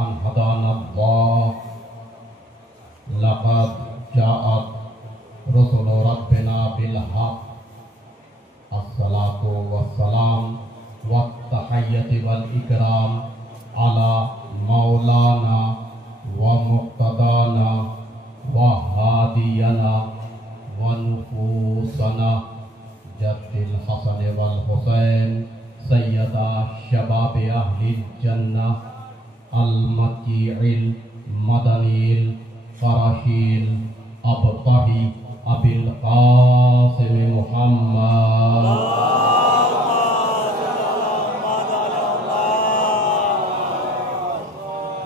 أن هدانا الله لقد جاءت رسل ربنا بالحق الصلاة والسلام والتحية والإكرام على مولانا ومقتدانا وهادينا ونفوسنا جد الحسن والحسين سيدا شباب أهل الجنة المكي المدني القرشي الأبطحي أبي القاسم محمد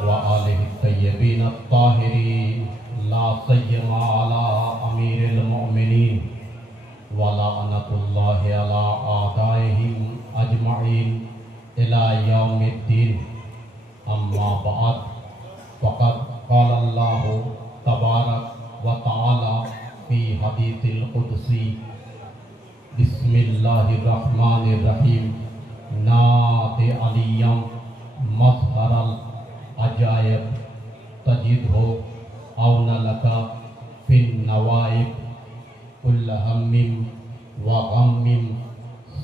وآله الطيبين الطاهرين لا سيما على أمير المؤمنين ولعنة الله على أعدائهم أجمعين إلى يوم الدين. أما بعد فقد قال الله تبارك وتعالى في حديث القدسي بسم الله الرحمن الرحيم نادي عليا مظهر العجائب تجده عون لك في النوائب كل هم وغم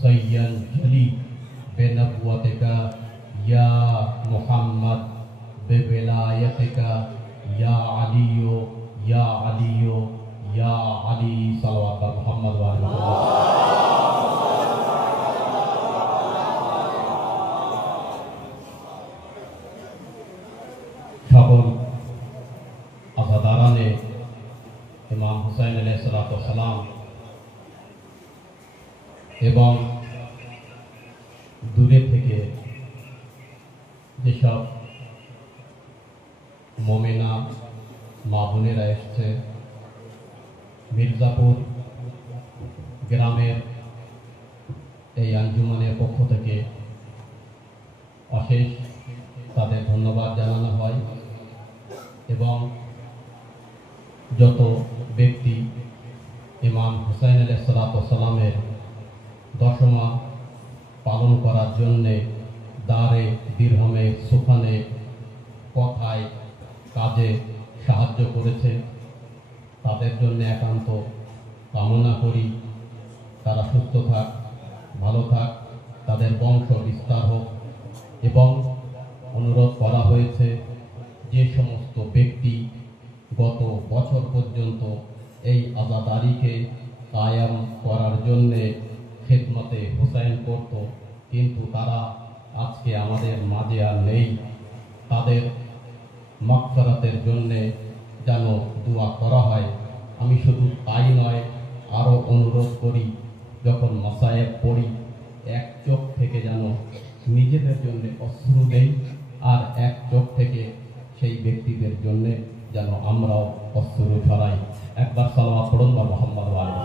سينجلي بنبوتك يا محمد بولايتك يا علي يا علي يا علي صلوات محمد وعلى সকল আজাদারানে ইমাম হুসাইন আলাইহিস সালাম এবং দূরে থেকে যেসব মোমেনা মা বোনেরা এসছে মির্জাপুর গ্রামের এই আঞ্জুমানের পক্ষ থেকে অশেষ তাদের ধন্যবাদ জানানো হয় এবং যত ব্যক্তি ইমাম হুসাইন আলাইহিস সালামের দশমা পালন করার জন্যে দারে দিরহমে সুখানে কথায় কাজে সাহায্য করেছে তাদের জন্য একান্ত কামনা করি তারা সুস্থ থাক ভালো থাক তাদের বংশ বিস্তার হোক এবং অনুরোধ করা হয়েছে যে সমস্ত ব্যক্তি গত বছর পর্যন্ত এই আজাদারিকে কায়েম করার জন্যে খিদমতে হুসাইন করত কিন্তু তারা আজকে আমাদের মাঝে আর নেই তাদের মাগফিরাতের জন্যে যেন দোয়া করা হয়। আমি শুধু তাই নয় আরও অনুরোধ করি যখন মাসায়েব পড়ি এক চোখ থেকে যেন নিজেদের জন্য অশ্রু দেই আর এক চোখ থেকে সেই ব্যক্তিদের জন্য যেন আমরাও অশ্রু ছড়াই। একবার সালাওয়াত পড়ুন বা মুহাম্মদ আলাইহি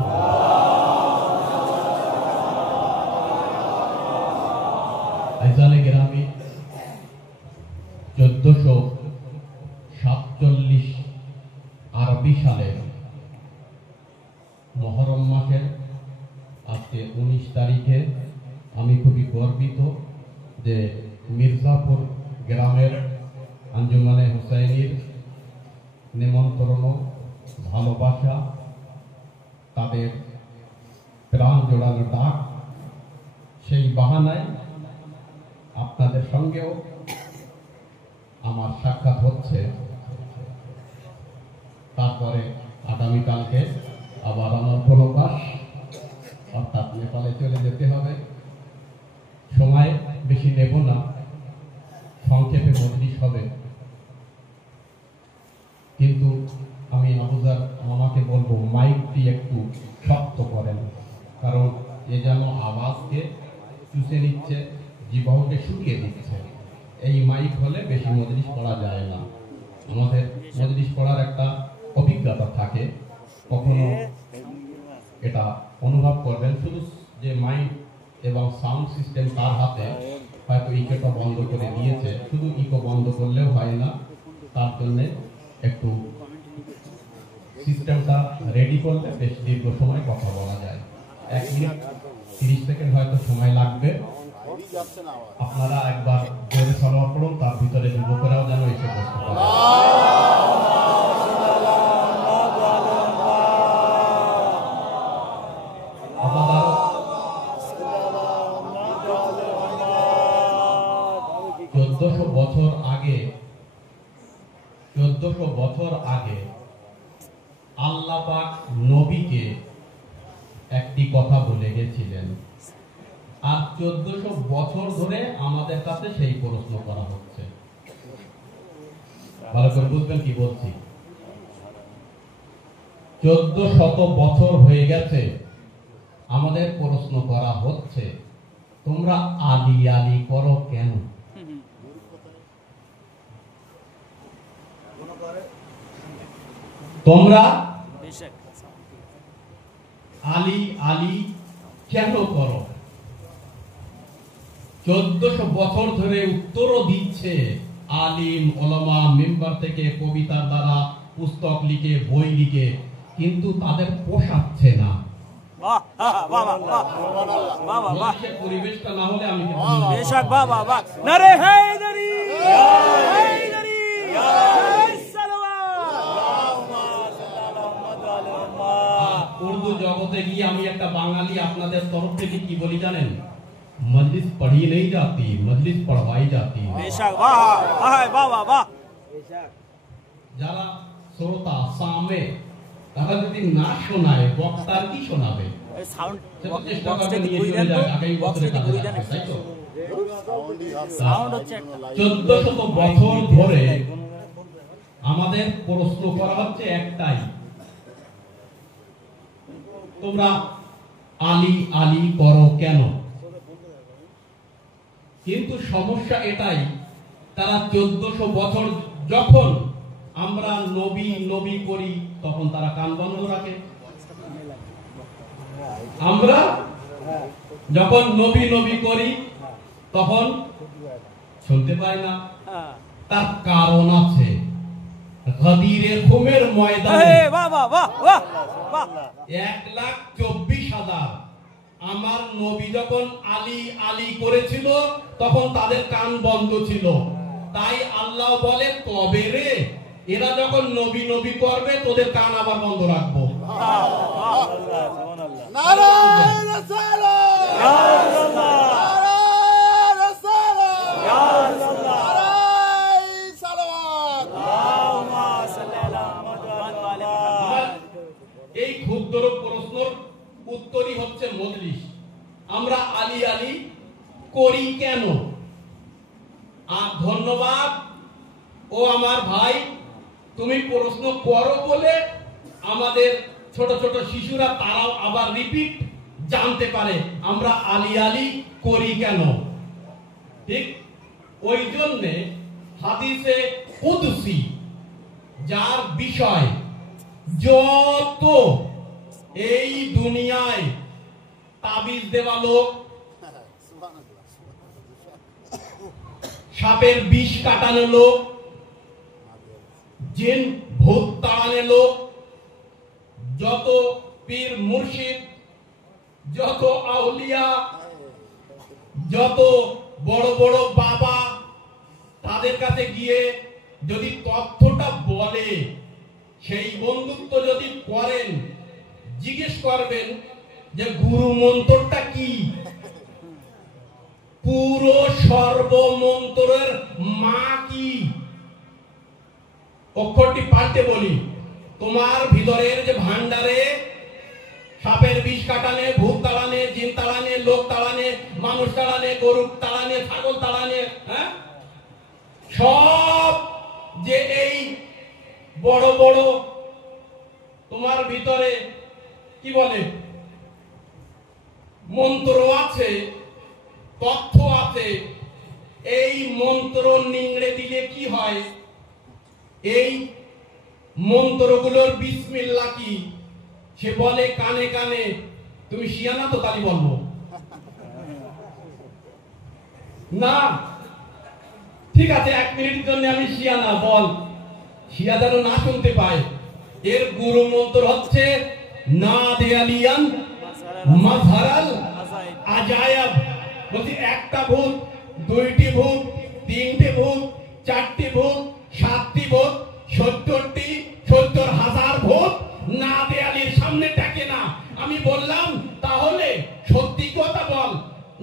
আইজানে গ্রামে 1447 আরবি সালের মুহররম মাসের আজকে 19 তারিখে আমি খুবই গর্বিত যে মির্জাপুর গ্রামের আঞ্জুমানে হুসাইনির নিমন্ত্রণ ভালোবাসা তাদের প্রাণ জোড়ানো ডাক সেই বাহানায় আপনাদের সঙ্গেও আমার সাক্ষাৎ হচ্ছে। তারপরে আগামীকালকে আবার আমার প্রবাস অর্থাৎ নেপালে চলে যেতে হবে। সময় বেশি নেব না, সংক্ষেপে মজলিস হবে, কিন্তু আমি আবুজার মামাকে বলবো মাইকটি একটু শক্ত করেন, কারণ এ যেন আওয়াজকে চুষে নিচ্ছে, জীবনকে শুকিয়ে দিচ্ছে। এই মাইক হলে বেশি মজলিস পড়া যায় না। আমাদের মজলিস পড়ার একটা অভিজ্ঞতা থাকে, কখনো এটা অনুভব করবেন শুধু যে মাইক এবং সাউন্ড সিস্টেম তার হাতে, হয়তো ইকোটা বন্ধ করে দিয়েছে, শুধু ইকো বন্ধ করলেও হয় না, তার জন্য একটু সিস্টেমটা রেডি করলে বেশ দীর্ঘ সময় কথা বলা যায়। 1 মিনিট 30 সেকেন্ড হয়তো সময় লাগবে। আপনারা একবার জোরে সালাওয়াত পড়ুন, তার ভিতরে যুবকেরাও যেন আগে 1400 বছর আগে আল্লাহ পাক নবীকে একটি কথা বলে গেছিলেন, আর 1400 বছর ধরে আমাদের কাছে সেই প্রশ্ন করা হচ্ছে। ভালো করে বুঝবেন কি বলছি। 1400 বছর হয়ে গেছে আমাদের প্রশ্ন করা হচ্ছে, তোমরা আলী আলী করো কেন? তোমরা আলী আলী কেন করো? 1400 বছর ধরে উত্তরও দিচ্ছে আলিম ওলামা, মেম্বার থেকে কবিতার দ্বারা, পুস্তক লিখে, বই লিখে, কিন্তু তাদের পোষাচ্ছে না। পরিবেশটা না হলে আমি উর্দু জগতে গিয়ে আমি একটা বাঙালি আপনাদের তরফ থেকে কি বলি জানেন? মজলিস পढ़ी नहीं जाती, मजलिस पढ़वाई जाती है। যারা শ্রোতা সামনে তারা যদি না শোনায় বক্তার কি শোনাবে? সাউন্ড হচ্ছে 1400 বছর ধরে আমাদের প্রশ্ন করা হচ্ছে একটাই, তোমরা আলী আলী করো কেন? কিন্তু সমস্যা এটাই, তারা 1400 বছর যখন আমরা নবী নবী করি তখন তারা কান বন্ধ রাখে। আমরা যখন নবী নবী করি তখন শুনতে পাই না। তার কারণ আছে, গদিরে খুমের ময়দানে 1,24,000 আমার নবী যখন আলী আলী করেছিল তখন তাদের কান বন্ধ ছিল। তাই আল্লাহ বলে, তবে রে এরা যখন নবী নবী করবে তোদের কান আবার বন্ধ রাখবো। এই ক্ষুদ্র প্রশ্নের উত্তরই হচ্ছে মজলিস। আমরা আলী আলী করি কেন? আর ধন্যবাদ ও আমার ভাই, তুমি প্রশ্ন করো বলে আমাদের ছোট ছোট শিশুরা তারাও আবার রিপিট জানতে পারে আমরা আলী আলী করি কেন। ঠিক ওই জন্যে হাদিসে কুদসি, যার বিষয় যত এই দুনিয়ায় তাবিজ দেওয়া লোক, সাপের বিষ কাটানো লোক, জিন ভূত তাড়ানো লোক, যত পীর মুর্শিদ, যত আউলিয়া, যত বড় বড় বাবা, তাদের কাছে গিয়ে যদি তথ্যটা বলে, সেই বন্ধুত্ব যদি করেন, জিজ্ঞেস করবেন যে গুরু মন্ত্রটা কি, পুরো সর্বমন্ত্রের মা কি। অক্ষরটি পাল্টে বলি, তোমার ভিতরের যে ভান্ডারে সাপের বিষ কাটানে, ভূত তাড়ানে, জিন তাড়ানে, লোক তাড়ানে, মানুষ তাড়ানে, গরু তাড়ানে, ছাগল তাড়ানে, হ্যাঁ, সব যে এই বড় বড় তোমার ভিতরে কি বলে মন্ত্র আছে, তথ্য আছে, এই মন্ত্র নিংড়ে দিলে কি হয়? এই মন্ত্রগুলোর বিসমিল্লাহ কি সে বলে কানে কানে। তুমি শিয়া না তো তালি বলবো না, ঠিক আছে 1 মিনিটের জন্য আমি শিয়া না, বল, শিয়া যেন না শুনতে পায়। এর গুরু মন্ত্র হচ্ছে না দেয়ালিয়ান মাযহারাল আজায়াব। বলছি একটা ভূত, 2টি ভূত, 3টে ভূত, 4টি ভূত, 7টি ভূত, 70,000 ভূত না দেয়ালির সামনে থাকে না। আমি বললাম তাহলে সত্যি কথা বল,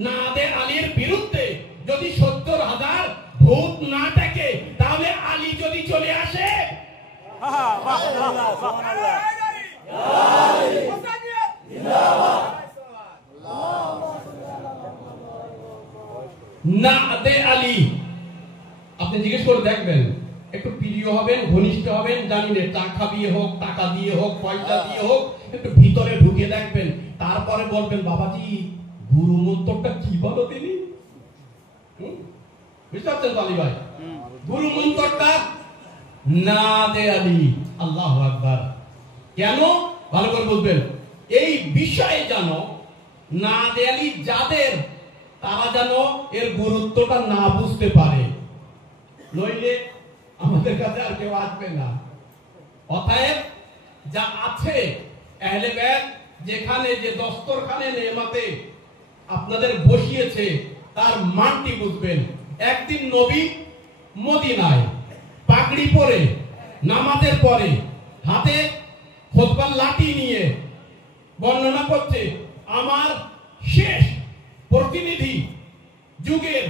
না দে আলীর বিরুদ্ধে যদি 70,000 ভূত না থাকে আলী যদি চলে আসে, নাদে আলী আপনি জিজ্ঞেস করে দেখবেন, একটু প্রিয় হবেন, ঘনিষ্ঠ হবেন, জানি না টাকা দিয়ে হোক, টাকা দিয়ে হোক, পয়সা দিয়ে হোক, একটু ভিতরে ঢুকে দেখবেন, তারপরে বলবেন বাবাজি গুরু মন্ত্রটা কি বলো তিনি, বুঝতে পারছেন তো আলী ভাই? গুরু মন্ত্রটা নাদে আলী। আল্লাহু আকবার। কেন? ভালো করে বুঝবেন, এই বিষয়ে জানো নাদে আলী যাদের, তারা যেন এর গুরুত্বটা না বুঝতে পারে, নইলে আমাদের কাছে আর কেউ আসবে না। অতএব যা আছে আহলে বাইত, যেখানে যে দস্তরখানে নেমাতে আপনাদের বসিয়েছে, তার মানটি বুঝবেন। একদিন নবী মদিনায় পাগড়ি পরে নামাজের পরে হাতে খুতবার লাঠি নিয়ে বর্ণনা করছে, আমার শেষ প্রতিনিধি যুগের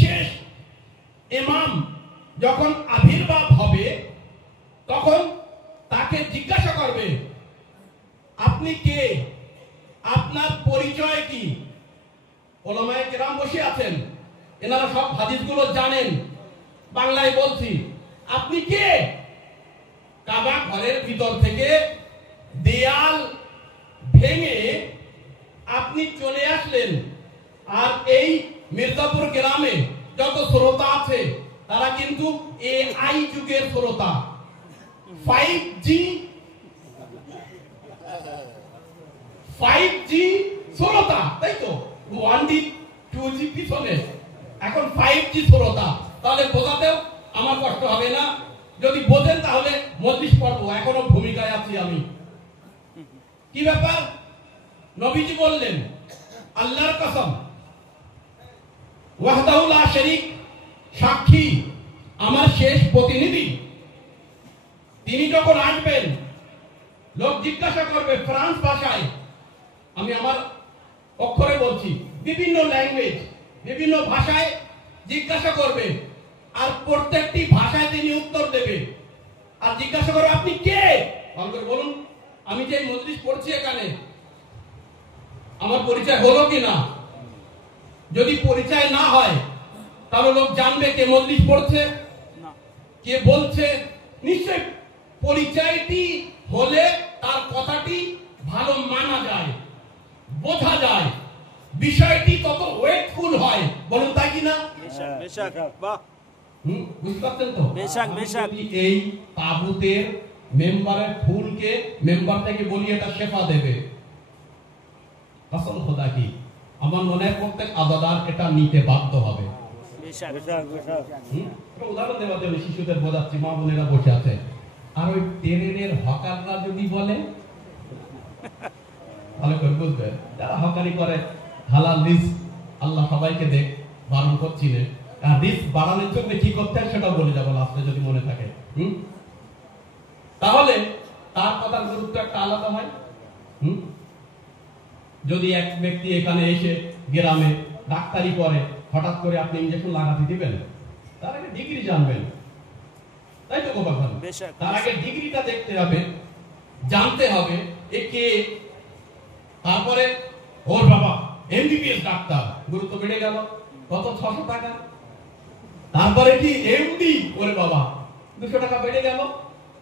শেষ ইমাম যখন আবির্ভাব হবে, তখন তাকে জিজ্ঞাসা করবে আপনি কে, আপনার পরিচয় কি? ওলামায়ে কেরাম বসে আছেন, এনারা সব হাদিসগুলো জানেন, বাংলায় বলছি। আপনি কে? কাবা ঘরের ভিতর থেকে দেয়াল ভেঙে আপনি চলে আসলেন, আর এই মির্জাপুর গ্রামে যত শ্রোতা আছে তারা কিন্তু এআই যুগের শ্রোতা, 5G শ্রোতা, তাই তো? 1G 2G পিছনে, এখন 5G শ্রোতা। তাহলে বোঝাতেও আমার কষ্ট হবে না, যদি বোঝেন তাহলে মজলিস পড়বো, এখনো ভূমিকায় আছি আমি। কি ব্যাপার? নবীজি বললেন আল্লাহর কসম, ওয়াহদাহু লা শারীক, সাক্ষী আমার শেষ প্রতিনিধি, তিনি যখন আসবেন লোক জিজ্ঞাসা করবে ফ্রান্স ভাষায়, আমি আমার অক্ষরে বলছি, বিভিন্ন ল্যাঙ্গুয়েজ, বিভিন্ন ভাষায় জিজ্ঞাসা করবে, আর প্রত্যেকটি ভাষায় তিনি উত্তর দেবে। আর জিজ্ঞাসা করবে আপনি কে, ভালো করে বলুন, আমি যে মজলিস পড়ছি এখানে আমার পরিচয় হলো কিনা? যদি পরিচয় না হয় তাহলে লোক জানবে কে মজলিস পড়ছে, কে বলছে। নিশ্চয় পরিচয়টি হলে তার কথাটি ভালো মানা যায়, বোঝা যায়, বিষয়টি তত ওয়েটফুল হয়, বলুন তাই কিনা? বুঝতে পারছেন তো? এই তাবুতের মেম্বারের ফুলকে মেম্বার থেকে বলি এটা শেফা দেবে, কসম খোদা কি আমার মনে হয় প্রত্যেক আদাদার এটা নিতে বাধ্য হবে। উদাহরণ দেওয়ার জন্য শিশুদের বোঝাচ্ছি, মা বোনেরা বসে আছে, আর ওই ট্রেনের হকাররা যদি বলে, ভালো করে বুঝবেন, যারা হকারি করে হালাল রিস্ক আল্লাহ সবাইকে দেখ, বারণ করছি না, আর রিস্ক বাড়ানোর জন্য কি করতে হয় সেটাও বলে যাবো লাস্টে যদি মনে থাকে। তাহলে তার কথার গুরুত্ব একটা আলাদা হয়। যদি এক ব্যক্তি এখানে এসে গ্রামে ডাক্তারি করে, হঠাৎ করে আপনি ইনজেকশন লাগাতে দিবেন, তার আগে ডিগ্রি জানবেন, তাই তো গোপাল ভাই? তার আগে ডিগ্রিটা দেখতে হবে, জানতে হবে এ কে, তারপরে ওর বাবা এমবিবিএস ডাক্তার, গুরুত্ব বেড়ে গেল, কত 600 টাকা, তারপরে কি এমডি, ওরে বাবা 200 টাকা বেড়ে গেল,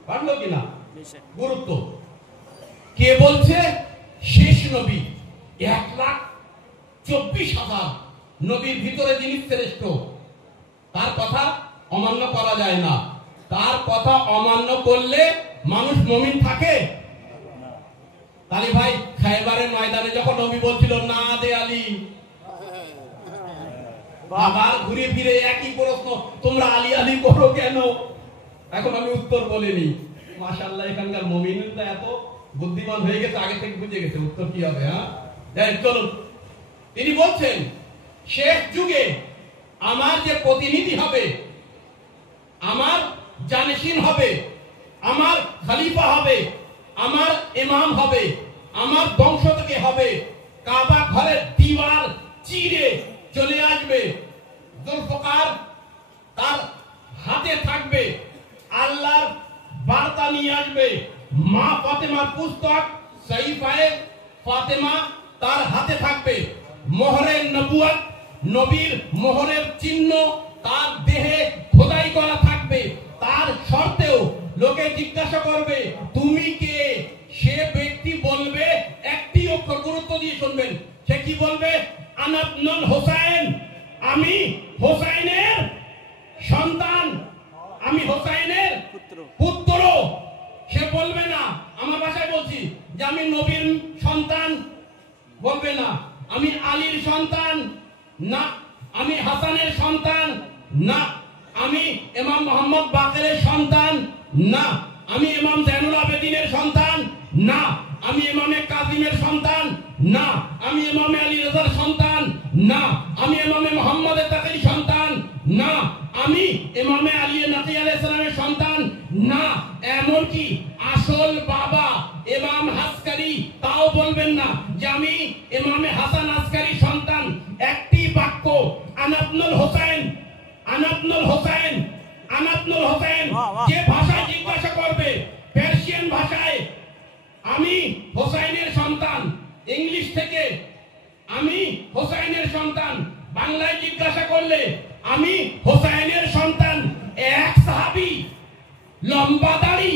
পারলো কিনা? গুরুত্ব। কে বলছে? শেষ নবী, 1,24,000 নবীর ভিতরে যিনি শ্রেষ্ঠ, তার কথা অমান্য করা যায় না। তার কথা অমান্য করলে মানুষ মুমিন থাকে? তাহলে ভাই খায়বারের ময়দানে যখন নবী বলছিল না দে আলী, আবার ঘুরে ফিরে একই প্রশ্ন, তোমরা আলী আলী করো কেন? এখন আমি উত্তর বলিনি। মাশাআল্লাহ, এখানকার মুমিনরা এত বুদ্ধিমান হয়ে গেছে, আগে থেকে বুঝে গেছে উত্তর কি হবে। হ্যাঁ চলুন, তিনি বলছেন শেষ যুগে আমার যে প্রতিনিধি হবে, আমার জানিশিন হবে, আমার খলিফা হবে, আমার ইমাম হবে, আমার বংশ থেকে হবে, কাবা ঘরের দিওয়ার চিরে চলে আসবে, জুলফকার তার হাতে থাকবে, আল্লাহর বার্তা নিয়ে আসবে। মা ফাতেমার পুস্তক সাহিফায়ে ফাতেমা তার হাতে থাকবে। মোহরে নবুয়ত, নবীর মোহরের চিহ্ন তার দেহে খোদাই করা থাকবে। তার শর্তেও লোকে জিজ্ঞাসা করবে তুমি কে, সে ব্যক্তি বলবে একটি অক্ষর, গুরুত্ব দিয়ে শুনবেন, সে কি বলবে? আনা ইবনুল হুসাইন, আমি হোসাইনের সন্তান, আমি হোসাইনের পুত্র। সে বলবে না, আমার ভাষায় বলছি, যে আমি নবীর সন্তান, বলবে না আমি আলীর সন্তান, না আমি হাসানের সন্তান, না আমি ইমাম মোহাম্মদ বাকেরের সন্তান, না আমি ইমাম জাইনুল আবেদিনের সন্তান, না আমি ইমামে কাসিমের সন্তান, না আমি ইমামে আলী রাজার সন্তান, না আমি ইমামে মুহাম্মদের তাকির সন্তান, না আমি ইমামে আলী নাকি আলাইহিস সালামের সন্তান, না এমনকি আসল বাবা ইমাম হাসকারি তাও বলবেন না যে আমি ইমামে হাসান আসকারি সন্তান। একটি বাক্য, আনা ইবনুল হুসাইন, আনা ইবনুল হুসাইন, আনা ইবনুল হুসাইন। যে ভাষায় জিজ্ঞাসা করবে, পার্সিয়ান ভাষায় আমি হোসাইনের সন্তান, ইংলিশ থেকে আমি হোসাইনের সন্তান, বাংলায় জিজ্ঞাসা করলে আমি হোসাইনের সন্তান। এক সাহাবী, লম্বা দাড়ি,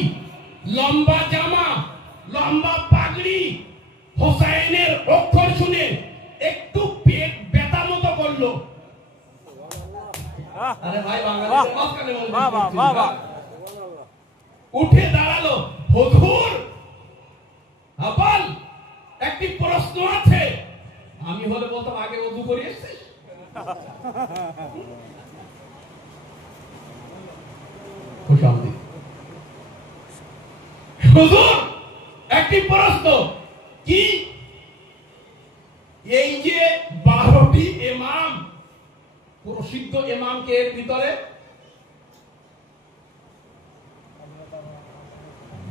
লম্বা জামা, লম্বা পাগড়ি, হোসাইনের অক্ষর শুনে একটু পেট ব্যথা মতো করলো। আরে ভাই বাঙালি মাঝখানে উঠে দাঁড়ালো, হুজুর আবাল একটি প্রশ্ন আছে। আমি হলে বলতাম আগে ওযু করে এসেছিস। খুশামদি হুজুর একটি প্রশ্ন কি? এই যে 12টি ইমাম, প্রসিদ্ধ ইমামকে এর ভিতরে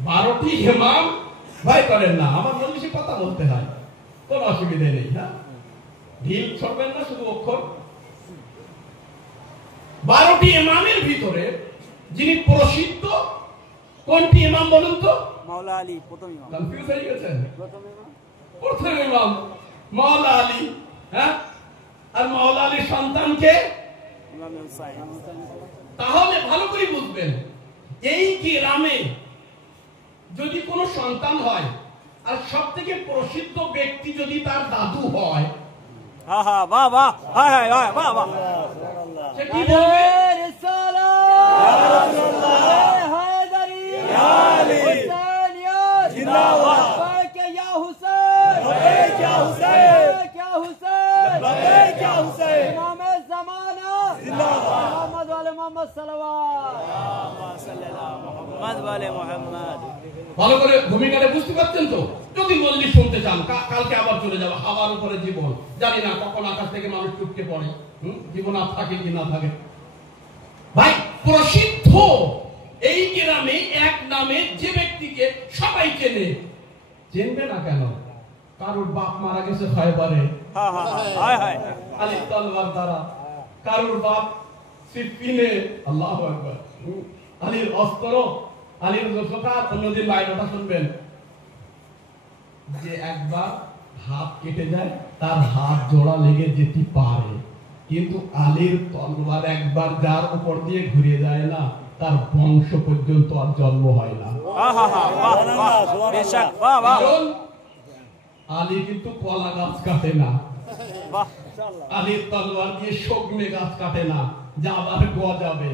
12টি ইমাম, ভাই করেন না, আমার মজলিসে কথা বলতে হয়, কোন অসুবিধা নেই, না ঢিল ছড়বেন না, শুধু অক্ষর। 12টি ইমামের ভিতরে যিনি প্রসিদ্ধ, কোনটি ইমাম বলুন তো? মাওলা আলী প্রথম ইমাম। কনফিউজ হয়ে গেছেন? প্রথম ইমাম, প্রথম ইমাম মাওলা আলী। হ্যাঁ, আর মাওলা আলীর সন্তানকে ইমাম হুসাইন। তাহলে ভালো করে বুঝবেন, এই গ্রামে যদি কোনো সন্তান হয় আর সবথেকে প্রসিদ্ধ ব্যক্তি যদি তার দাদু হয়, হা হা বাহ বাহ, হায় হায় হায় বাহ বাহ, সে কি বলবে? ভালো করে ভূমিকাটা বুঝতে পারছেন তো? যদি মজলিস শুনতে চান, কালকে আবার চলে যাবো হাওয়ার উপরে জীবন, জানি না কখন আকাশ থেকে মানুষ টুটকে পড়ে, জীবন আর থাকে কি না থাকে। ভাই প্রসিদ্ধ এই গ্রামে এক নামে যে ব্যক্তিকে সবাই চেনে, চেনবে না কেন? কারোর বাপ মারা গেছে খয়বরে, হা হা হায় হায়, আলীর তলোয়ার দ্বারা, কারোর বাপ সিফিনে, আল্লাহু আকবার, আলীর অস্ত্র, আলীর জোফাত। অন্যদিন বাইরেটা শুনবেন যে একবার হাত কেটে যায়, তার হাত জোড়া লেগে যেতে পারে, কিন্তু আলীর তলোয়ার একবার যার উপর দিয়ে ঘুরে যায় না, তার বংশ পর্যন্ত আর জন্ম হয় না। হা হা হা বাহ বাহ, বেশক বাহ বাহ। কারণ আলী কিন্তু কলা গাছ কাটে না, বাহ, আলীর তলোয়ার দিয়ে সগ্নে গাছ কাটে না, যা আবার গজাবে।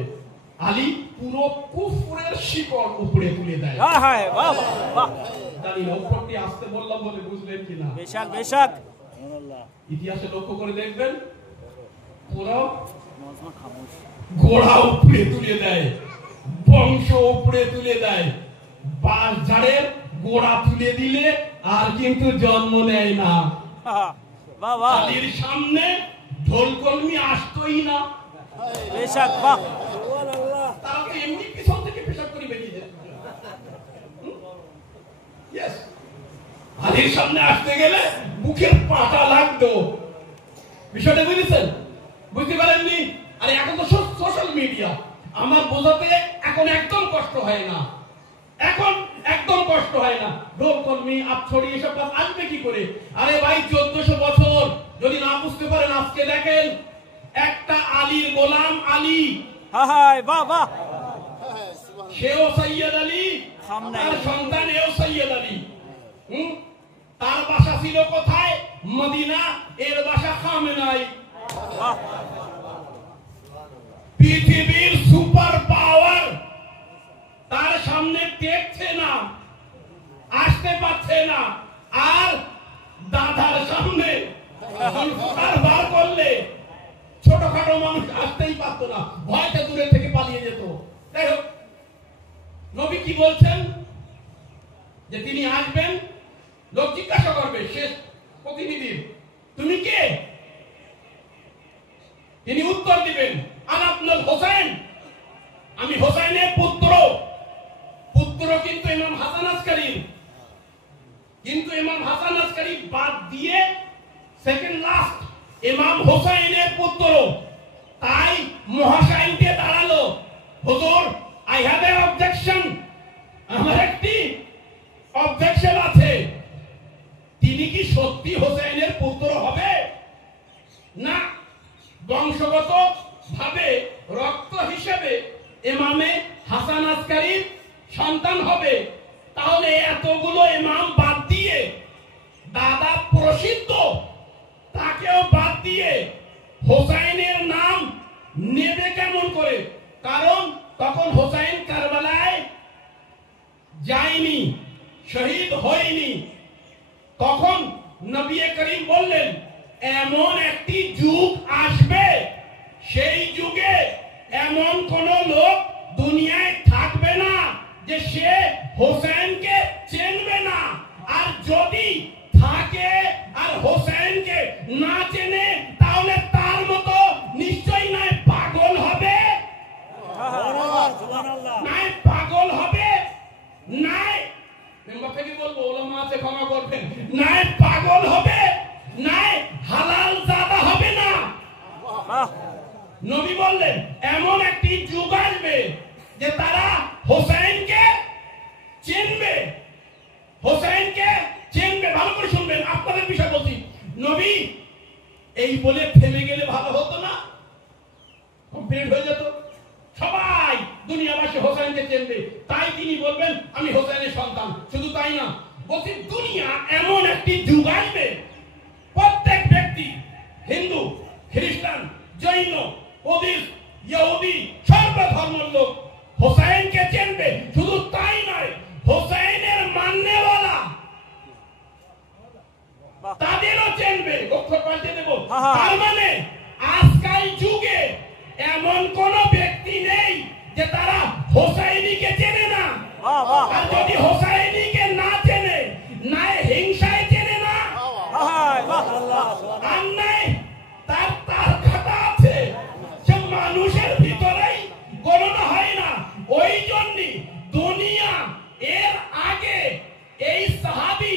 আলী পুরো কুফরের শিকড় উপরে তুলে দেয়। হায় হায় বাহ বাহ বাহ, জানি না উপরটি আসতে বললাম বলে বুঝলেন কিনা। বেশক বেশক। ইতিহাসে লক্ষ্য করে দেখবেন, পুরো মজমা খামোশ, গোড়া উপরে তুলে দেয়, বংশ উপরে তুলে দেয়। বাঁশ ঝাড়ের গোড়া তুলে দিলে আর কিন্তু জন্ম নেয় না। হা হা বাহ বাহ, আলীর সামনে ঢোলকলমি আসতোই না। বেশক বাহ। তারা তো এমনি পিছন থেকে পেশাব করে বেরিয়ে যেত। Yes. আলীর সামনে আসতে গেলে বুকের পাটা লাগতো। বিষয়টা বুঝেছেন? বুঝতে পারেননি? আরে এখন তো সোশ্যাল মিডিয়া, আমার বোঝাতে এখন একদম কষ্ট হয় না, এখন একদম কষ্ট হয় না। ঢোল কর্মী আপছড়ি এসব কাজ আসবে কি করে? আরে ভাই 1400 বছর যদি না বুঝতে পারেন, আজকে দেখেন একটা আলীর গোলাম আলী, হায় বাহ বাহ সেও সৈয়দ আলী, খামনাই। তার সন্তান এও সৈয়দ আলী। তার বাসা ছিল কোথায়? মদিনা, এর বাসা খামেনাই। বাহ পৃথিবীর সুপার পাওয়ার তার সামনে টেকছে না, আসতে পারছে না। আর দাদার সামনে বার করলে ছোটখাটো মানুষ আসতেই পারতো না, ভয়তে দূরে থেকে পালিয়ে যেত। যাই হোক, নবী কি বলছেন? যে তিনি আসবেন, লোক জিজ্ঞাসা করবে শেষ প্রতিনিধি, তুমি কে? তিনি উত্তর দিবেন, আনা আব্দুল হোসেন, আমি হোসেনের পুত্র। পুত্র কিন্তু ইমাম হাসান আসকারী, কিন্তু ইমাম হাসান আসকারী বাদ দিয়ে সেকেন্ড লাস্ট ইমাম হোসেনের পুত্র। তাই মহাশাইন দিয়ে দাঁড়ালো, হুজুর আই হ্যাভ এ অবজেকশন, আমার একটি অবজেকশন আছে। তিনি কি সত্যি হোসেনের পুত্র হবে? না, বংশগত ভাবে রক্ত হিসেবে ইমামে হাসান আসকারীর সন্তান হবে। তাহলে এতগুলো ইমাম বাদ দিয়ে, দাদা প্রসিদ্ধ তাকেও বাদ দিয়ে হোসেনের নাম নেবে কেমন করে? কারণ তখন হোসেন কারবালায় যায়নি, শহীদ হয়নি। তখন নবী করিম বললেন, এমন একটি যুগ আসবে, সেই যুগে এমন কোন লোক দুনিয়ায় থাকবে না যে সে হোসেনকে চেনবে না। আর যদি থাকে আর হোসেনকে না চেনে, তাহলে তার মতো নিশ্চয়ই নয় পাগল হবে, নাই পাগল হবে, নাই থেকে বলবো ওলামা আছে ক্ষমা করবেন, নাই পাগল হবে, নাই হালাল জাদা হবে না। নবী বললেন এমন একটি যুগ আসবে যে তারা হোসেনকে চিনবে, হোসেনকে চিনবে। ভালো করে শুনবেন, আপনাদের বিষয় বলছি। নবী এই বলে থেমে গেলে ভালো হতো না? কমপ্লিট হয়ে যেত, সবাই দুনিয়াবাসী হোসেনকে চিনবে। তাই তিনি বলবেন আমি হোসেনের সন্তান। শুধু তাই না, বলছি দুনিয়া এমন একটি যুগ আসবে, প্রত্যেক ব্যক্তি, হিন্দু, খ্রিস্টান, জৈন, বৌদ্ধ, ইহুদি, সর্বধর্মের লোক হোসেনকে চিনবে। শুধু তাই নয়, হোসেনের মাননেওয়ালা তাদেরও চিনবে। অক্ষর পাল্টে দেব। তার মানে আজকাল যুগে এমন কোন ব্যক্তি নেই যে তারা হোসাইনিকে চেনে না। আর যদি হোসাইনিকে না চেনে, না হিংসায় চেনে না, আর নাই তার তার খাতা আছে, সে মানুষের ভিতরেই গণনা হয় না। ওই জন্যই দুনিয়া এর আগে এই সাহাবী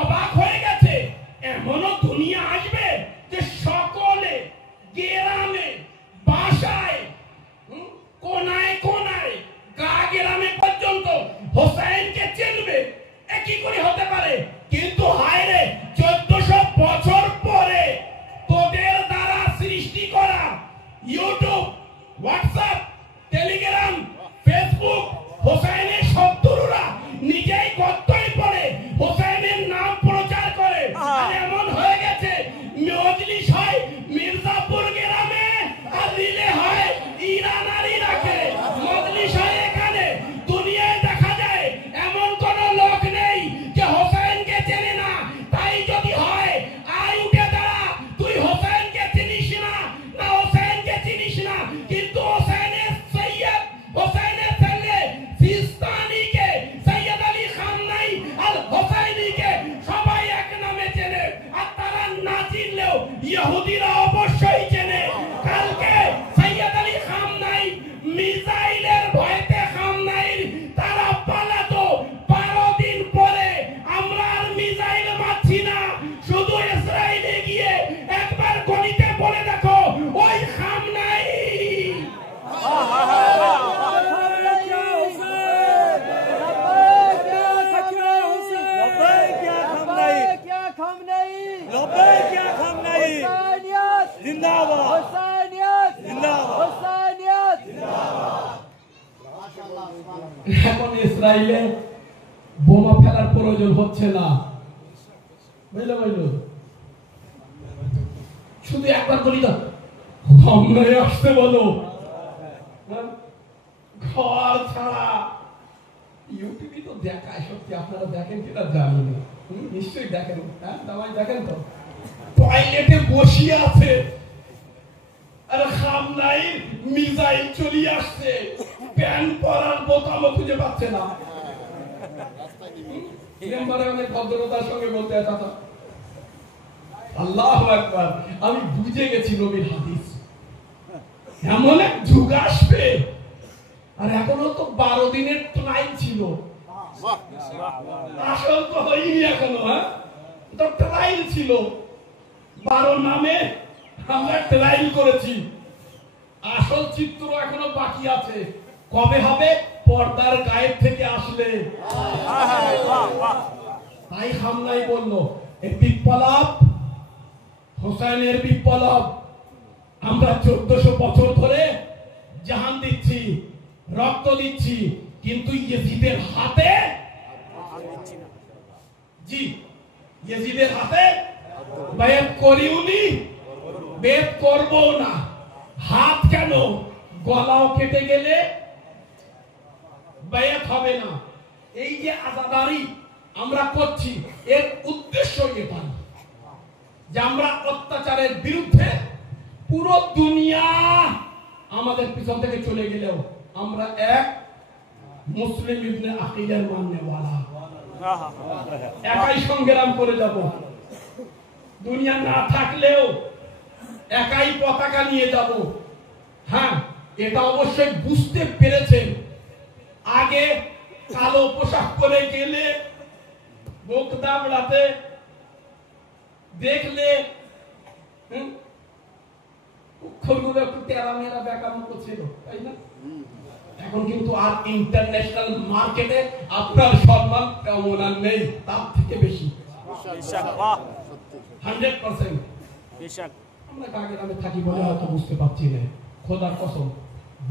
অবাক হয়ে গেছে, এমনও দুনিয়া আসবে যে সকলে গ্রামে, বাসায়, কোনায় কোনায়, গা গ্রামে পর্যন্ত হোসেনকে চিনবে। কি করে হতে পারে? কিন্তু হায় রে, 1400 বছর পরে তোদের দ্বারা সৃষ্টি করা ইউটিউব, হোয়াটসঅ্যাপ, টেলিগ্রাম, ফেসবুক, হোসেনের শত্রুরা নিজেই গর্তই পড়ে হোসেনের নাম প্রচার করে। আর এমন হয়ে গেছে, মজলিস হয় মির্জাপুর গ্রামে আর রিলে হয় ইরান আর ইরাকে। মজলিস হয় এখানে। দুনিয়ায় দেখা যায় এমন কোন লোক নেই যে হোসেনকে এখন ইসরায়েলে বোমা ফেলার প্রয়োজন হচ্ছে না, বুঝলো? শুধু একবার বলি তো, সামনে আসতে বলো। ঘর ছাড়া ইউটিউবে তো দেখায়, সত্যি আপনারা দেখেন কিনা জানি না, নিশ্চয়ই দেখেন। হ্যাঁ সবাই দেখেন তো, টয়লেটে বসিয়ে আছে আর সামনে মিসাইল চলে আসছে, প্যান্ট পরার বোতামও খুঁজে পাচ্ছে না। মেম্বারে অনেক ভদ্রতার সঙ্গে বলতে চাচা, আল্লাহু আকবার, আমি বুঝে গেছি নবীর হাদিস, এমন এক যুগ আসবে। আর এখনো তো 12 দিনের ট্রায়াল ছিল, আসল তো হয়নি এখনো। হ্যাঁ তো ট্রায়াল ছিল, 12 নামে আমরা ট্রায়াল করেছি, আসল চিত্র এখনো বাকি আছে। কবে হবে? পর্দার গায়েব থেকে আসলে। তাই হামলাই বললো, এই বিপ্লব হোসেনের বিপ্লব, আমরা 1400 বছর ধরে জাহান দিচ্ছি, রক্ত দিচ্ছি, কিন্তু ইয়েজিদের হাতে, জি ইয়েজিদের হাতে বায়াত করিউনি, বেত করব না। হাত কেন? গলাও কেটে গেলে বায়াত হবে না। এই যে আজাদারি আমরা করছি, এর উদ্দেশ্য এটা যে আমরা অত্যাচারের বিরুদ্ধে, পুরো দুনিয়া আমাদের পিছন থেকে চলে গেলেও আমরা এক মুসলিম ইবনে আকিলের মাননেওয়ালা, একাই সংগ্রাম করে যাব। দুনিয়া না থাকলেও একাই পতাকা নিয়ে যাব। হ্যাঁ এটা অবশ্যই বুঝতে পেরেছেন, আগে কালো পোশাক পরে গেলে, মুখ দাবড়াতে দেখলে অক্ষরগুলো একটু টেরা মেরা বেকার মতো ছিল, তাই না? এখন কিন্তু আর ইন্টারন্যাশনাল মার্কেটে আপনার সম্মান কেমন আর নেই, তার থেকে বেশি 100%। আমরা কাকে নামে থাকি বলে হয়তো বুঝতে পারছি না, খোদার কসম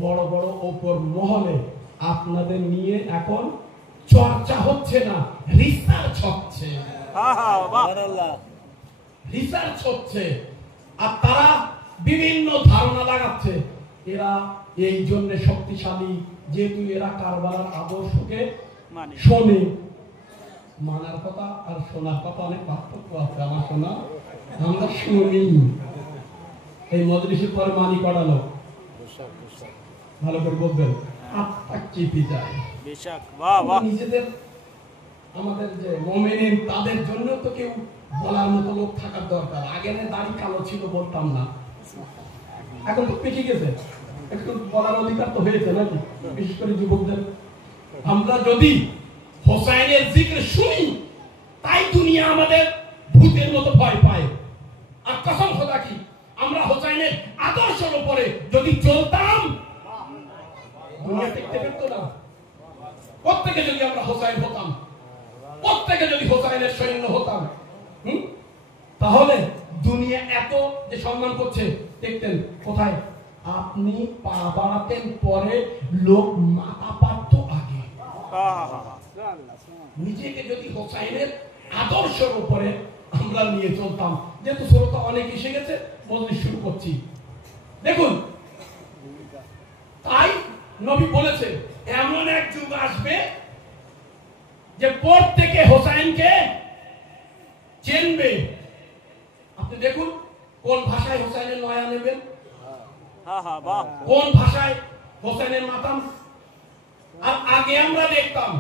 বড় বড় ওপর মহলে আপনাদের নিয়ে এখন চর্চা হচ্ছে না, রিসার্চ হচ্ছে, রিসার্চ হচ্ছে। আর তারা বিভিন্ন ধারণা লাগাচ্ছে, এরা এই জন্য শক্তিশালী যেহেতু এরা কারবালার আদর্শকে শোনে। মানার কথা আর শোনার কথা অনেক পার্থক্য আছে। আমার শোনা, আমরা শুনি। এই মজলিসের পরে মানি করালো, ভালো করে বলবেন, আত্মা চেপে যায়। নিজেদের আমাদের যে মুমিন তাদের জন্য তো কেউ বলার মতো লোক থাকার দরকার। আগে দাড়ি কালো ছিল বলতাম না, এখন তো পেকে গেছে, একটু বলার অধিকার তো হয়েছে নাকি, বিশেষ করে যুবকদের। আমরা যদি হোসাইনের জিকির শুনি, তাই দুনিয়া আমাদের ভূতের মতো ভয় পায়। আর কসম খোদা কি, আমরা হোসাইনের আদর্শের উপরে যদি চলতাম, দুনিয়া দেখতে পেত না। প্রত্যেকে যদি আমরা হোসাইন হতাম, প্রত্যেকে যদি হোসাইনের সৈন্য হতাম, তাহলে দুনিয়া এত যে সম্মান করছে দেখতেন কোথায়? আপনি পা বাড়াতেন পরে, লোক মাথা পাতত আগে। নিজেকে যদি হোসাইনের আদর্শের উপরে আমরা নিয়ে চলতাম, যেহেতু শ্রোতা অনেক এসে গেছে, মজলিস শুরু করছি। দেখুন, তাই নবী বলেছে এমন এক যুগ আসবে যে প্রত্যেকে হোসাইনকে চিনবে। আপনি দেখুন কোন ভাষায় হোসাইনের নয়া নেবেন, কোন ভাষায় হোসাইনের মাতাম। আর আগে আমরা দেখতাম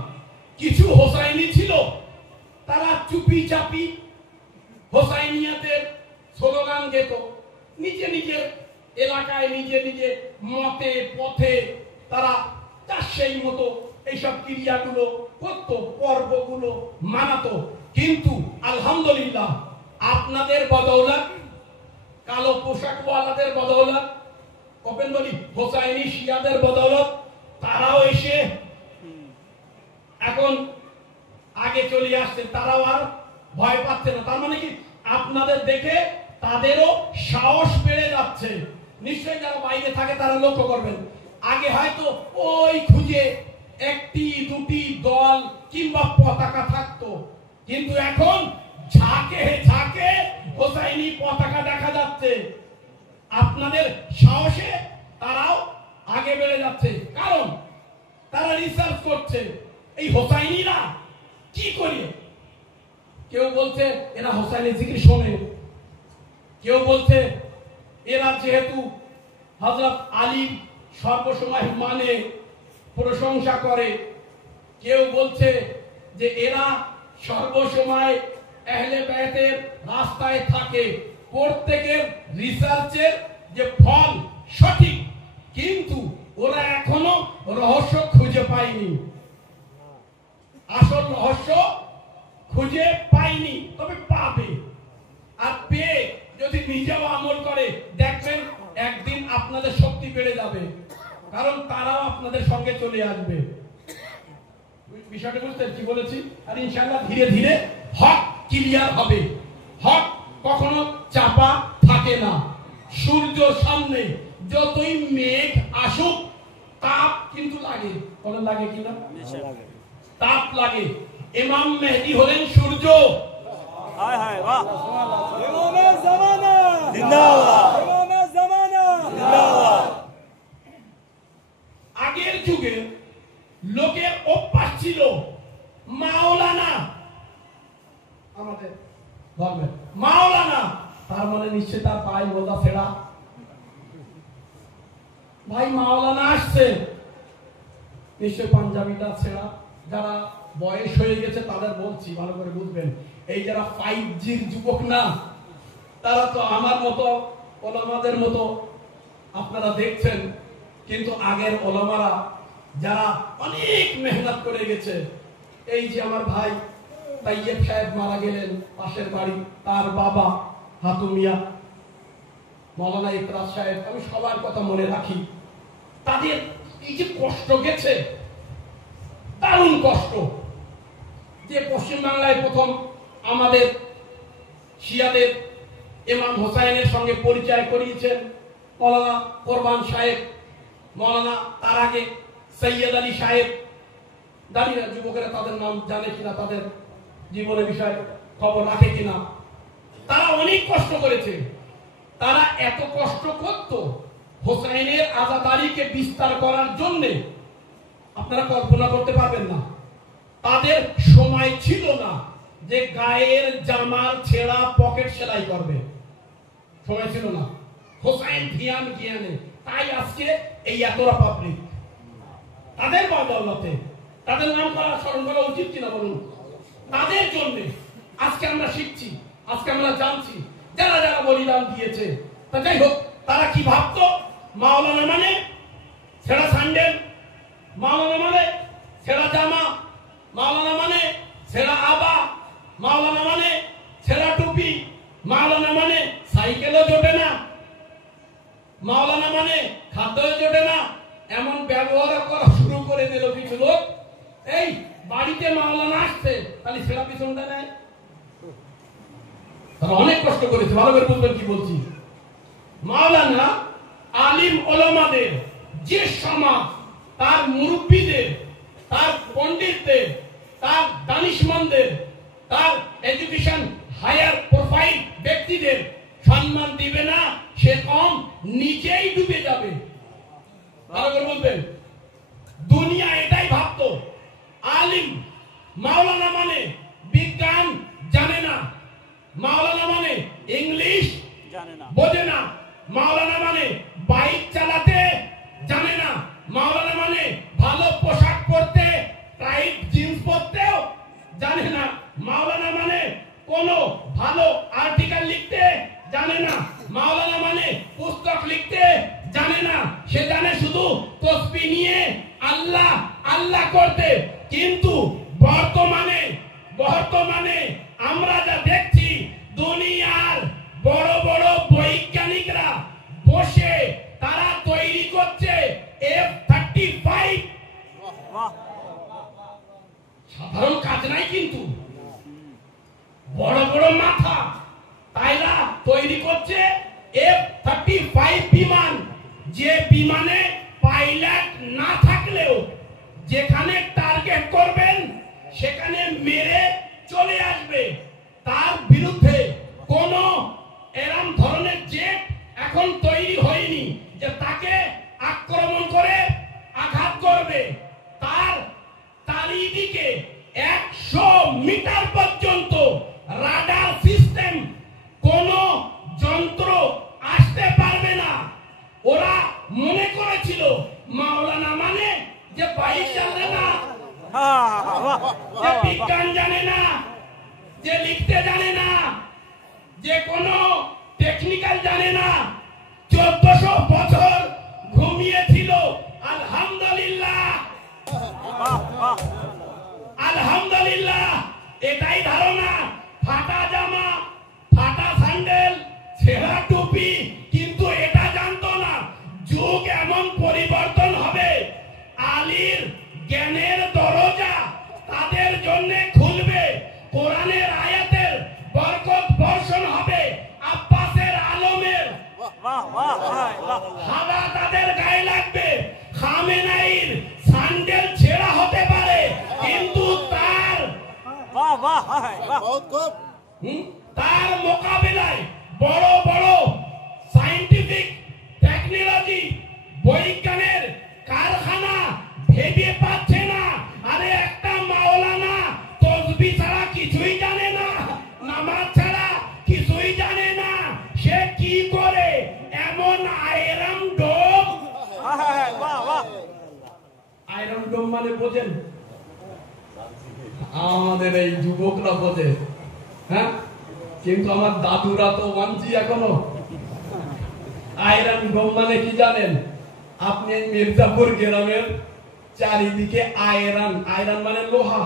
কিছু হোসাইনি ছিল, তারা চুপি চাপি হোসাইনিয়াতের স্লোগান গেত, নিজে নিজের এলাকায় নিজে নিজে মতে পথে তারা তার সেই মতো এইসব ক্রিয়াগুলো করত, পর্বগুলো মানাতো। কিন্তু আলহামদুলিল্লাহ আপনাদের বদৌলত, কালো পোশাকওয়ালাদের বদৌলত, ওপেন বলি হোসাইনি শিয়াদের বদৌলত, তারাও এসে এখন আগে চলে আসছে, তারাও আর ভয় পাচ্ছে না। তার মানে কি, আপনাদের দেখে তাদেরও সাহস বেড়ে যাচ্ছে। নিশ্চয়ই যারা বাইরে থাকে তারা লক্ষ্য করবেন, আগে হয়তো ওই খুঁজে একটি দুটি দল কিংবা পতাকা থাকতো, কিন্তু এখন ঝাঁকে ঝাঁকে হোসাইনি পতাকা দেখা যাচ্ছে। আপনাদের সাহসে তারাও আগে বেড়ে যাচ্ছে, কারণ তারা রিসার্চ করছে এই হোসাইনিরা কি করে। কেউ বলছে এরা হোসাইনি জিকির শোনে, কেউ বলছে এরা যেহেতু হযরত আলী সর্বসময় মানে প্রশংসা করে, কেউ বলছে যে এরা সর্বসময় আহলে বাইতের রাস্তায় থাকে। প্রত্যেকের রিসার্চের যে ফল সঠিক, কিন্তু ওরা এখনো রহস্য খুঁজে পায়নি, আসল রহস্য খুঁজে পায়নি, তবে পাবে। আর পেয়ে যদি নিজেও আমল করে দেখবেন একদিন আপনাদের শক্তি বেড়ে যাবে, কারণ তারাও আপনাদের সঙ্গে চলে আসবে। বিষয়টা বুঝতে কি বলেছি? আর ইনশাআল্লাহ ধীরে ধীরে হক ক্লিয়ার হবে। হক কখনো চাপা থাকে না। সূর্য সামনে যতই মেঘ আসুক তাপ কিন্তু লাগে, বলেন লাগে কিনা? তাপ লাগে। ইমাম মেহেদী হলেন সূর্য। হায় হায় বাহ, ইমামে জামানা জিন্দাবাদ, ইমামে জামানা জিন্দাবাদ। আগের যুগে লোকের অভ্যাস ছিল মাওলানা, আমাদের ধর্মের মাওলানা তার মানে নিশ্চয় তার পাই মোজা ছেড়া। ভাই মাওলানা আসছে, নিশ্চয় পাঞ্জাবিটা ছেড়া। যারা বয়স হয়ে গেছে তাদের বলছি, ভালো করে বুঝবেন, এই যারা 5G'র যুবক না, তারা তো আমার মতো ওলামাদের মতো আপনারা দেখছেন, কিন্তু আগের ওলামারা যারা অনেক মেহনত করে গেছে, এই যে আমার ভাই তাইয়েব সাহেব মারা গেলেন পাশের বাড়ি, তার বাবা হাতুমিয়া, মাওলানা ইকরাস সাহেব, আমি সবার কথা মনে রাখি। তাদের এই যে কষ্ট গেছে, দারুণ কষ্ট। যে পশ্চিমবাংলায় প্রথম আমাদের শিয়াদের ইমাম হোসাইনের সঙ্গে পরিচয় করিয়েছেন মাওলানা কোরবান সাহেব, মাওলানা তার আগে সৈয়দ আলী সাহেব। জানি না যুবকেরা তাদের নাম জানে কিনা, তাদের জীবনের বিষয়ে খবর রাখে কিনা। তারা অনেক কষ্ট করেছে। তারা এত কষ্ট করত হোসাইনের আজাদারিকে বিস্তার করার জন্য, আপনারা কল্পনা করতে পারবেন না। তাদের সময় ছিল না যে গায়ের জামার ছেঁড়া পকেট সেলাই করবে, সময় ছিল না। হোসাইন ধিয়ান জ্ঞানে, তাই আজকে এই এতটা পাবলিক তাদের বদৌলতে। তাদের নাম করা স্মরণ করা উচিত কিনা বলুন? তাদের জন্য আজকে আমরা শিখছি, আজকে আমরা জানছি যারা যারা বলিদান দিয়েছে। তা যাই হোক, তারা কি ভাবতো? মাওলানা মানে ছেঁড়া স্যান্ডেল, মাওলানা মানে ছেঁড়া জামা, মাওলানা মানে ছেঁড়া আবা, মাওলানা মানে ছেঁড়া টুপি, মাওলানা মানে সাইকেলও জোটে না, মাওলানা মানে খাদ্যও জোটে না। এমন ব্যবহার করা শুরু করে দিল কিছু লোক। এই বাড়িতে মাওলানা আসছে, তাহলে ছেঁড়া পিছনটা নেয়। তারা অনেক কষ্ট করেছে, ভালো করে বুঝবেন কি বলছি। মাওলানা আলিম ওলামাদের যে সমাজ, তার মুরব্বীদের, তার পণ্ডিতদের, তার দানিশমানদের, তার এডুকেশন হায়ার প্রোফাইল ব্যক্তিদের সম্মান দিবে না, সে কম নিজেই ডুবে যাবে। ভালো করে বলবেন। দুনিয়া এটাই ভাবতো আলিম মাওলানা মানে বিজ্ঞান জানে না, মাওলানা মানে ইংলিশ জানে না, বোঝে না, মাওলানা মানে বাইক চালাতে জানে না, মাওলানা মানে ভালো পোশাক পরতে, টাইট জিন্স পরতেও জানে না, মাওলানা মানে কোন ভালো আর্টিকেল লিখতে জানে না, মাওলানা মানে পুস্তক লিখতে জানে না। সে জানে শুধু তসবিহ নিয়ে আল্লাহ আল্লাহ করতে। কিন্তু বর্তমানে আমরা যা দেখছি, দুনিয়ার বড় বড় বৈজ্ঞানিকরা বসে তারা তৈরি করছে F-35। বাহ, সাধারণ কাজ নাই, কিন্তু বড় বড় মাথা তাইরা তৈরি করছে F-35 বিমান, যে বিমানে পাইলট না থাকলেও যেখানে টার্গেট করবেন সেখানে মেরে চলে আসবে। তার বিরুদ্ধে কোন এরম ধরনের জেট এখন তৈরি হয়নি যে তাকে আক্রমণ করে আঘাত করবে। তার চারিদিকে 100 মিটার পর্যন্ত রাডার সিস্টেম, কোন যন্ত্র আসতে পারবে না। ওরা মনে করেছিল মাওলানা মানে যে বাইক জানে না, যে বিজ্ঞান জানে না, যে লিখতে জানে না, যে কোনো টেকনিক্যাল জানে না। 1400 বছর ঘুমিয়েছিল। আলহামদুলিল্লাহ, আলহামদুলিল্লাহ। এটাই ধারণা, ফাটা জামা, ফাটা স্যান্ডেল, ছেঁড়া টুপি, কিন্তু এটা জানতো না যুগ এমন পরিবর্তন হবে, আলীর জ্ঞানের দরজা তাদের জন্য খুলবে, কোরআনের আয়াতের বরকত বর্ষণ হবে, আব্বাসের আলমের হাওয়া তাদের গায়ে লাগবে। খামেনাইর স্যান্ডেল ছেঁড়া হতে পারে, কিন্তু তার মোকাবিলায় বড় বড় সায়েন্টিফিক টেকনোলজি, বৈজ্ঞানের কারখানা ভেবে পাচ্ছে না। আরে একটা মাওলানা তসবিহ ছাড়া কিছুই জানে না, নামাজ ছাড়া কিছুই জানে না, সে কি করে এমন আয়রন ডোম? আয়রন ডোম মানে বোঝেন? আমাদের এই যুবকরা বোঝে, হ্যাঁ, কিন্তু আমার দাদুরা তো মানছি এখনো। আয়রন ডোম মানে কি জানেন? আপনি মির্জাপুর গ্রামের চারিদিকে আয়রন, আয়রন মানে লোহা,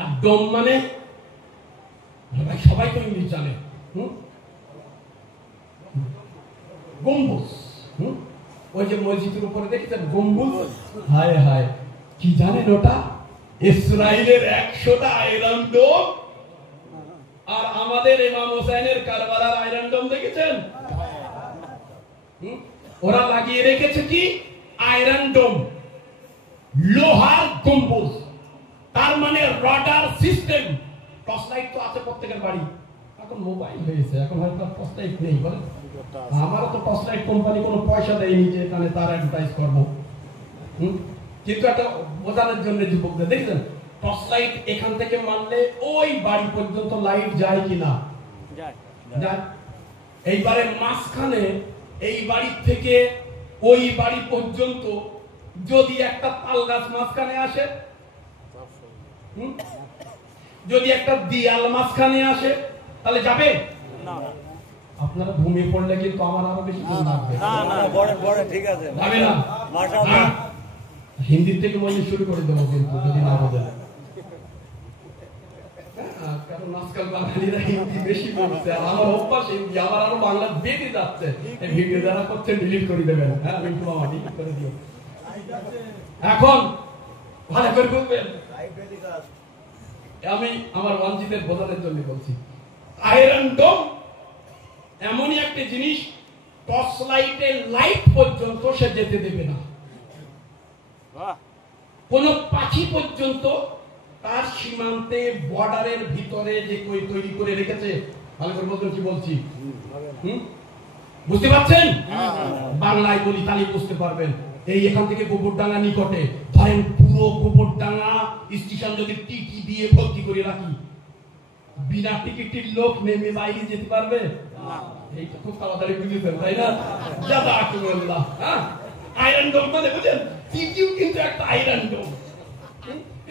আর ডোম মানে সবাই তো ইংলিশ জানে, গম্বুজ। ওই যে মসজিদের উপরে দেখছেন গম্বুজ, হায় হায়, কি জানেন ওটা? ইসরায়েলের 100টা আয়রন ডোম, আর আমাদের ইমাম হোসেনের কারবালার আয়রন ডোম দেখেছেন? ওরা লাগিয়ে রেখেছে কি? আয়রন ডোম, লোহার গম্বুজ। তার মানে রাডার সিস্টেম। টর্চ লাইট তো আছে প্রত্যেকের বাড়ি, এখন মোবাইল হয়েছে, এখন হয়তো টর্চ লাইট নেই। বলে আমারও তো টর্চ লাইট কোম্পানি কোনো পয়সা দেয়নি যে এখানে তার অ্যাডভার্টাইজ করবো। কিন্তু একটা বোঝানোর জন্য যুবকদের দেখছেন, টর্চ লাইট এখান থেকে মারলে ওই বাড়ি পর্যন্ত লাইট যায় কিনা? যায়। এইবারে মাঝখানে এই বাড়ি থেকে ওই বাড়ি পর্যন্ত যদি একটা তাল গাছ মাঝখানে আসে, যদি একটা দিয়াল মাঝখানে আসে, তাহলে যাবে না। আপনারা ঘুমিয়ে পড়লে কিন্তু আমার আরো বেশি ঘুম লাগবে। ঠিক আছে, যাবে না। হিন্দি থেকে মনে শুরু করে দেবো কিন্তু যদি না বোঝেন, কারণ আজকাল বাঙালিরা হিন্দি বেশি বলছে, আর আমার অভ্যাস হিন্দি, আমার আরো বাংলা বেড়ে যাচ্ছে। এই ভিডিও যারা করছেন ডিলিট করে দেবেন, হ্যাঁ মিন্টু মামা ডিলিট করে দিও। এখন ভালো করে বলবেন, আমি আমার ওয়ানজিতের বোঝানোর জন্য বলছি। আয়রন ডোম এমনই একটা জিনিস, টর্চ লাইটের লাইট পর্যন্ত সে যেতে দেবে না। কোন পাখি পর্যন্ত তার সীমান্তে, বর্ডারের ভিতরে যে কই তৈরি করে রেখেছে, ভালো করে বলতে কি বলছি, বুঝতে পারছেন? বাংলায় বলি তাহলে বুঝতে পারবেন। এই এখান থেকে গোবরডাঙ্গা নিকটে, ধরেন পুরো গোবরডাঙ্গা স্টেশন যদি টিকি দিয়ে ভর্তি করে রাখি, বিনা টিকিটের লোক নেমে বাইরে যেতে পারবে না। এই তো খুব তাড়াতাড়ি বুঝেছেন, তাই না? জাযাকুমুল্লাহ। হ্যাঁ, আয়রন ডোম মানে বুঝেন, টিকিও কিন্তু একটা আয়রন ডোম।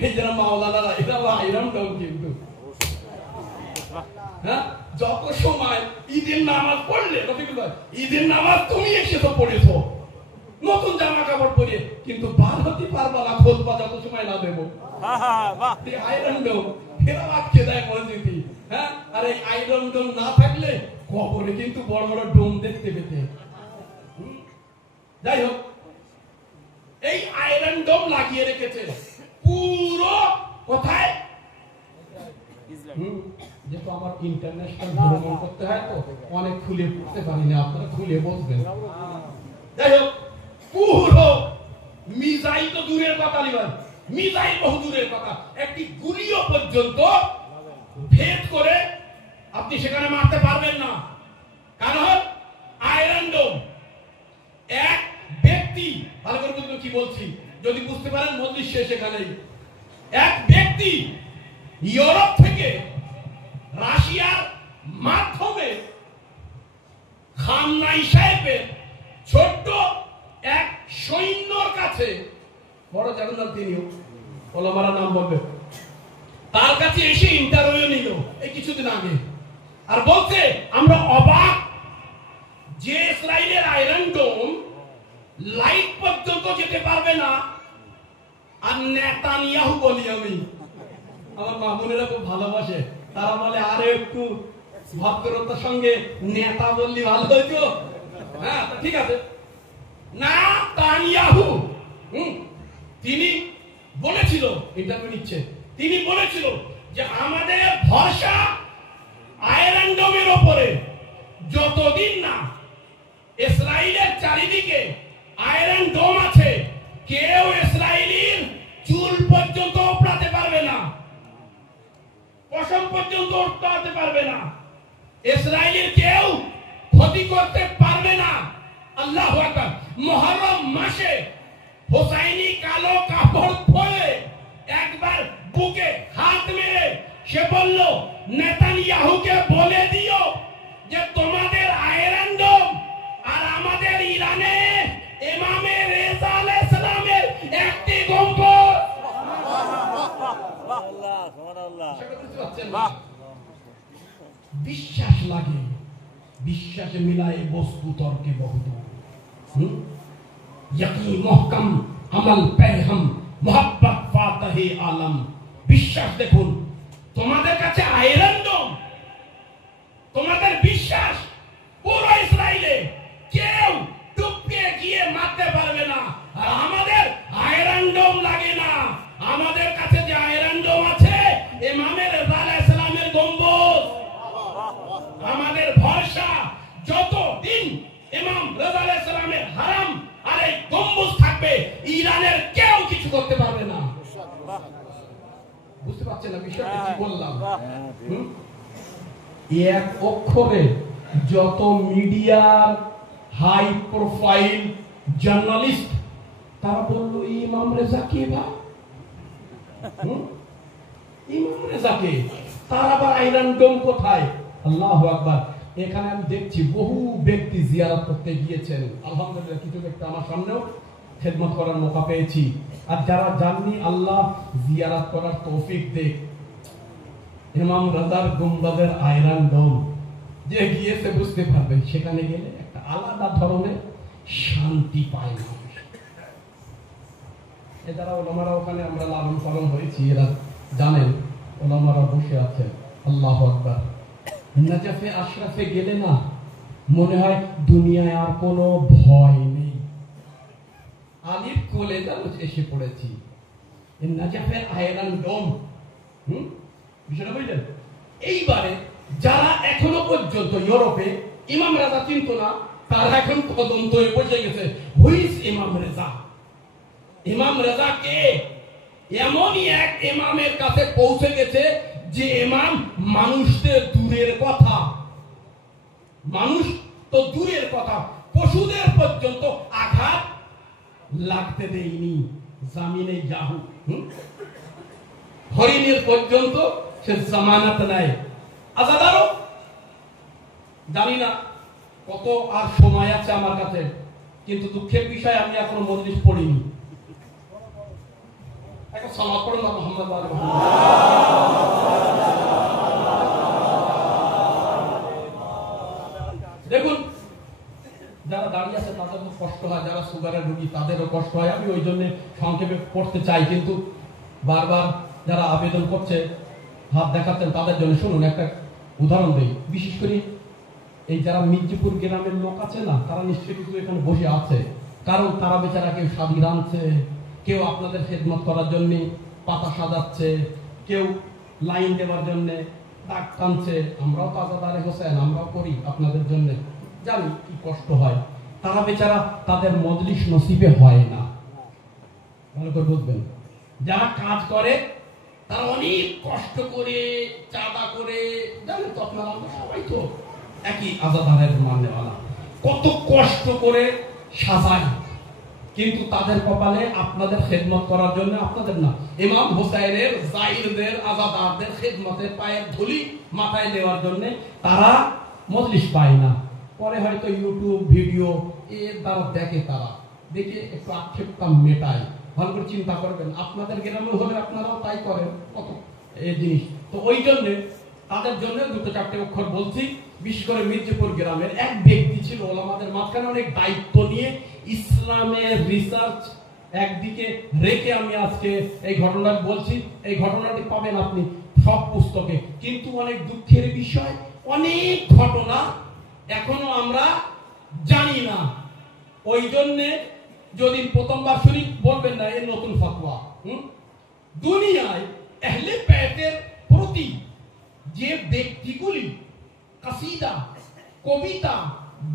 এই যারা মাওলানারা, এরা আয়রন ডোম কিন্তু। হ্যাঁ, যত সময় ঈদের নামাজ পড়লে, ঈদের নামাজ তুমি এসে তো পড়েছো নতুন জামা কাপড় পরে, কিন্তু বার হতে পারবা না খোঁজবা যত সময় না দেবো। আয়রন ডোম এরা আটকে দেয় মসজিদে। হ্যাঁ, আর এই আয়রন ডোম না থাকলে কবরে কিন্তু বড় বড় ডোম দেখতে পেতে। যাই হোক, এই আয়রন ডোম লাগিয়ে রেখেছে পুরো কোথায়? যেহেতু আমার ইন্টারন্যাশনাল ভ্রমণ করতে হয় তো অনেক খুলে পড়তে পারি না, আপনারা খুলে বলবেন। যাই হোক, পুরো মিসাইল তো দূরের কথা, মিসাইল বহু দূরের কথা, একটি গুলিও পর্যন্ত ভেদ করে আপনি সেখানে মারতে পারবেন না। কারণ আয়রন ডোম, এক ব্যক্তি, ভালো করে বুঝবেন কি বলছি, যদি বুঝতে পারেন মজলিস শেষ এখানেই। এক ব্যক্তি ইউরোপ থেকে রাশিয়ার মাধ্যমে খামনাই সাহেবের ছোট্ট এক সৈন্যর কাছে, বড় জানেন তিনিও, ওলামারা নাম বলবে, তার কাছে এসে ইন্টারভিউ নিল এই কিছুদিন আগে, আর বলছে আমরা অবাক যে ইসরায়েলের আয়রন ডোম লাইট পর্যন্ত যেতে পারবে না, আর নেতানিয়াহু বলি আমি, আমার মামুনেরা খুব ভালোবাসে, তারা বলে আরে একটু ভদ্রতার সঙ্গে নেতা বললি ভালো হইতো। হ্যাঁ ঠিক আছে, না তানিয়াহু তিনি বলেছিল, ইন্টারভিউ নিচ্ছে, তিনি বলেছিল যে আমাদের ভরসা আয়রন ডোমের উপরে, যতদিন না ইসরায়েলের চারিদিকে আয়রন ডোম আছে কেউ ইসরায়েলের চুল পর্যন্ত উপড়াতে পারবে না, পশম পর্যন্ত উঠাতে পারবে না, ইসরায়েলের কেউ ক্ষতি করতে পারবে না। আল্লাহু আকবার। মুহররম মাসে হোসাইনি কালো কাপড় পরে একবার বুকে হাত মেরে সে বলল নেতানিয়াহুকে বলে দিও যে তোমাদের আয়রন ডোম আর আমাদের ইরানে ইমামে রেজা আলাইহিস সালামের একটি গম্বুজ। আল্লাহ সুবহানাল্লাহ। বিশ্বাস লাগে, বিশ্বাসে মিলায় বস্তু তর্কে বহুদূর। यकीन महकम अमल पैहम मोहब्बत फातहे आलम। বিশ্বাস দেখুন, তোমাদের কাছে আয়রন ডোম, তোমাদের বিশ্বাস পুরো ইসরায়েলে কেউ টুপকে গিয়ে মারতে পারবে না, আর আমাদের আয়রন ডোম লাগে না। আমাদের কাছে যে আয়রন ডোম আছে ইমামে রেজা আলাইহিস সালামের গম্বুজ। আমাদের ভরসা যতদিন ইমাম রেজা আলাইহিস সালামের হারাম আর এই গম্বুজ থাকবে, ইরানের কেউ কিছু করতে পারবে না। বুঝতে পারছেন না বিষয়টা কি বললাম? এক অক্ষরে যত মিডিয়ার হাই প্রোফাইল জার্নালিস্ট তারা বলল ইমাম রেজা কে ভাই? ইমাম রেজা কে? তার আবার আয়রন ডোম কোথায়? আল্লাহু আকবার। এখানে আমি দেখছি বহু ব্যক্তি জিয়ারত করতে গিয়েছেন, আলহামদুলিল্লাহ কিছু ব্যক্তি আমার সামনেও খেদমত করার মৌকা পেয়েছি, আর যারা জাননি আল্লাহ জিয়ারত করার তৌফিক দেখ। ইমাম রাজার গুম্বাদের আয়রন ডোম যে গিয়েছে বুঝতে পারবে, সেখানে গেলে একটা আলাদা ধরনের শান্তি পায় না। যারা ওলামারা ওখানে আমরা লালন পালন হয়েছি এরা জানেন, ওলামারা বসে আছেন। আল্লাহু আকবার। নাজাফে আশরাফে গেলে না মনে হয় দুনিয়ায় আর কোনো ভয় নেই, আলির কোলে যেন এসে পড়েছি। নাজাফের আয়রন ডোম, বিষয়টা বুঝলেন? এইবারে যারা এখনো পর্যন্ত ইউরোপে ইমাম রেজা চিনত না, তারা এখন তদন্ত হয়ে বসে গেছে, হুইস ইমাম রেজা? ইমাম রেজা কে? এমনই এক ইমামের কাছে পৌঁছে গেছে যে ইমাম মানুষদের দূরের কথা, মানুষ তো দূরের কথা, পশুদের পর্যন্ত আঘাত লাগতে দেয়নি। জামিনে যাহু হরিণের পর্যন্ত সে জামানত নেয়। আজাদারও জানি না কত আর সময় আছে আমার কাছে, কিন্তু দুঃখের বিষয় আমি এখনো মজলিস পড়িনি। এখন সালাত পড়ুন না মুহাম্মদ ওয়া আলি মুহাম্মদ। দেখুন যারা দাঁড়িয়ে আছে তাদেরও কষ্ট হয়, যারা সুগারের রোগী তাদেরও কষ্ট হয়। আমি ওই জন্য সংক্ষেপে পড়তে চাই, কিন্তু বারবার যারা আবেদন করছে হাত দেখাচ্ছেন তাদের জন্য শুনুন একটা উদাহরণ দিই। বিশেষ করে এই যারা মির্জিপুর গ্রামের লোক আছে না, তারা নিশ্চয়ই কিছু এখানে বসে আছে, কারণ তারা বেচারা কেউ শাড়ি রাঁধছে, কেউ আপনাদের খেদমত করার জন্য পাতা সাজাচ্ছে, কেউ লাইন দেওয়ার জন্য দাগ টানছে। আমরাও তো আজাদারে হোসেন, আমরাও করি আপনাদের জন্য, জানি কি কষ্ট হয়। তারা বেচারা তাদের মজলিস নসিবে হয় না, ভালো করে বুঝবেন, যারা কাজ করে তারা অনেক কষ্ট করে চাঁদা করে, জানেন তো আপনারা, আমরা সবাই তো একই আজাদারের মাননেওয়ালা, কত কষ্ট করে সাজায়, কিন্তু তাদের কপালে আপনাদের খেদমত করার জন্য, আপনাদের না, ইমাম হোসাইনের, জাহিরদের, আজাদারদের খেদমতের পায়ের ধুলি মাথায় দেওয়ার জন্য তারা মজলিস পায় না। পরে হয়তো ইউটিউব ভিডিও এর দ্বারা দেখে, তারা দেখে একটু আক্ষেপটা মেটায়। ভালো করে চিন্তা করবেন, আপনাদের গ্রামে হলে আপনারাও তাই করেন, কত এই জিনিস। তো ওই জন্য তাদের জন্য দুটো চারটে অক্ষর বলছি। বিশেষ করে মির্জাপুর গ্রামের এক ব্যক্তি ছিল, ওলামাদের মাঝখানে অনেক দায়িত্ব নিয়ে ইসলামের রিসার্চ একদিকে রেখে আমি আজকে এই ঘটনাটি বলছি। এই ঘটনাটি পাবেন আপনি সব পুস্তকে, কিন্তু অনেক দুঃখের বিষয়, অনেক ঘটনা এখনো আমরা জানি না। ওই জন্যে যদি প্রথমবার শুনি বলবেন না এর নতুন ফতোয়া। দুনিয়ায় আহলে বাইতের প্রতি যে ব্যক্তিগুলি কাসিদা, কবিতা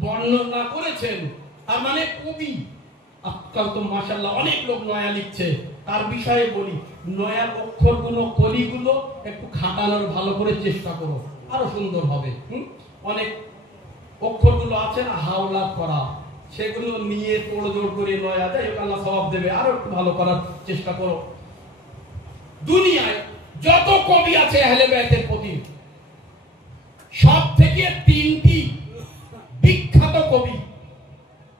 বর্ণনা করেছেন, তার মানে কবি, আজকাল তো মাশাআল্লাহ অনেক লোক নয়া লিখছে, তার বিষয়ে বলি, নয়ার অক্ষরগুলো, কলিগুলো একটু খাটানোর ভালো করে চেষ্টা করো, আরো সুন্দর হবে। অনেক অক্ষরগুলো আছে না হাওলা করা, সেগুলো নিয়ে তোড়জোড় করে নয়া যায়, আল্লাহ সওয়াব দেবে, আরো একটু ভালো করার চেষ্টা করো। দুনিয়ায় যত কবি আছে আহলে বাইতের প্রতি, সব থেকে তিনটি বিখ্যাত কবি,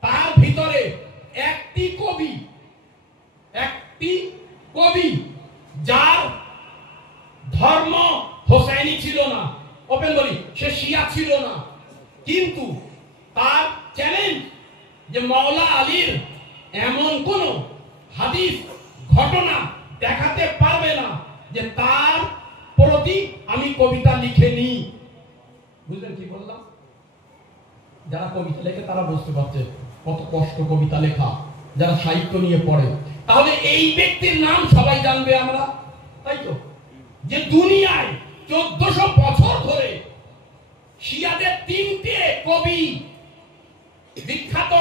তার ভিতরে একটি কবি যার ধর্ম হোসাইনি ছিল না, ওপেন বলি, সে শিয়া ছিল না, কিন্তু তার চ্যালেঞ্জ যে মাওলা আলীর এমন কোন হাদিস ঘটনা দেখাতে পারবে না যে তার প্রতি আমি কবিতা লিখে নি। বুঝলেন কি বললাম? যারা কবিতা লেখে তারা বুঝতে পারছে কত কষ্ট কবিতা লেখা, যারা সাহিত্য নিয়ে পড়ে। তাহলে এই ব্যক্তির নাম সবাই জানবে আমরা, তাই তো? যে দুনিয়ায় 1400 বছর ধরে শিয়াদের তিনটে কবি, বিখ্যাত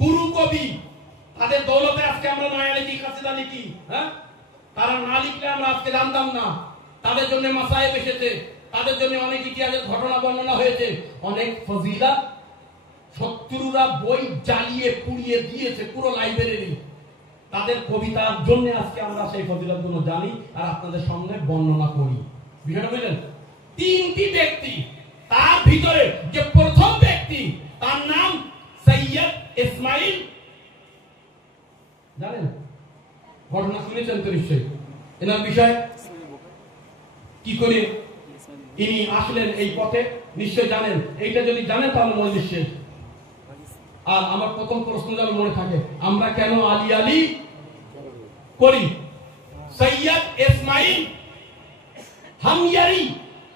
গুরু কবি, তাদের দৌলতে আজকে আমরা নয়া লিখি, কাসিদা লিখি। হ্যাঁ, তারা না লিখলে আমরা আজকে জানতাম না। তাদের জন্য মাসায়েব এসেছে, তাদের জন্য অনেক ইতিহাসের ঘটনা বর্ণনা হয়েছে, অনেক ফজিলাত শত্রুরা বই জ্বালিয়ে পুড়িয়ে দিয়েছে, পুরো লাইব্রেরি। তাদের কবিতার জন্য আজকে আমরা সেই ফজিলাতগুলো জানি আর আপনাদের সামনে বর্ণনা করি। বিষয়টা বুঝলেন? তিনটি ব্যক্তি, তার ভিতরে যে প্রথম ব্যক্তি, তার নাম সৈয়দ ইসমাইল। জানেন, ঘটনা শুনেছেন তো নিশ্চয়ই। এনার বিষয় কি করে ইনি আসলেন এই পথে নিশ্চয় জানেন। এইটা যদি জানেন তাহলে মজলিস শেষ। আর আমার প্রথম প্রশ্ন যেন মনে থাকে, আমরা কেন আলী আলী করি? সৈয়দ ইসমাইল হামিয়ারি,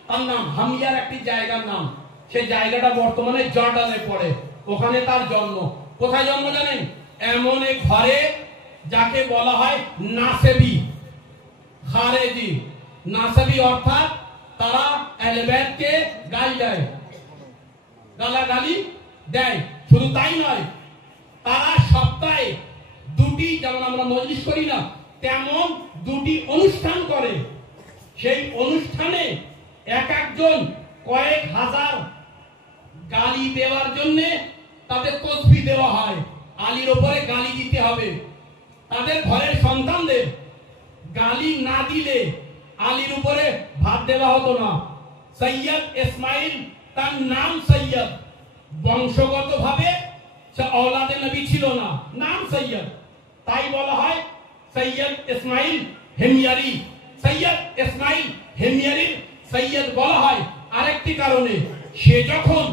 তার নাম। হামিয়ার একটি জায়গার নাম, সেই জায়গাটা বর্তমানে জর্ডানে পড়ে, ওখানে তার জন্ম। কোথায় জন্ম জানেন? এমন এক ঘরে যাকে বলা হয় নাসেবি, খারেজি। নাসেবি অর্থাৎ তারা আহলে বাইতকে গালি দেয়, গালাগালি দেয়। শুধু তাই নয়, তারা সপ্তাহে দুটি, যেমন আমরা মজলিস করি না, তেমন দুটি অনুষ্ঠান করে। সেই অনুষ্ঠানে এক একজন কয়েক হাজার গালি দেওয়ার জন্য তাদের তসবিহ দেওয়া হয়, আলীর উপরে গালি দিতে হবে। তাদের ঘরের সন্তানদের গালি না দিলে আলীর উপরে ভাত দেওয়া হতো না। সৈয়দ ইসমাইল, তার নাম সৈয়দ, বংশগতভাবে সে औलादे নবী ছিল না, নাম সৈয়দ, তাই বলা হয় সৈয়দ ইসমাইল হিময়ারি। সৈয়দ ইসমাইল হিময়ারি সৈয়দ বলা হয় আরেকটি কারণে, সে যখন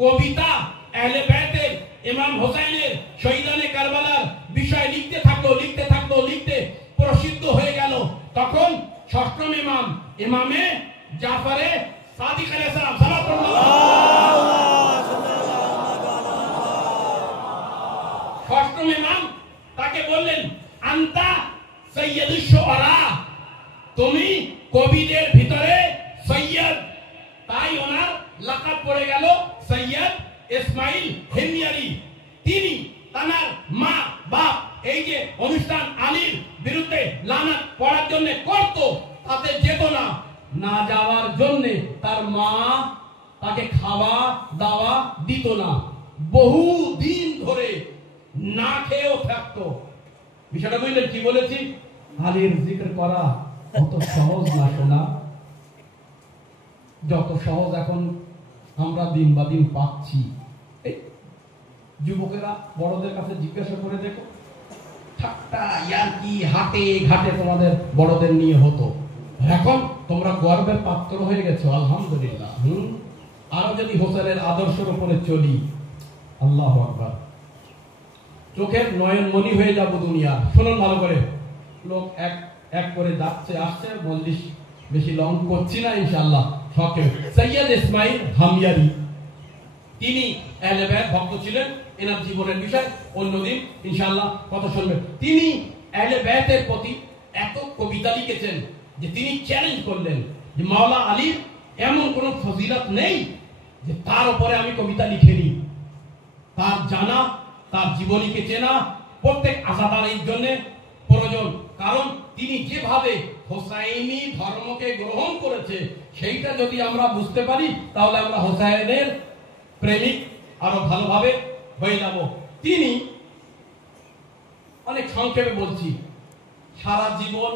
কবিতা আহলে বাইতের ইমাম হোসেনের শহীদানে কারবালার বিষয় লিখতে প্রসিদ্ধ হয়ে গেল, তখন ষষ্ঠম ইমাম, ইমামে জাফরে সাদিক আলাইহিস সালাম, ষষ্ঠম ইমাম তাকে বললেন, আনতা সৈয়দুশ শুআরা, তুমি কবিদের ভিতরে সৈয়দ। তাই ওনার লাকাব পড়ে গেল সৈয়দ ইসমাইল হিময়ারি। তিনি তার মা বাপ এই যে অনুষ্ঠান আলীর বিরুদ্ধে লানত পড়ার জন্য করত, তাতে যেত না। না যাওয়ার জন্য তার মা তাকে খাওয়া দাওয়া দিত না, বহু দিন ধরে না খেয়েও থাকতো। বিষয়টা বুঝলেন কি বলেছি? আলীর জিকির করা অত সহজ না শোনা, যত সহজ এখন আমরা দিন বা দিন পাচ্ছি। এই যুবকেরা বড়দের কাছে জিজ্ঞাসা করে দেখো, ঠাট্টা ইয়ার্কি হাটে ঘাটে তোমাদের বড়দের নিয়ে হতো, এখন তোমরা গর্বের পাত্র হয়ে গেছো, আলহামদুলিল্লাহ। আরো যদি হোসেনের আদর্শের উপরে চলি, আল্লাহু আকবার, চোখের নয়নমণি হয়ে যাব দুনিয়া। শুনুন ভালো করে, লোক এক এক করে যাচ্ছে আসছে, মজলিস বেশি লং করছি না ইনশাআল্লাহ। সৈয়দ ইসমাইল হামিয়ারি, তিনি আহলে বায়ত ভক্ত ছিলেন। এনার জীবনের বিষয় অন্যদিন ইনশাআল্লাহ কথা শুনবেন। তিনি আহলে বায়তের প্রতি এত কবিতা লিখেছেন যে তিনি চ্যালেঞ্জ করলেন যে মাওলা আলীর এমন কোন ফজিলত নেই যে তার উপরে আমি কবিতা লিখিনি। তার জানা, তার জীবনীকে চেনা প্রত্যেক আজাদারের জন্য প্রয়োজন, কারণ তিনি যেভাবে হোসাইনি ধর্মকে গ্রহণ করেছে সেইটা যদি আমরা বুঝতে পারি তাহলে আমরা হোসাইনের প্রেমিক আরো ভালোভাবে হয়ে যাব। তিনি অনেক সংক্ষেপে বলছি, সারা জীবন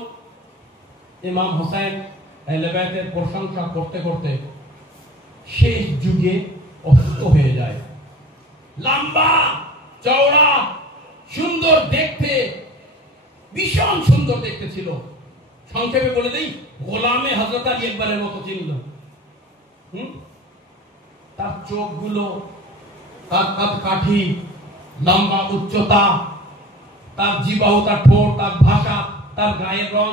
ইমাম হোসেন আহলে বায়তের প্রশংসা করতে করতে শেষ যুগে অসুস্থ হয়ে যায়। লম্বা চওড়া সুন্দর দেখতে, ভীষণ সুন্দর দেখতে ছিল। সংক্ষেপে বলে দেই, গোলামে হযরত আলী একবারের মতো ছিল। তার চোখগুলো, তার কাঠি, লম্বা উচ্চতা, তার জিহ্বা, তার ঠোঁট, তার ভাষা, তার গায়ের রং,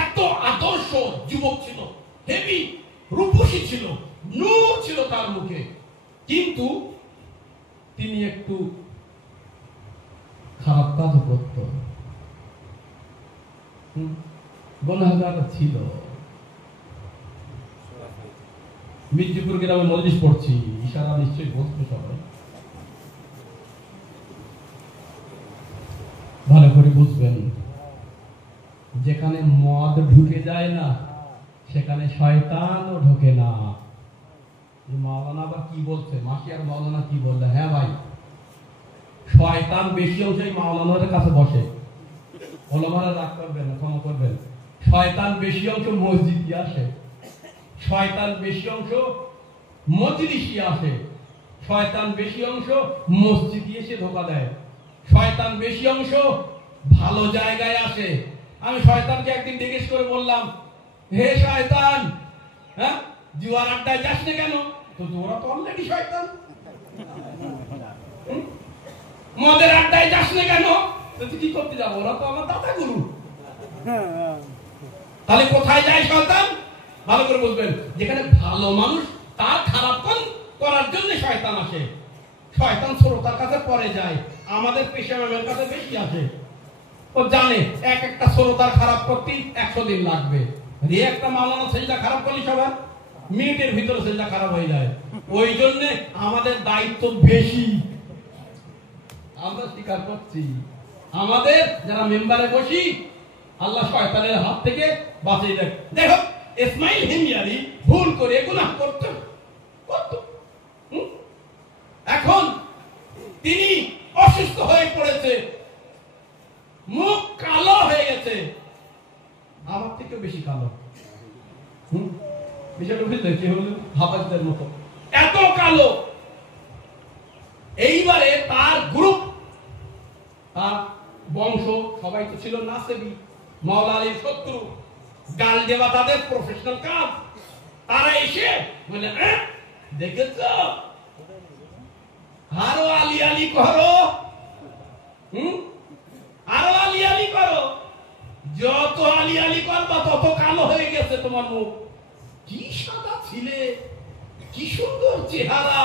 এত আদর্শ যুবক ছিল, হেভি রূপসী ছিল, নূর ছিল তার মুখে। কিন্তু তিনি একটু খারাপ কাজ করত, গুনাহগার ছিল। মির্জিপুর গ্রামে মজলিস পড়ছি, ইশারা নিশ্চয়ই বুঝতে সবাই ভালো করে বুঝবেন। যেখানে মদ ঢুকে যায় না সেখানে শয়তানও ঢোকে না। মাওলানা আবার কি বলছে, মাসিয়ার মাওলানা কি বললে? হ্যাঁ ভাই, শয়তান বেশি অংশই মাওলানার কাছে বসে। ওলামারা রাগ করবেন না, ক্ষমা করবেন। শয়তান বেশি অংশ মসজিদে আসে, শয়তান বেশি অংশ মজলিসে আসে, শয়তান বেশি অংশ মসজিদে এসে ধোঁকা দেয়, শয়তান বেশি অংশ ভালো জায়গায় আসে। আমি শয়তানকে একদিন জিজ্ঞেস করে বললাম, হে শয়তান, হ্যাঁ জুয়ার আড্ডায় যাস না কেন? তো তোরা তো অলরেডি শয়তান। মদের আড্ডায় যাস না কেন? তো তুই কি করতে যাবো? ওরা তো আমার দাদা গুরু। তাহলে কোথায় যায় শয়তান? ভালো করে বুঝবেন, যেখানে ভালো মানুষ তার খারাপ করার জন্য শয়তান আসে। শয়তান শ্রোতার কাছে পরে যায়, আমাদের পেশামের কাছে বেশি আসে। ও জানে এক একটা শ্রোতার খারাপ করতে 100 দিন লাগবে। একটা মাওলানা সেজদা খারাপ করলে সবার মিনিটের ভিতরে সেজদা খারাপ হয়ে যায়। ওই জন্য আমাদের দায়িত্ব বেশি, আমরা স্বীকার করছি। আমাদের যারা মেম্বারে বসি, আল্লাহ শয়তানের হাত থেকে বাঁচিয়ে দেয়। দেখো ইসমাইল হিমিয়ারি ভুল করে গুনাহ করত। এখন তিনি অসুস্থ হয়ে পড়েছে, মুখ কালো হয়ে গেছে, আমার থেকেও বেশি কালো। বিষয়টা বুঝলে কি হলো? হাফেজদের মতো এত কালো। এইবারে তার গ্রুপ, তার বংশ সবাই তো ছিল নাসেবি, মাওলা আলীর শত্রু, গাল দেওয়া তাদের প্রফেশনাল কাজ। তারা এসে বলে, দেখেছ আরো আলী আলী করো, আরো আলী আলী করো, যত আলী আলী করবা তত কালো হয়ে গেছে তোমার মুখ। কি সাদা ছিলে, কি সুন্দর চেহারা।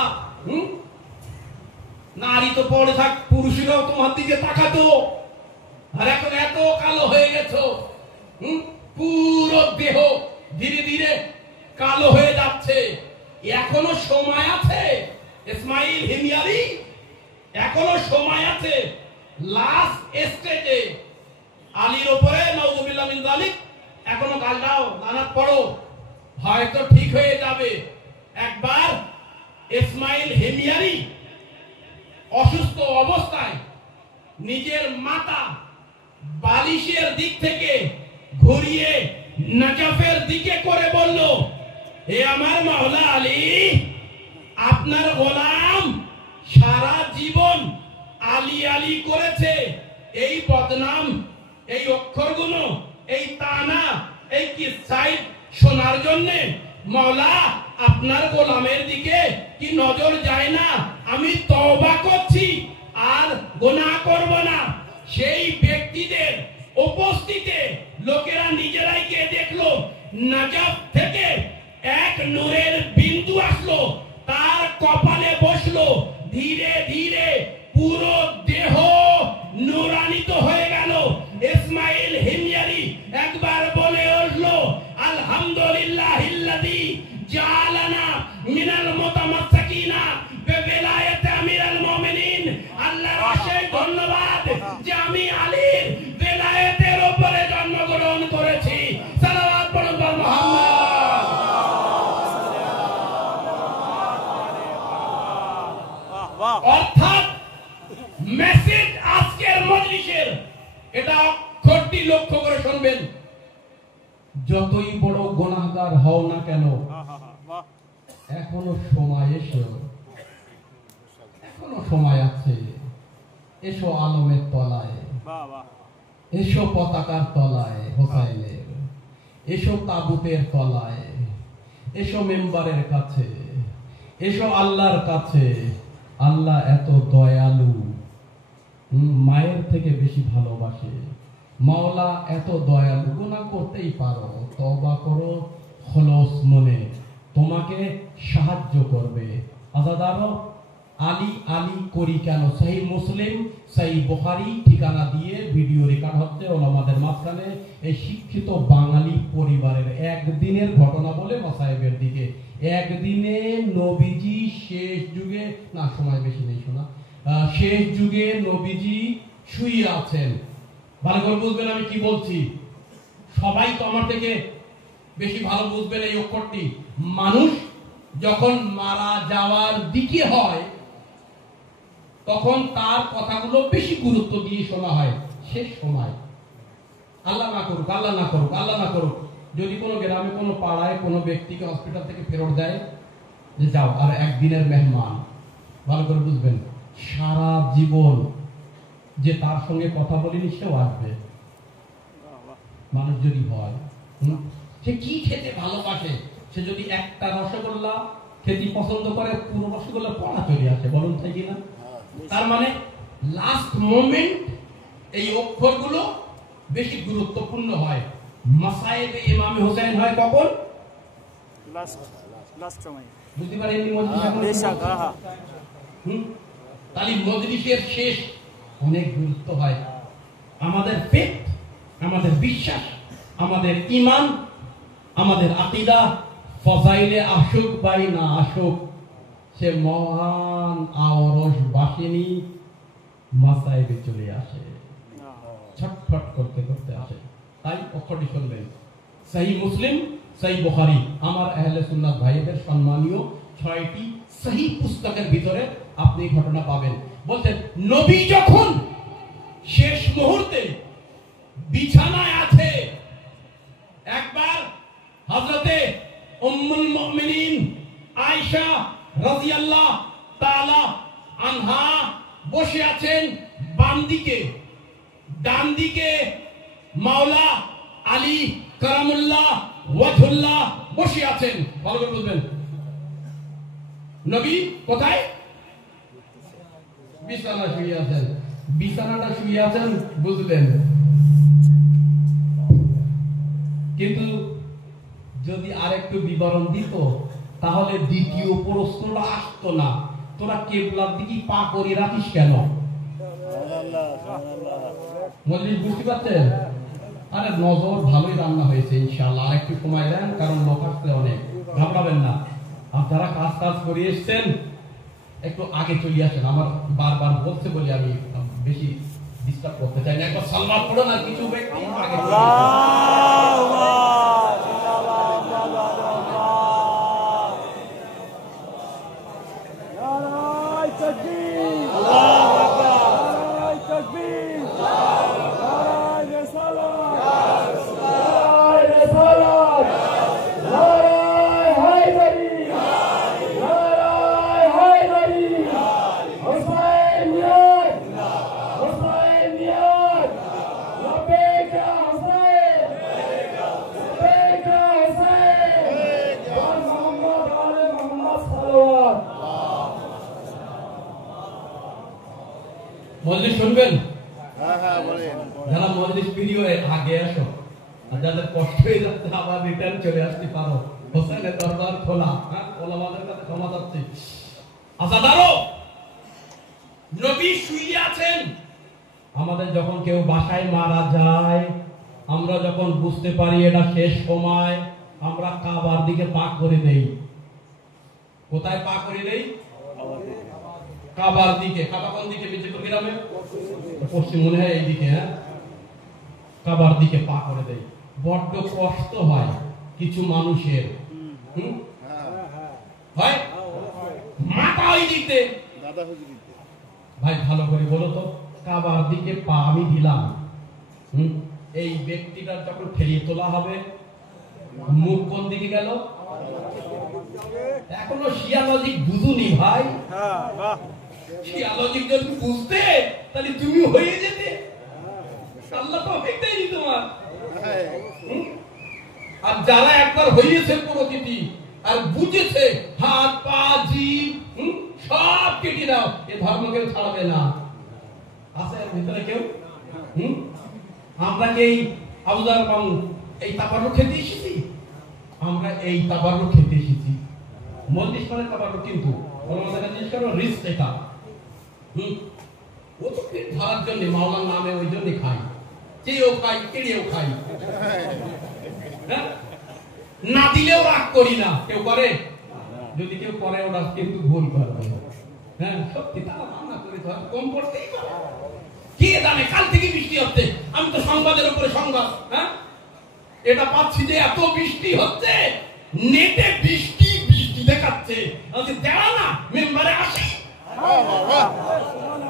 নারী তো পড়ে থাক, পুরুষেরাও তোমার দিকে তাকাতো, আর এখন এত কালো হয়ে গেছো। পুরো দেহ ধীরে ধীরে কালো হয়ে যাচ্ছে। এখনো সময় আছে ইসমাইল হিমিয়ারি, এখনো সময় আছে। লাস্ট স্টেজে এখনো কালটাও নামাজ পড়ো, হয়তো ঠিক হয়ে যাবে। একবার ইসমাইল হেমিয়ারি অসুস্থ অবস্থায় নিজের মাথা বালিশের দিক থেকে ঘুরিয়ে নাজাফের দিকে করে বলল, হে আমার মাওলা আলী, আপনার গোলাম সারা জীবন আলী আলী করেছে, এই বদনাম, এই অক্ষরগুলো, এই তানা, এই কি সাইড শোনার জন্য মাওলা আপনার গোলামের দিকে কি নজর যায় না? আমি তওবা করছি, আর গুনাহ করব না। সেই ব্যক্তিদের উপস্থিতিতে লোকেরা নিজেরাই গিয়ে দেখলো, নাজাফ থেকে এক নূরের বিন্দু আসলো, তার কপালে বসলো, ধীরে ধীরে পুরো দেহ নূরান্বিত হয়ে গেল। ইসমাইল হিময়ারি একবার বলে উঠলো, আলহামদুলিল্লাহিল্লাযী জাআলানা মিনাল মুতামাসসিকিনা বিওলায়াতি আমিরুল মুমিনিন। আল্লাহর অশেষ ধন্যবাদ যে আমি আলীর বেলায়েতের উপরে জন্মগ্রহণ করেছি। সালাওয়াত পড়ুন মুহাম্মদ। বাহ অর্থাৎ মেসেজ আজকের মজলিসের, এটা অক্ষরটি লক্ষ্য করে শুনবেন। যতই বড় গুনাহগার হও না কেন, বাহ এখনো সময়, এখনো সময় আছে। এসো আলমের তলায়, বাহ বাহ এসো পতাকার তলায় হোসাইনের, এসো তাবুতের তলায়, এসো মেম্বারের কাছে, এসো আল্লাহর কাছে। আল্লাহ এত দয়ালু, মায়ের থেকে বেশি ভালোবাসে। মাওলা এত দয়ালু, গুনাহ করতেই পারো, তওবা করো খলস মনে, তোমাকে সাহায্য করবে। আজাদারো আলী আলী করি কেন? সহিহ মুসলিম, সহিহ বুখারী ঠিকানা দিয়ে ভিডিও রেকর্ড হচ্ছে ওলামাদের মাঝখানে। এই শিক্ষিত বাঙালি পরিবারের একদিনের ঘটনা বলে মাসায়েবের দিকে। একদিনে নবীজি শেষ যুগে, না সময় বেশি নেই শোনা, শেষ যুগে নবীজি শুয়ে আছেন। ভালো করে বুঝবেন আমি কি বলছি। সবাই তো আমার থেকে বেশি ভালো বুঝবেন এই অক্ষরটি। মানুষ যখন মারা যাওয়ার দিকে হয়, তখন তার কথাগুলো বেশি গুরুত্ব দিয়ে শোনা হয়। শেষ সময়, আল্লাহ না করুক, আল্লাহ না করুক, আল্লাহ না করুক, যদি কোনো গ্রামে কোনো পাড়ায় কোনো ব্যক্তিকে হসপিটাল থেকে ফেরত দেয় যে যাও আর একদিনের মেহমান, ভালো করে বুঝবেন সারা জীবন যে তার সঙ্গে কথা বলিনি সেও আসবে। মানুষ যদি হয়, সে কি খেতে ভালোবাসে, সে যদি একটা রসগোল্লা খেতে পছন্দ করে, পুরো রসগোল্লা পড়া চলে আসে, বলুন তাই কিনা? তার মানে লাস্ট মোমেন্ট এই অক্ষরগুলো বেশি গুরুত্বপূর্ণ হয়। মাসায়েবে ইমামে হোসেন হয় কখন? লাস্ট সময়। বুঝতে পারেন মজলিস এখন বেশক, তাহলে মজলিসের শেষ অনেক গুরুত্ব হয়। আমাদের ফেথ, আমাদের বিশ্বাস, আমাদের ঈমান, আমাদের আকীদা ফজাইলে আসুক বাই না আসুক, সে মহান আওরস বাসিনী মাসায়েবে চলে আসে, ছটফট করতে করতে আসে। তাই অক্ষরটি শুনবেন। সহিহ মুসলিম, সহিহ বুখারী, আমার আহলে সুন্নাত ভাইদের সম্মানীয় 6টি সহিহ পুস্তকের ভিতরে আপনি ঘটনা পাবেন। বলতেন নবী যখন শেষ মুহূর্তে বিছানায় আছে, একবার হযরতে উম্মুল মুমিনিন আয়েশা রাদিয়াল্লাহু তাআলা আনহা বসে আছেন বাম দিকে, ডান দিকে মাওলা আলী কারামুল্লাহ ওয়াজহুল্লাহ বসে আছেন। ভালো করে বুঝবেন, নবী কোথায়? বিছানা শুয়ে আছেন। বিছানাটা শুয়ে আছেন বুঝলেন, কিন্তু যদি আরেকটু বিবরণ দিত তাহলে দ্বিতীয় প্রশ্নটা আসতো না, তোরা কিবলার দিকে পা করে রাখিস কেন? মজলিস বুঝতে পারছেন? আরে নজর ভালোই রান্না হয়েছে ইনশাআল্লাহ, আরেকটু সময় দেন, কারণ লোক আসতে অনেক, ঘাবড়াবেন না। আপনারা কাজ করে এসছেন, একটু আগে চলে আসেন। আমার বারবার বলছে বলে আমি বেশি ডিস্টার্ব করতে চাই না। একবার সালমান পড়ো না, কিছু ব্যক্তি আগে মজলিস শুনবেন? যারা মজলিস প্রিয় আগে আসো, আর যাদের কষ্ট হয়ে যাচ্ছে আবার রিটার্ন চলে আসতে পারো। হোসেনের দরবার খোলা, হ্যাঁ, ওলামাদের কাছে ক্ষমা চাচ্ছি। আজাদারো, নবী শুয়ে আছেন। আমাদের যখন কেউ বাসায় মারা যায়, আমরা যখন বুঝতে পারি এটা শেষ সময়, আমরা কাবার দিকে পা করে দেই। কোথায় পা করে দেই? কাবার দিকে। কাবা কোন দিকে? বিজেপুর গ্রামে পশ্চিম মনে হয় এইদিকে। হ্যাঁ, কাবার দিকে পা করে দেয়। বড্ড কষ্ট হয় কিছু মানুষের, হয় মাথা ওই দিতে। ভাই ভালো করে বলো তো, কাবার দিকে পা আমি দিলাম, এই ব্যক্তিটার যখন ফেরিয়ে তোলা হবে, মুখ কোন দিকে গেল? এখনো শিয়া লজিক বুঝুনি ভাই। শিয়া লজিক যদি বুঝতে তাহলে তুমি হয়ে যেতে। আল্লাহ তো দেখতেই তোমার। আর যারা একবার হয়েছে প্রকৃতি আর বুঝেছে, হাত পা জিভ সব কেটে দাও, এ ধর্ম কেউ ছাড়বে না। আছে এর ভিতরে কেউ? আমরা কি এই আবুজার পামু এই তাবারুক খেতে এসেছি? আমরা এই তাবারুক খেতে এসেছি। মজলিস মানে তাবারুক, কিন্তু ওলামাদের কাছে জিজ্ঞেস করো রিস্ক এটা। ও তো পেট ভরার জন্য মাওলার নামে ওই জন্য খাই, চেয়েও খাই, কেড়েও খাই। না দিলেও রাগ করি না। কেউ করে? যদি কেউ করে ওরা কিন্তু ভুল করবে। হ্যাঁ, সত্যি তারা রান্না করে তো কম পড়তেই পারে। কে জানে কাল থেকে বৃষ্টি হচ্ছে, আমি তো সংবাদের উপরে সংবাদ, হ্যাঁ, এটা পাচ্ছি যে এত বৃষ্টি হচ্ছে, নেটে বৃষ্টি বৃষ্টি দেখাচ্ছে। দেওয়া না মেম্বারে আসি,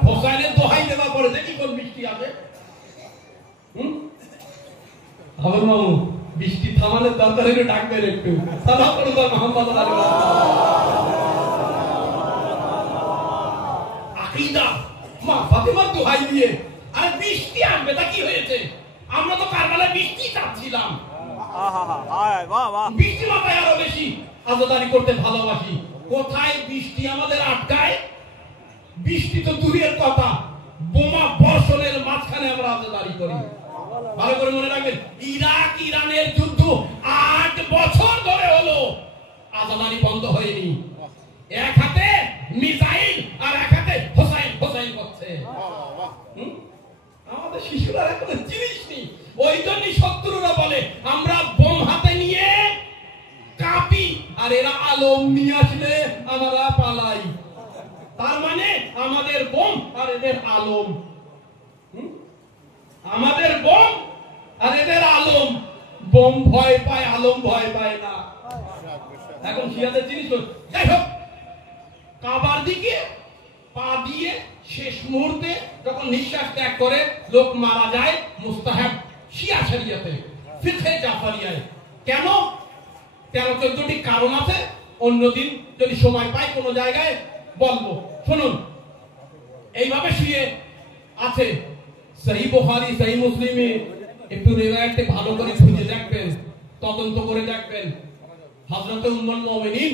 হোসাইনের দোহাই দেওয়া পরে দেখি কোন বৃষ্টি আছে। খবর মামু বৃষ্টি থামানোর দরকার হলে ডাকবেন একটু। সালাম করুন মোহাম্মদ আকীদা মা ফাতেমার দোহাই দিয়ে। আর বৃষ্টি আসবে তা কি হয়েছে? আমরা তো কারবালায় বৃষ্টি চাচ্ছিলাম। বৃষ্টি মাথায় আরো বেশি আজাদারি করতে ভালোবাসি। কোথায় বৃষ্টি আমাদের আটকায়? বৃষ্টি তো দূরের কথা, বোমা বর্ষণের মাঝখানে আমরা আজাদারি করি। ভালো করে মনে রাখবেন, ইরাক ইরানের যুদ্ধ 8 বছর ধরে হলো, আজাদারি বন্ধ হয়নি। এক হাতে মিসাইল আর এক হাতে হোসাইন হোসাইন করছে। আমাদের শিশুরা এখন জিনিস নেই। ওই জন্যই শত্রুরা বলে আমরা বোম হাতে নিয়ে কাঁপি, আর এরা আলম নিয়ে আসলে আমরা পালাই। তার মানে আমাদের বোম আর এদের আলম, আমাদের বোম আর এদের আলম। বোম ভয় পায়, আলম ভয় পায় না। এখন শিয়াদের জিনিস। যাই হোক, কাবার দিকে পা দিয়ে শেষ মুহূর্তে যখন নিঃশ্বাস ত্যাগ করে লোক মারা যায়, মুস্তাহাব শিয়া শরিয়তে, ফিকহে জাফরিয়ায়। কেন? 13-14টি কারণ আছে। অন্যদিন যদি সময় পাই কোনো জায়গায় বলবো। শুনুন, এইভাবে শুয়ে আছে। সহিহ বুখারী, সহিহ মুসলিমে একটু রিওয়ায়াতে ভালো করে খুঁজে দেখবেন, তদন্ত করে দেখবেন। হযরতে উম্মুল মুমিনিন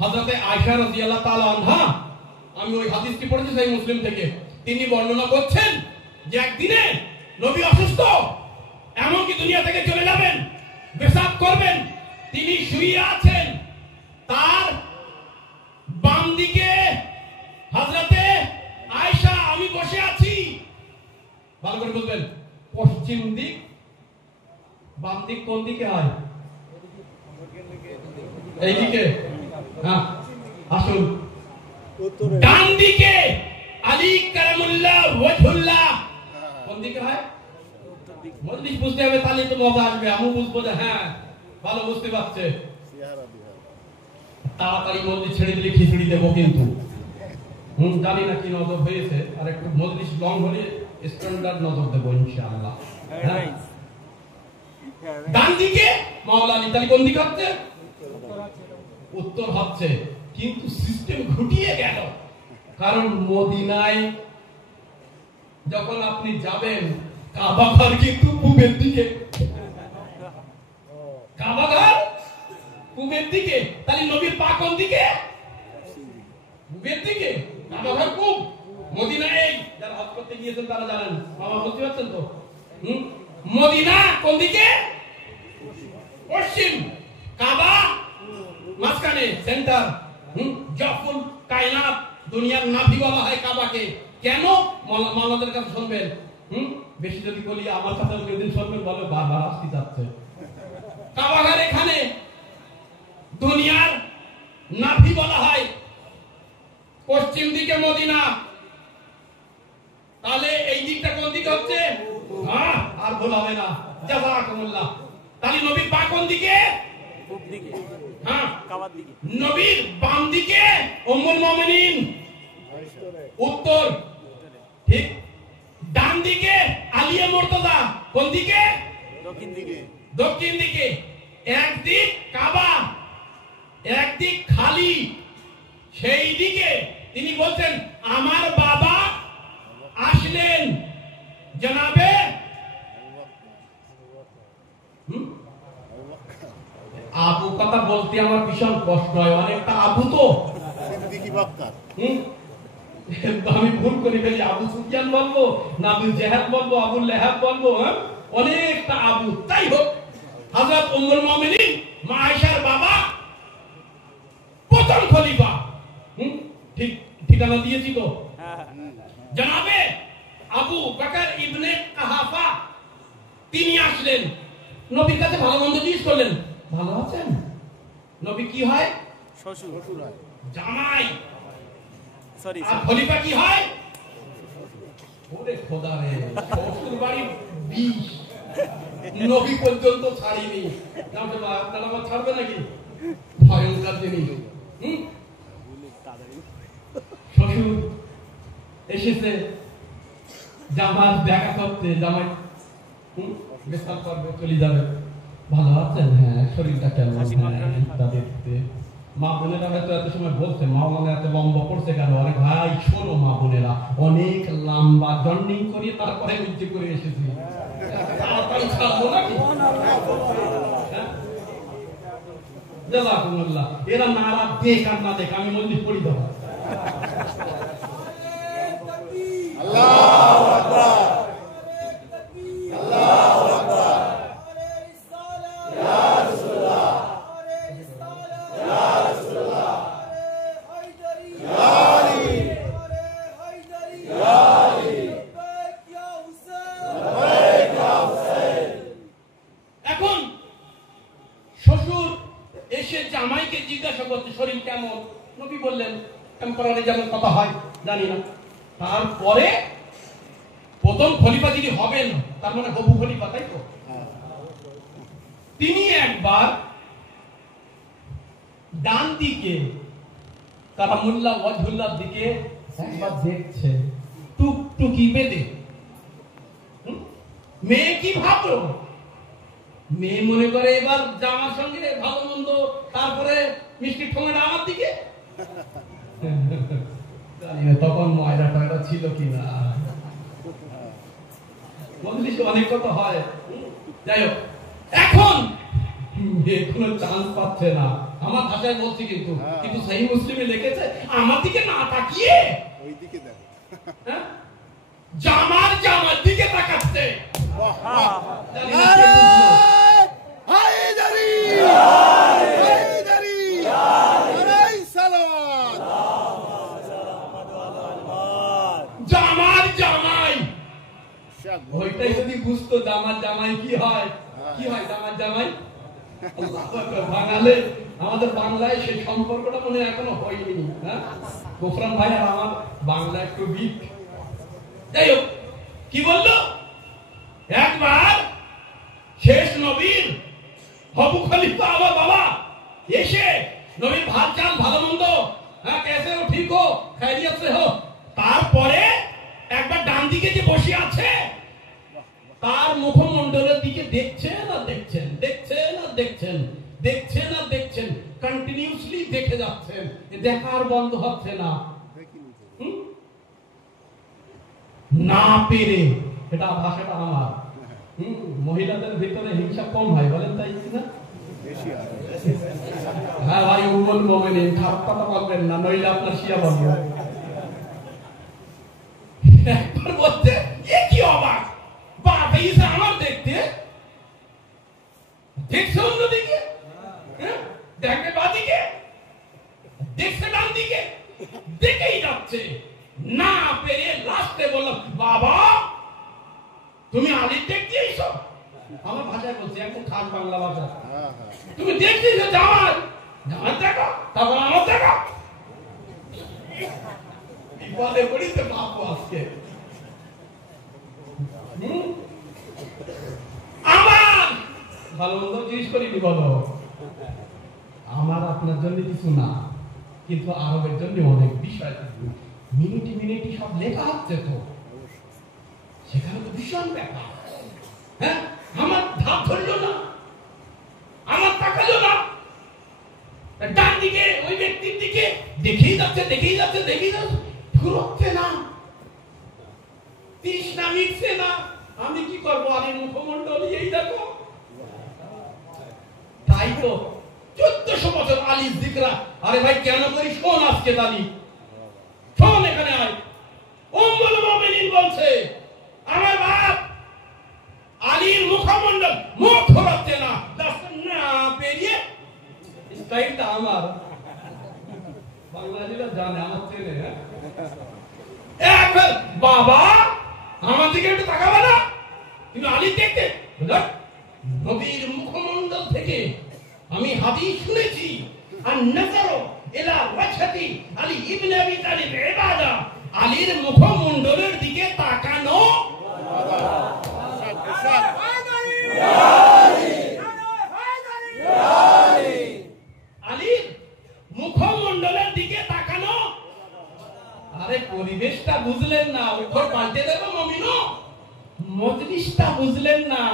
হযরতে আয়েশা রাদিয়াল্লাহু তাআলা আনহা, আমি ওই হাদিসটি পড়েছি সহিহ মুসলিম থেকে, তিনি বর্ণনা করছেন যে একদিনে নবী অসুস্থ, এমনকি দুনিয়া থেকে চলে যাবেন, পেশাব করবেন। তিনি শুয়ে আছেন, তার বাম দিকে হযরতে আয়েশা, আমি বসে আছি। ভালো করে বলবেন, পশ্চিম দিক। বাম দিক কোন দিকে হয়? এইদিকে। হ্যাঁ, আসুন। ডান দিকে আলী কারামুল্লাহ ওয়াজহুল্লাহ মজলিস বুঝতে হবে, তাহলে তো মজা আসবে। আমি বুঝবো যে হ্যাঁ ভালো বুঝতে পারছে। তাড়াতাড়ি মজলিস ছেড়ে দিলে খিচুড়ি দেবো কিন্তু। জানি না কি নজর হয়েছে, আর একটু মজলিস লং হলে স্ট্যান্ডার্ড নজর দেবো ইনশাআল্লাহ। হ্যাঁ, ডান দিকে মাওলানা, তাহলে কোন দিকে হচ্ছে? উত্তর হচ্ছে, কিন্তু সিস্টেম ঘুটিয়ে গেল। কারণ মদিনায় যখন আপনি যাবেন, কাবা ঘর কিন্তু পূবের দিকে, কাবা ঘর পূবের দিকে, তাহলে নবীর পা কোন দিকে? পূবের দিকে। কাবা ঘর পূব, মদিনায় যারা হজ করতে গিয়েছেন তারা জানেন। মামা বুঝতে পারছেন তো? মদিনা কোন দিকে? পশ্চিম, কাবা মাঝখানে, সেন্টার। যখন কায়নাত, দুনিয়ার নাভি বলা হয় কাবাকে। কেন? মাওলানাদের কাছে শুনবেন, বেশি যদি বলি আমার কাছে যেদিন শুনবেন বলে বারবার আসতে যাচ্ছে। কাবা ঘর এখানে, দুনিয়ার নাভি বলা হয়। পশ্চিম দিকে মদিনা, তাহলে এই দিকটা কোন দিকে হচ্ছে? হ্যাঁ, আর ভুল হবে না, জাযাকুমুল্লাহ। তাহলে নবীর পা কোন দিকে? পূব দিকে। হ্যাঁ, কাবার দিকে। নবীর বাম দিকে উম্মুল মুমিনিন, উত্তর। ঠিক। ডান দিকে আলিয়া মুর্তজা, কোন দিকে? দক্ষিণ দিকে। দক্ষিণ দিকে। একদিক কাবা, একদিক খালি। সেই দিকে তিনি বলছেন, আমার বাবা আসলেন জনাবে আবু। কথা বলতে আমার ভীষণ কষ্ট হয়, অনেকটা আবু তো। আমি ভুল করে ফেলি, আবু সুফিয়ান বলবো না আবু জেহাদ বলবো, আবু লেহাব বলবো। হ্যাঁ, অনেকটা আবু। তাই হোক, হযরত উম্মুল মুমিনিন মা আয়েশার বাবা প্রথম খলিফা। ঠিক ঠিকানা দিয়েছি তো? জনাবে আবু বকর ইবনে কুহাফা, তিনি আসলেন নবীর কাছে, ভালো মন্দ জিজ্ঞেস করলেন, ভালো আছেন? নবী কি হয়? শ্বশুর। জামাই। সরি, আর খলিফা কি হয়? ওরে খোদা রে, শ্বশুর বাড়ির বিষ নবী পর্যন্ত ছাড়িনি। আপনারা আবার ছাড়বে নাকি? ভয়ঙ্কর জিনিস। শ্বশুর এসেছে জামাই দেখা করতে, জামাই বিস্তার করবে, চলে যাবে। ভালো আছেন? হ্যাঁ। শরীরটা কেমন? মা বোনেরা হয়তো এত সময় বলছে, মাওলানা এত লম্বা পড়ছে কেন? আরে ভাই শোনো, মা বোনেরা অনেক লম্বা জন্ডিং করি, তারপরে উজ্জে করে এসেছি। তাড়াতাড়ি ছাড়বো নাকি? জাযাকুমুল্লাহ। এরা নারা দেখ আর না দেখ, আমি মন্দির পড়ি দেবো। আল্লাহু আকবার, আল্লাহু আকবার। ইয়া রাসূলুল্লাহ, ইয়া রাসূলুল্লাহ, ইয়া আলী, ইয়া আলী, ইয়া হুসাইন। এখন শ্বশুর এসে জামাইকে জিজ্ঞাসা করতে, শরীর কেমন? নবী বললেন, টেম্পোরারি যেমন কথা হয় জানি না। তারপরে প্রথম খলিফা যিনি হবেন, তার মানে হবু খলিফা, তাই তো? তিনি একবার ডান দিকে কারামুল্লাহ ওয়াজহুল্লাহর দিকে একবার দেখছে, টুকটুকি বেঁধে। মেয়ে কি ভাবলো? মেয়ে মনে করে এবার জামার সঙ্গে ভালো মন্দ, তারপরে মিষ্টি ঠোঙাটা আমার দিকে। তখন ময়দা টয়দা ছিল কিনা, মজলিসে অনেক কথা হয়। যাই হোক, এখন কোনো চান্স পাচ্ছে না। আমার ভাষায় বলছি কিন্তু, কিন্তু সহিহ মুসলিমে লিখেছে আমার দিকে না তাকিয়ে ওই দিকে দেখো। জামার দিকে তাকাচ্ছে। জানি না কে বুঝলো। হায়দারি, হায়দারি, আলাই সালাওয়াত। জামাই ওইটাই যদি বুঝতো, জামাই কি হয়, কি হয় জামাই। আল্লাহু আকবার। বাঙালি, আমাদের বাংলায় সেই সম্পর্কটা মনে এখনো হয়নি। হ্যাঁ, গোফরান ভাই আর আমার বাংলা একটু উইক। যাই হোক, কি বললো? একবার নবীর হবু খলিফা আমার বাবা এসে নবীর ভাত চাল ভালো মন্দ হ্যাঁ কেসে ও ঠিক হো খাইরিয়ত সে হো, তারপরে একবার ডান দিকে যে বসে আছে তার মুখমণ্ডলের দিকে দেখছেন আর দেখছেন, দেখছেন আর দেখছেন, দেখছেন আর দেখছেন, কন্টিনিউসলি দেখে যাচ্ছেন, দেখার বন্ধ হচ্ছে না। না পেরে, এটা ভাষাটা আমার, মহিলাদের ভিতরে হিংসা কম হয় বলেন তাই না? হ্যাঁ ভাই উম্মুল মুমিনিন, খারাপ কথা বলবেন না, নইলে আপনার শিয়া বলবো। একবার বলতে এ কি অবাক, বাপ ইসা আমার দেখতে দেখছে অন্যদিকে, দেখবে বাদিকে, দেখছে ডান দিকে, দেখেই যাচ্ছে, না পেরে লাস্টে বললাম বাবা তুমি আলীর দেখতে এসো, আমার ভাষায় বলছি একদম খাস বাংলা ভাষা, তুমি দেখতে এসো জামাত, জামাত দেখো তারপর আমার দেখো, বিপদে পড়িতে বাপু আজকে আমার ভালো মন্দ জিজ্ঞেস করি বিপদ, আমার আপনার জন্য কিছু না, কিন্তু আরবের জন্য অনেক বিষয়, মিনিটি মিনিটি সব লেখা হচ্ছে তো, সেখানে তো ভীষণ ব্যাপার। হ্যাঁ আমার ধাপ ধরলো না, আমার তাকালো না, ডান দিকে ওই ব্যক্তির দিকে দেখেই যাচ্ছে, দেখেই যাচ্ছে, দেখেই যাচ্ছে, ঘুরছে না, তৃষ্ণা মিটছে না, আমি কি করবো? আলীর মুখমণ্ডলী এই দেখো, তাই তো 1400 বছর আলী জিকরা। আরে ভাই কেন করি শোন, আজকে দালি শোন, এখানে আয়, উম্মুল মুমিনিন বলছে আমার বাপ আলীর মুখমণ্ডল মুখ ঘোরাচ্ছে না, না পেরিয়ে স্টাইলটা আমার বাংলাদেশিরা জানে, আমার চেনে, হ্যাঁ বাবা আমার দিকে একটু তাকাবে না, তুমি আলী দেখতে, নবীর মুখমণ্ডল থেকে আমি হাদিস শুনেছি, আর নাজারো ইলা ওয়াজহাতি আলী ইবনে আবি তালিব ইবাদা, আলীর মুখমণ্ডলের দিকে তাকানো আলীর মুখমণ্ডলের দিকে তাকানো। আরে পরিবেশটা বুঝলেন না, উপর পাল্টে দেবো মমিনো, মজলিসটা বুঝলেন না,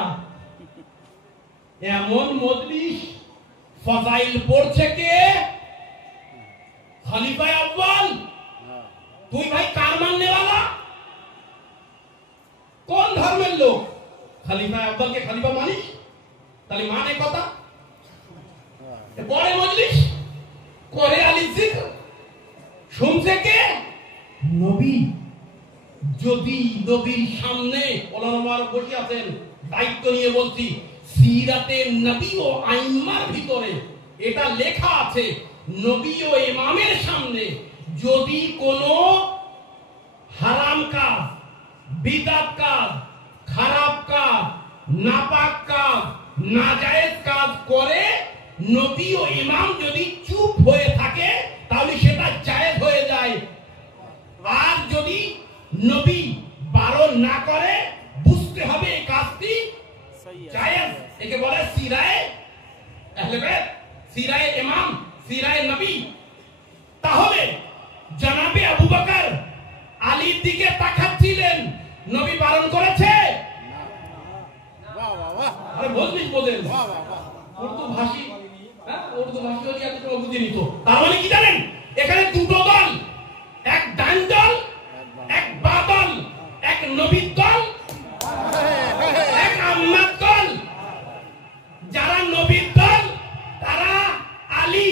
এমন মজলিস ফজাইল পড়ছে কে? খলিফা আউয়াল। তুই ভাই কার মাননেওয়ালা? কোন ধর্মের লোক? খলিফা আউয়ালকে খলিফা মানিস? তাহলে মানে কথা পরে মজলিস করে আলী জিকর শুনছে কে? নবী। যদি নবীর সামনে ওলামারা বসে আছেন, দায়িত্ব নিয়ে বলছি, সিরাতে নবী ও আইম্মার ভিতরে এটা লেখা আছে, নবী ও ইমামের সামনে যদি কোনো হারাম কাজ, বিদআত কাজ, খারাপ কাজ, নাপাক কাজ, নাজায়েজ কাজ করে নবী ও ইমাম যদি চুপ হয়ে থাকে তাহলে সেটা জায়েজ হয়ে যায়, আর যদি নবী বারণ না করে বুঝতে হবে এই কাজটি জায়েজ। একে বলে সিরায়ে আহলে বাইত, সিরায়ে ইমাম, সিরায়ে নবী। তাহলে জনাবে আবু বকর আলীর দিকে তাকাচ্ছিলেন, নবী বারণ করেছে? আরে বলবিস বলেন উর্দু ভাষী, হ্যাঁ উর্দু ভাষী হলে এত কোনো বুঝে নিত। তার মানে কি জানেন, এখানে দুটো দল, এক ডান দল, এক বা দল, এক নবীর দল, এক আম্মার দল। যারা নবীর দল তারা আলী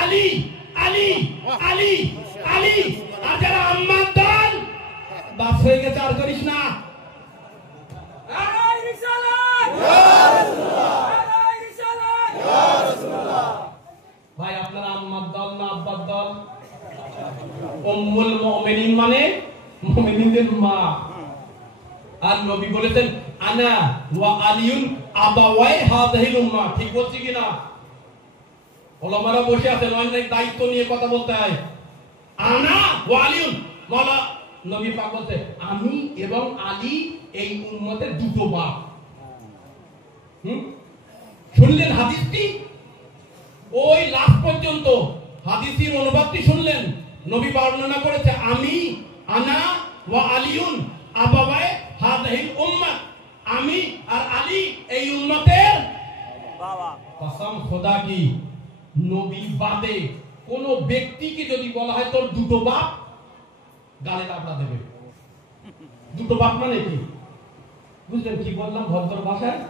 আলী আলী আলী আলী, আর যারা আম্মার দল বাস হয়ে গেছে, আর করিস না। ভাই আপনারা আম্মার দল না আব্বার দল? উম্মুল মুমিনিন মানে মুমিনদের মা, আর নবী বলেছেন আনা ওয়া আলিউন আবাওয়াই হাযিহিল উম্মাহ। ঠিক বলছি কিনা? ওলামারা বসে আছেন, অনেক দায়িত্ব নিয়ে কথা বলতে হয়। আনা ওয়া আলিউন, মাওলা নবী পাক বলতে আমি এবং আলী এই উম্মতের দুটো বাপ। শুনলেন হাদিসটি? ওই লাস্ট পর্যন্ত হাদিসের অনুবাদটি শুনলেন। নবী বর্ণনা করেছে, আমি আনা ওয়া আলিউন আবাবায়ে হাযিহিল উম্মাহ, আমি আর আলী এই উম্মতের বাবা। কসম খোদা কি, নবী বাদে কোন ব্যক্তিকে যদি বলা হয় তোর দুটো বাপ, গালে লাফড়া দেবে। দুটো বাপ মানে কি বুঝলেন? কি বললাম ভদ্র ভাষায়?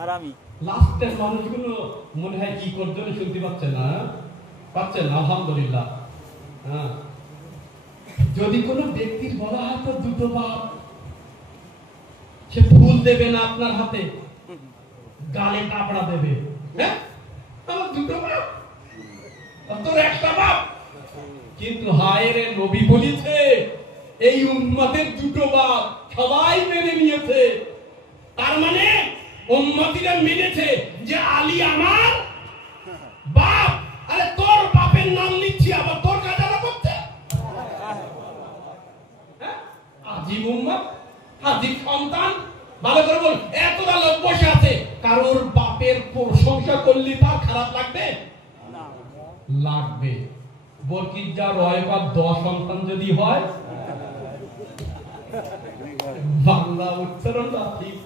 আর আমি লাস্টের মানুষগুলো মনে হয় কি করতে শুনতে পাচ্ছেন না? পাচ্ছেন? আলহামদুলিল্লাহ। হ্যাঁ, যদি কোনো ব্যক্তির বলা হয় তোর দুটো বাপ, সে ফুল দেবে না আপনার হাতে, গালে কাপড়া দেবে। হ্যাঁ, আমার দুটো বাপ, তোর একটা বাপ। কিন্তু হায় রে, নবী বলেছে এই উম্মতের দুটো বাপ, সবাই মেনে নিয়েছে। তার মানে উম্মতিরা মেনেছে যে আলী আমার বাপ। আরে তোর বাপের নাম নিচ্ছি, আবার তোর কাজারা করছে। হ্যাঁ, আজীব উম্মত, আজীব সন্তান। ভালো করে বল, এতটা লোক বসে আছে, কারোর বাপের প্রশংসা করলে তার খারাপ লাগবে? না, লাগবে। বলকি যা রয় বা 10 সন্তান যদি হয়, বাংলা উচ্চারণটা ঠিক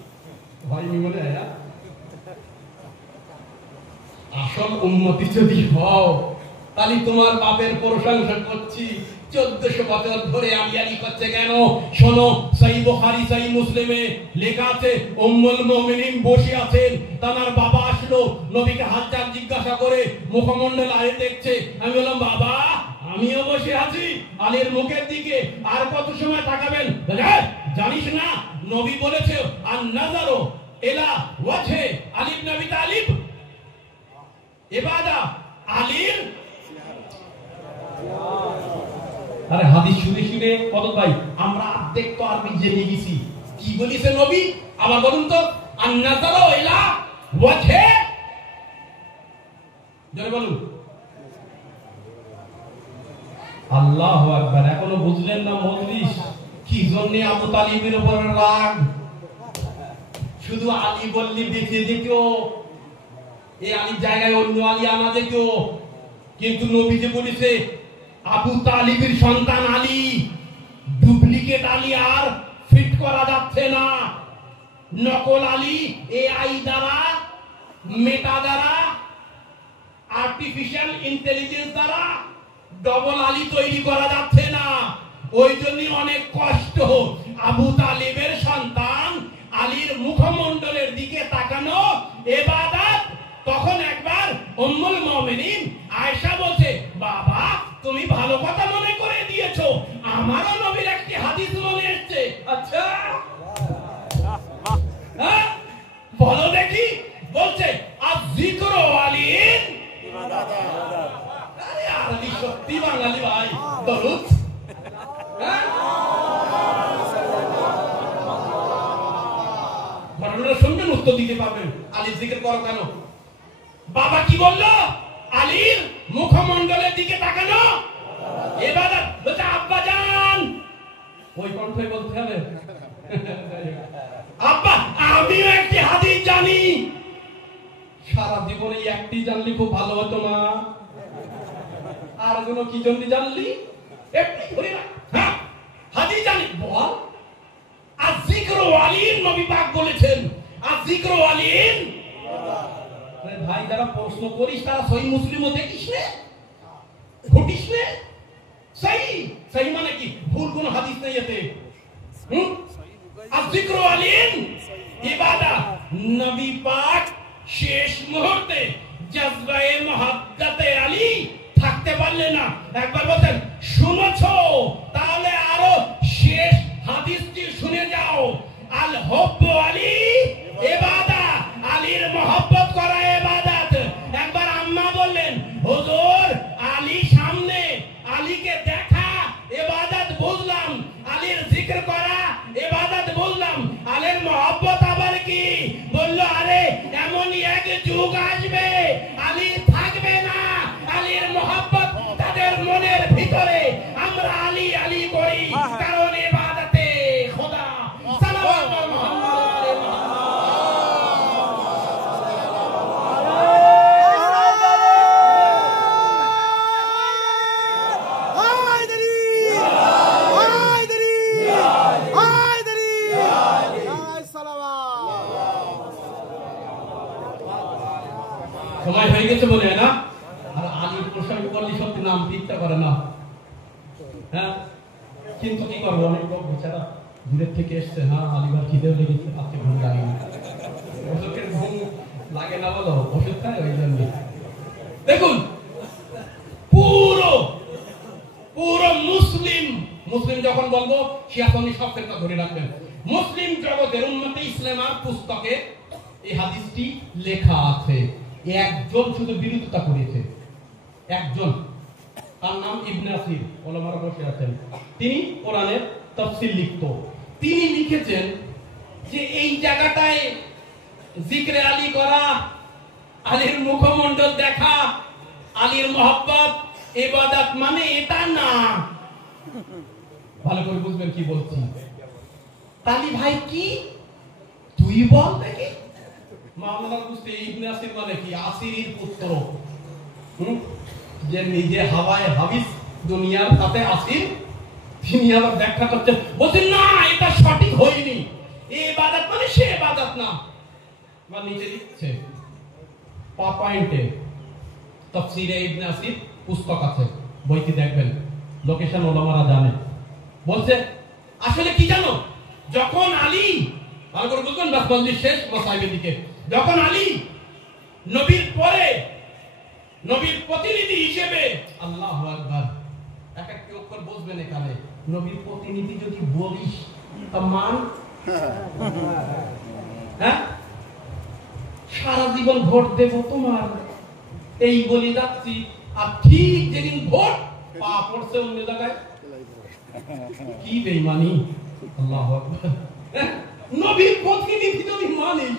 হয়নি মনে হয়। আসল উম্মতি যদি হও, তাহলে তোমার বাপের প্রশংসা করছি। 1400 বছর ধরে আলী করছে কেন? শোনো, সহিহ বুখারী সহিহ মুসলিমে লেখা আছে, উম্মুল মুমিনিন বসে আছেন, তার বাবা আসলো, নবীকে হালচাল জিজ্ঞাসা করে মুখমণ্ডল আয়ে দেখছে। আমি বললাম, বাবা আমিও বসে আছি আলীর মুখের দিকে, আর কত সময় তাকাবেন? জানিস না নবী বলেছে আন নাযারু ইলা ওয়াজহি আলী ইবনে আবি তালিব ইবাদা, আলীর। আরে হাদিস শুনে শুনে কত ভাই আমরা অর্ধেক তো আরবি জেনে গেছি। কি বলেছে নবী আবার বলুন তো? আন নাযারু ইলা ওয়াজহি, জোরে বলুন। আল্লাহু আকবার। এখনো বুঝলেন না মজলিস কি জন্য আবু তালিবের উপর রাগ? শুধু আলী বললি দেখে যেত, এই আলীর জায়গায় অন্য আলী আনা যেত। কিন্তু নবী যে বলেছে আবু তালিবের সন্তান আলী, ডুপ্লিকেট আলী আর ফিট করা যাচ্ছে না। নকল আলী এআই দ্বারা, মেটা দ্বারা, আর্টিফিশিয়াল ইন্টেলিজেন্স দ্বারা ডবল আলী তৈরি করা যাচ্ছে না। ওই জন্য অনেক কষ্ট। আবু তালিবের সন্তান আলীর মুখমণ্ডলের দিকে তাকানো ইবাদত। তখন একবার উম্মুল মুমিনিন আয়েশা বলছে, বাবা তুমি ভালো কথা মনে করে দিয়েছো, আমারও নবীর একটি হাদিস মনে এসেছে। আচ্ছা হ্যাঁ বলো দেখি। বলছে আয-যিকরু ওয়ালিন ইবাদত। আরে আরবি সত্যি বাঙালি ভাই, দরুদ। হ্যাঁ, ঘটনাটা শুনবেন, উত্তর দিতে পারবেন। আলীর জিকির করো কেন? বাবা কি বললো? আলীর মুখমণ্ডলের দিকে তাকানো ইবাদত। বলছে আব্বা জান, ওই কণ্ঠে বলতে হবে, আব্বা আমিও একটি হাদিস জানি। সারা জীবনে একটি জানলি খুব ভালো হতো না? আর কোনো কি জন্য জানলি? একটি ধরে না। হ্যাঁ হাদিস জানি, বল। আয-যিকরু ওয়ালিন, নবী পাক বলেছেন আয-যিকরু ওয়ালিন। আরে ভাই যারা প্রশ্ন করিস তারা সহিহ মুসলিমও দেখিস না, ঘটিস না। সহিহ মানে কি? ভুল কোন হাদিস নেই এতে। আয-যিকরু ওয়ালিন ইবাদত। নবী পাক শেষ মুহূর্তে জজবায়ে মুহাব্বতে আলী থাকতে পারলে না। একবার বলেন শুনেছো, তাহলে আরো শেষ হাদিসটি শুনে যাও। আল হুব্বু আলী ইবাদত, আলীর মহব্বত করা ইবাদত। একবার আম্মা বললেন, হুজুর আলী সামনে, আলীকে দেখা ইবাদত বুঝলাম, আলীর জিকির করা ইবাদত বুঝলাম, আলীর মহব্বত আবার কি? বলল আরে এমনই এক যুগ আসবে আলী থাকবে না, আলীর মহব্বত তাদের মনের ভিতরে। আমরা আলী আলী করি কারণ ইবাদতে খোদা। সালাওয়াত মুহাম্মদ। সময় হয়ে গেছে মনে হয় না? আর আলীর প্রসঙ্গ করলে সত্যি নাম ইচ্ছা করে না, হ্যাঁ, কিন্তু কি করবো, অনেক লোক বেচারা দূরের থেকে এসছে, হ্যাঁ আলিবার খিদেও লেগেছে, আজকে ঘুম লাগেনি, ওষুধের ঘুম লাগে না বলো, ওষুধ খায় ওই জন্য। দেখুন পুরো পুরো মুসলিম যখন বলবো শিয়াসনি সব ক্ষেত্রে ধরে রাখবেন, মুসলিম জগতের উম্মতে ইসলামের পুস্তকে এই হাদিসটি লেখা আছে। একজন শুধু বিরোধিতা করেছে, একজন, তার নাম ইবনে আসির, ওলামারা বসে আছেন, তিনি কোরআনের তাফসীর লিখত। তিনি লিখেছেন যে এই জায়গাটায় জিকরে আলী করা, আলীর মুখমণ্ডল দেখা, আলীর মহব্বত, ইবাদত মানে এটা না। ভালো করে বুঝবেন কি বলছি। তালি ভাই কি তুই বল দেখি, মামলা বুঝতে ইবনে আসির মানে কি, আসিরির পুত্র, যে নিজে হাওয়ায় হাবিস দুনিয়ার সাথে আসির, তিনি আবার ব্যাখ্যা করছেন, বলছেন না এটা সঠিক হয়নি, এই ইবাদত মানে সে ইবাদত না। বা নিচে লিখছে পয়েন্টে তাফসীরে ইবনে আসির পুস্তক আছে, বইটি দেখবেন, লোকেশন ওলামারা জানে। বলছে আসলে কি জানো, যখন আলী, ভালো করে বুঝবেন, বাস বলছি শেষ মাসাইবের দিকে, যখন আলী নবীর পরে নবীর প্রতিনিধি হিসেবে, আল্লাহু আকবার, এক এক অক্ষর বুঝবেন এখানে, নবীর প্রতিনিধি যদি বলিস তা মান, হ্যাঁ, সারা জীবন ভোট দেব তোমার, এই বলি যাচ্ছি, আর ঠিক যেদিন ভোট পা পড়ছে অন্য জায়গায়, কি বেঈমানি, আল্লাহু আকবার। নবীর প্রতিনিধি যদি মানিস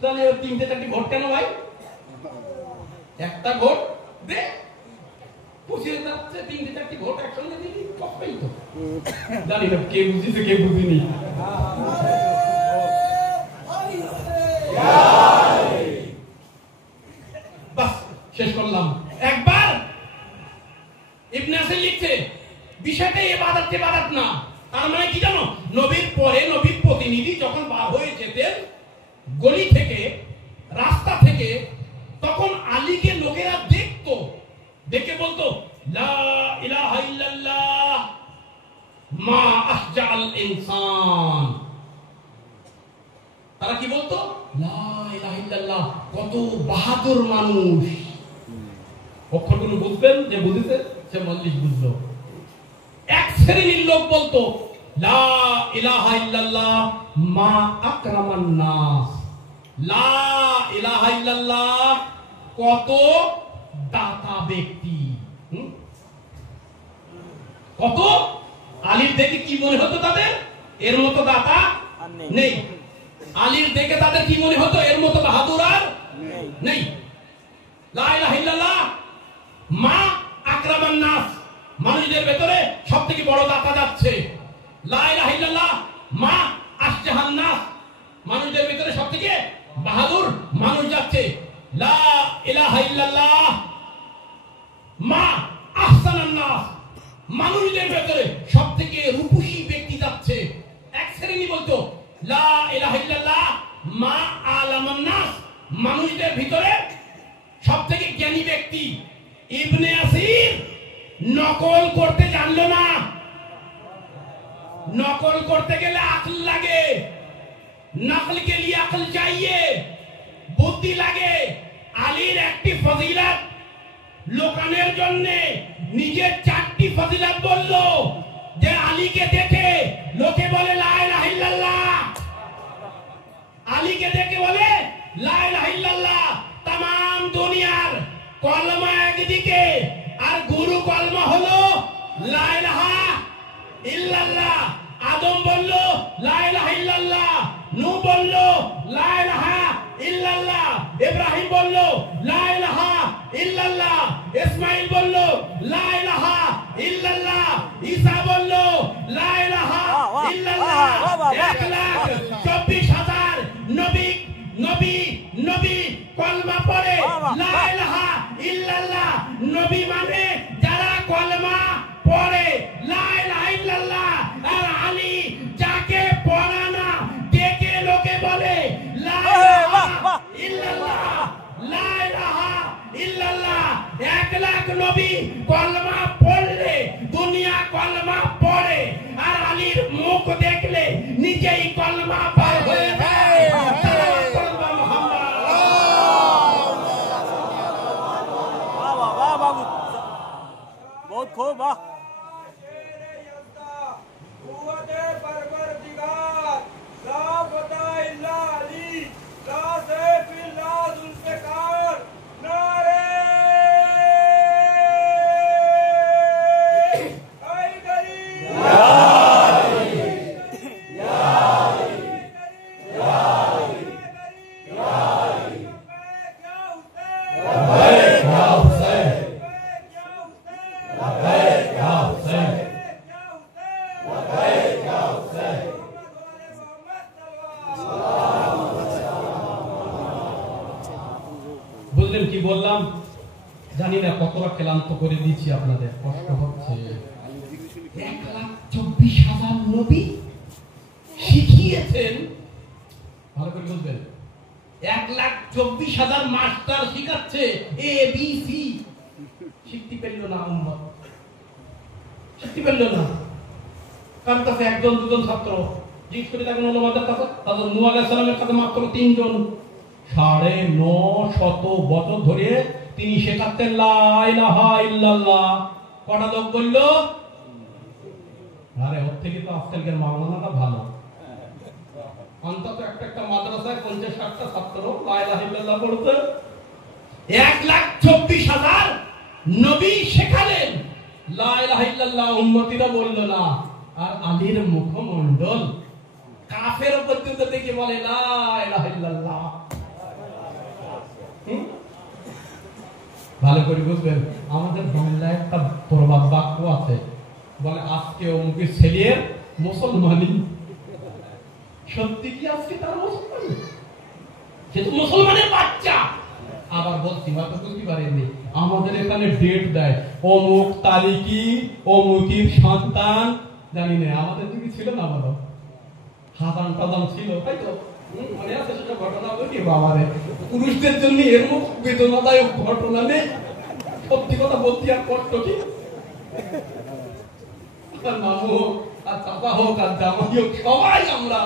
তাহলে ওর তিনটে চারটি ভোট কেন ভাই, একটা ভোট দে, পুষে যাচ্ছে, তিনটে চারটি ভোট একসঙ্গে দিবি, কবেই তো জানি না কে বুঝিছে কে বুঝিনি। বাস শেষ করলাম। একবার ইবনে আসির লিখছে বিষয়টা ইবাদত না, তার মানে কি জানো, নবীর পরে নবীর প্রতিনিধি যখন বার হয়ে যেতেন গলি থেকে, রাস্তা থেকে, তখন আলীকে লোকেরা দেখতো, দেখে বলতো লা ইলাহা ইল্লাল্লাহ মা আশজাল ইনসান। তারা কি বলতো, লা ইলাহা ইল্লাল্লাহ, কত বাহাদুর মানুষ। অক্ষরগুলো বুঝবেন, যে বুঝেছে সে মল্লিক বুঝলো। এক শ্রেণীর লোক বলতো লা ইলাহা ইল্লাল্লাহ মা আকরামান নাস, লা ইলাহা ইল্লাল্লাহ কত দাতা ব্যক্তি। কত, আলীর দেখে কি মনে হতো তাদের, এর মতো দাতা নেই। আলীর দেখে তাদের কি মনে হতো, এর মতো বাহাদুর আর নেই। লা ইলাহা ইল্লাল্লাহ মা আকরামান নাস, মানুষদের ভেতরে সবথেকে বড় দাতা যাচ্ছে। লা ইলাহা ইল্লাল্লাহ মা আশজাহান নাস, মানুষদের ভেতরে সবথেকে বাহাদুর মানুষ যাচ্ছে। লা ইলাহা ইল্লাল্লাহ মা আহসানান নাস, মানুষদের ভেতরে সবথেকে রূপসী ব্যক্তি যাচ্ছে। এক শ্রেণী বলতো লা ইলাহা ইল্লাল্লাহ মা আলামান নাস, মানুষদের ভিতরে সবথেকে জ্ঞানী ব্যক্তি। ইবনে আসির নকল করতে জানলো না, নকল করতে গেলে আকল লাগে, নকল কে লিয়ে আকল চাইয়ে, বুদ্ধি লাগে। আলীর একটি ফজিলত লোকানের জন্য নিজের চারটি ফজিলত বললো, যে আলীকে দেখে লোকে বলে লা ইলাহা ইল্লাল্লাহ, আলীকে দেখে বলে লা ইলাহা ইল্লাল্লাহ। तमाम দুনিয়ার কলমা একদিকে আর গুরু কলমা হলো লা ইলাহা ইল্লাল্লাহ। আদম বলল লা ইলাহা ইল্লাল্লাহ, নূহ বলল লা ইলাহা ইল্লাল্লাহ, ইব্রাহিম বলল লা ইলাহা ইল্লাল্লাহ, ইসমাঈল বলল লা ইলাহা ইল্লাল্লাহ, ঈসা বলল লা ইলাহা ইল্লাল্লাহ। 1,24,000 নবী নবী নবী কলমা পড়ে লা ইলাহা ইল্লাল্লাহ। নবী মানে যারা কলমা পড়ে লা ইলাহা ইল্লাল্লাহ। আর আলী যাকে পড়া না দেখে লোকে বলে লা ইলাহা ইল্লাল্লাহ, লা ইলাহা ইল্লাল্লাহ, 1 লাখ নবী কলমা পড়লে দুনিয়া কলমা পড়ে, আর আলীর মুখ দেখলে নিজেই কলমা পার হয়ে যায়। সালাওয়াত করুন মুহাম্মদ। वाह वाह वाह बाबू बहुत खूब वाह বুঝলেন কি বললাম? জানি না কতটা ক্লান্ত করে দিচ্ছি, আপনাদের কষ্ট হচ্ছে। 1,24,000 নবী শিখিয়েছেন, ভালো করে বুঝবেন। 1,24,000 মাস্টার শিখাচ্ছে ABC, শিখতে পারল না উম্মত, শিখতে পারল না। কার কাছে একজন দুজন ছাত্র, জিজ্ঞেস করে দেখেন ওলামাদের কাছে, হযরত নূহ আলাইহিস সালামের কাছে মাত্র 3 জন। 950 বছর ধরে তিনি শেখাতেন লা ইলাহা ইল্লাল্লাহ। কটা লোক বলল? আরে ওর থেকে তো আজকালকার মাওলানাটা ভালো। অন্তত একটা মাদ্রাসায় 50-60টা ছাত্র লা ইলাহা ইল্লাল্লাহ পড়তে। 1,24,000 নবী শেখালেন, লা ইলাহা ইল্লাল্লাহ উম্মতিরা বলল না। আর আলীর মুখমণ্ডল কাফের পর্যন্ত দেখে বলে লা ইলাহা ইল্লাল্লাহ। ভালো করে বুঝবেন, আমাদের বাংলায় একটা প্রবাদ বাক্য আছে, বলে আজকে অমুকের ছেলের মুসলমানি। সত্যি কি আজকে তার মুসলমানি? সে তো মুসলমানের বাচ্চা। আবার বলছি, হয়তো বুঝতে পারেননি, আমাদের এখানে ডেট দেয়, অমুক তারিখি অমুকির সন্তান। জানি না আমাদের দিকে ছিল না, বলো হাজান টাজান ছিল, তাই তো? মনে আছে সেটা ঘটনা? বলি বাবারে, পুরুষদের জন্য এর মতো বেদনাদায়ক ঘটনা নেই। সত্যি কথা বলতে আর কষ্ট কি? মামু হোক আর চাপা হোক আর জামাই হোক, সবাই আমরা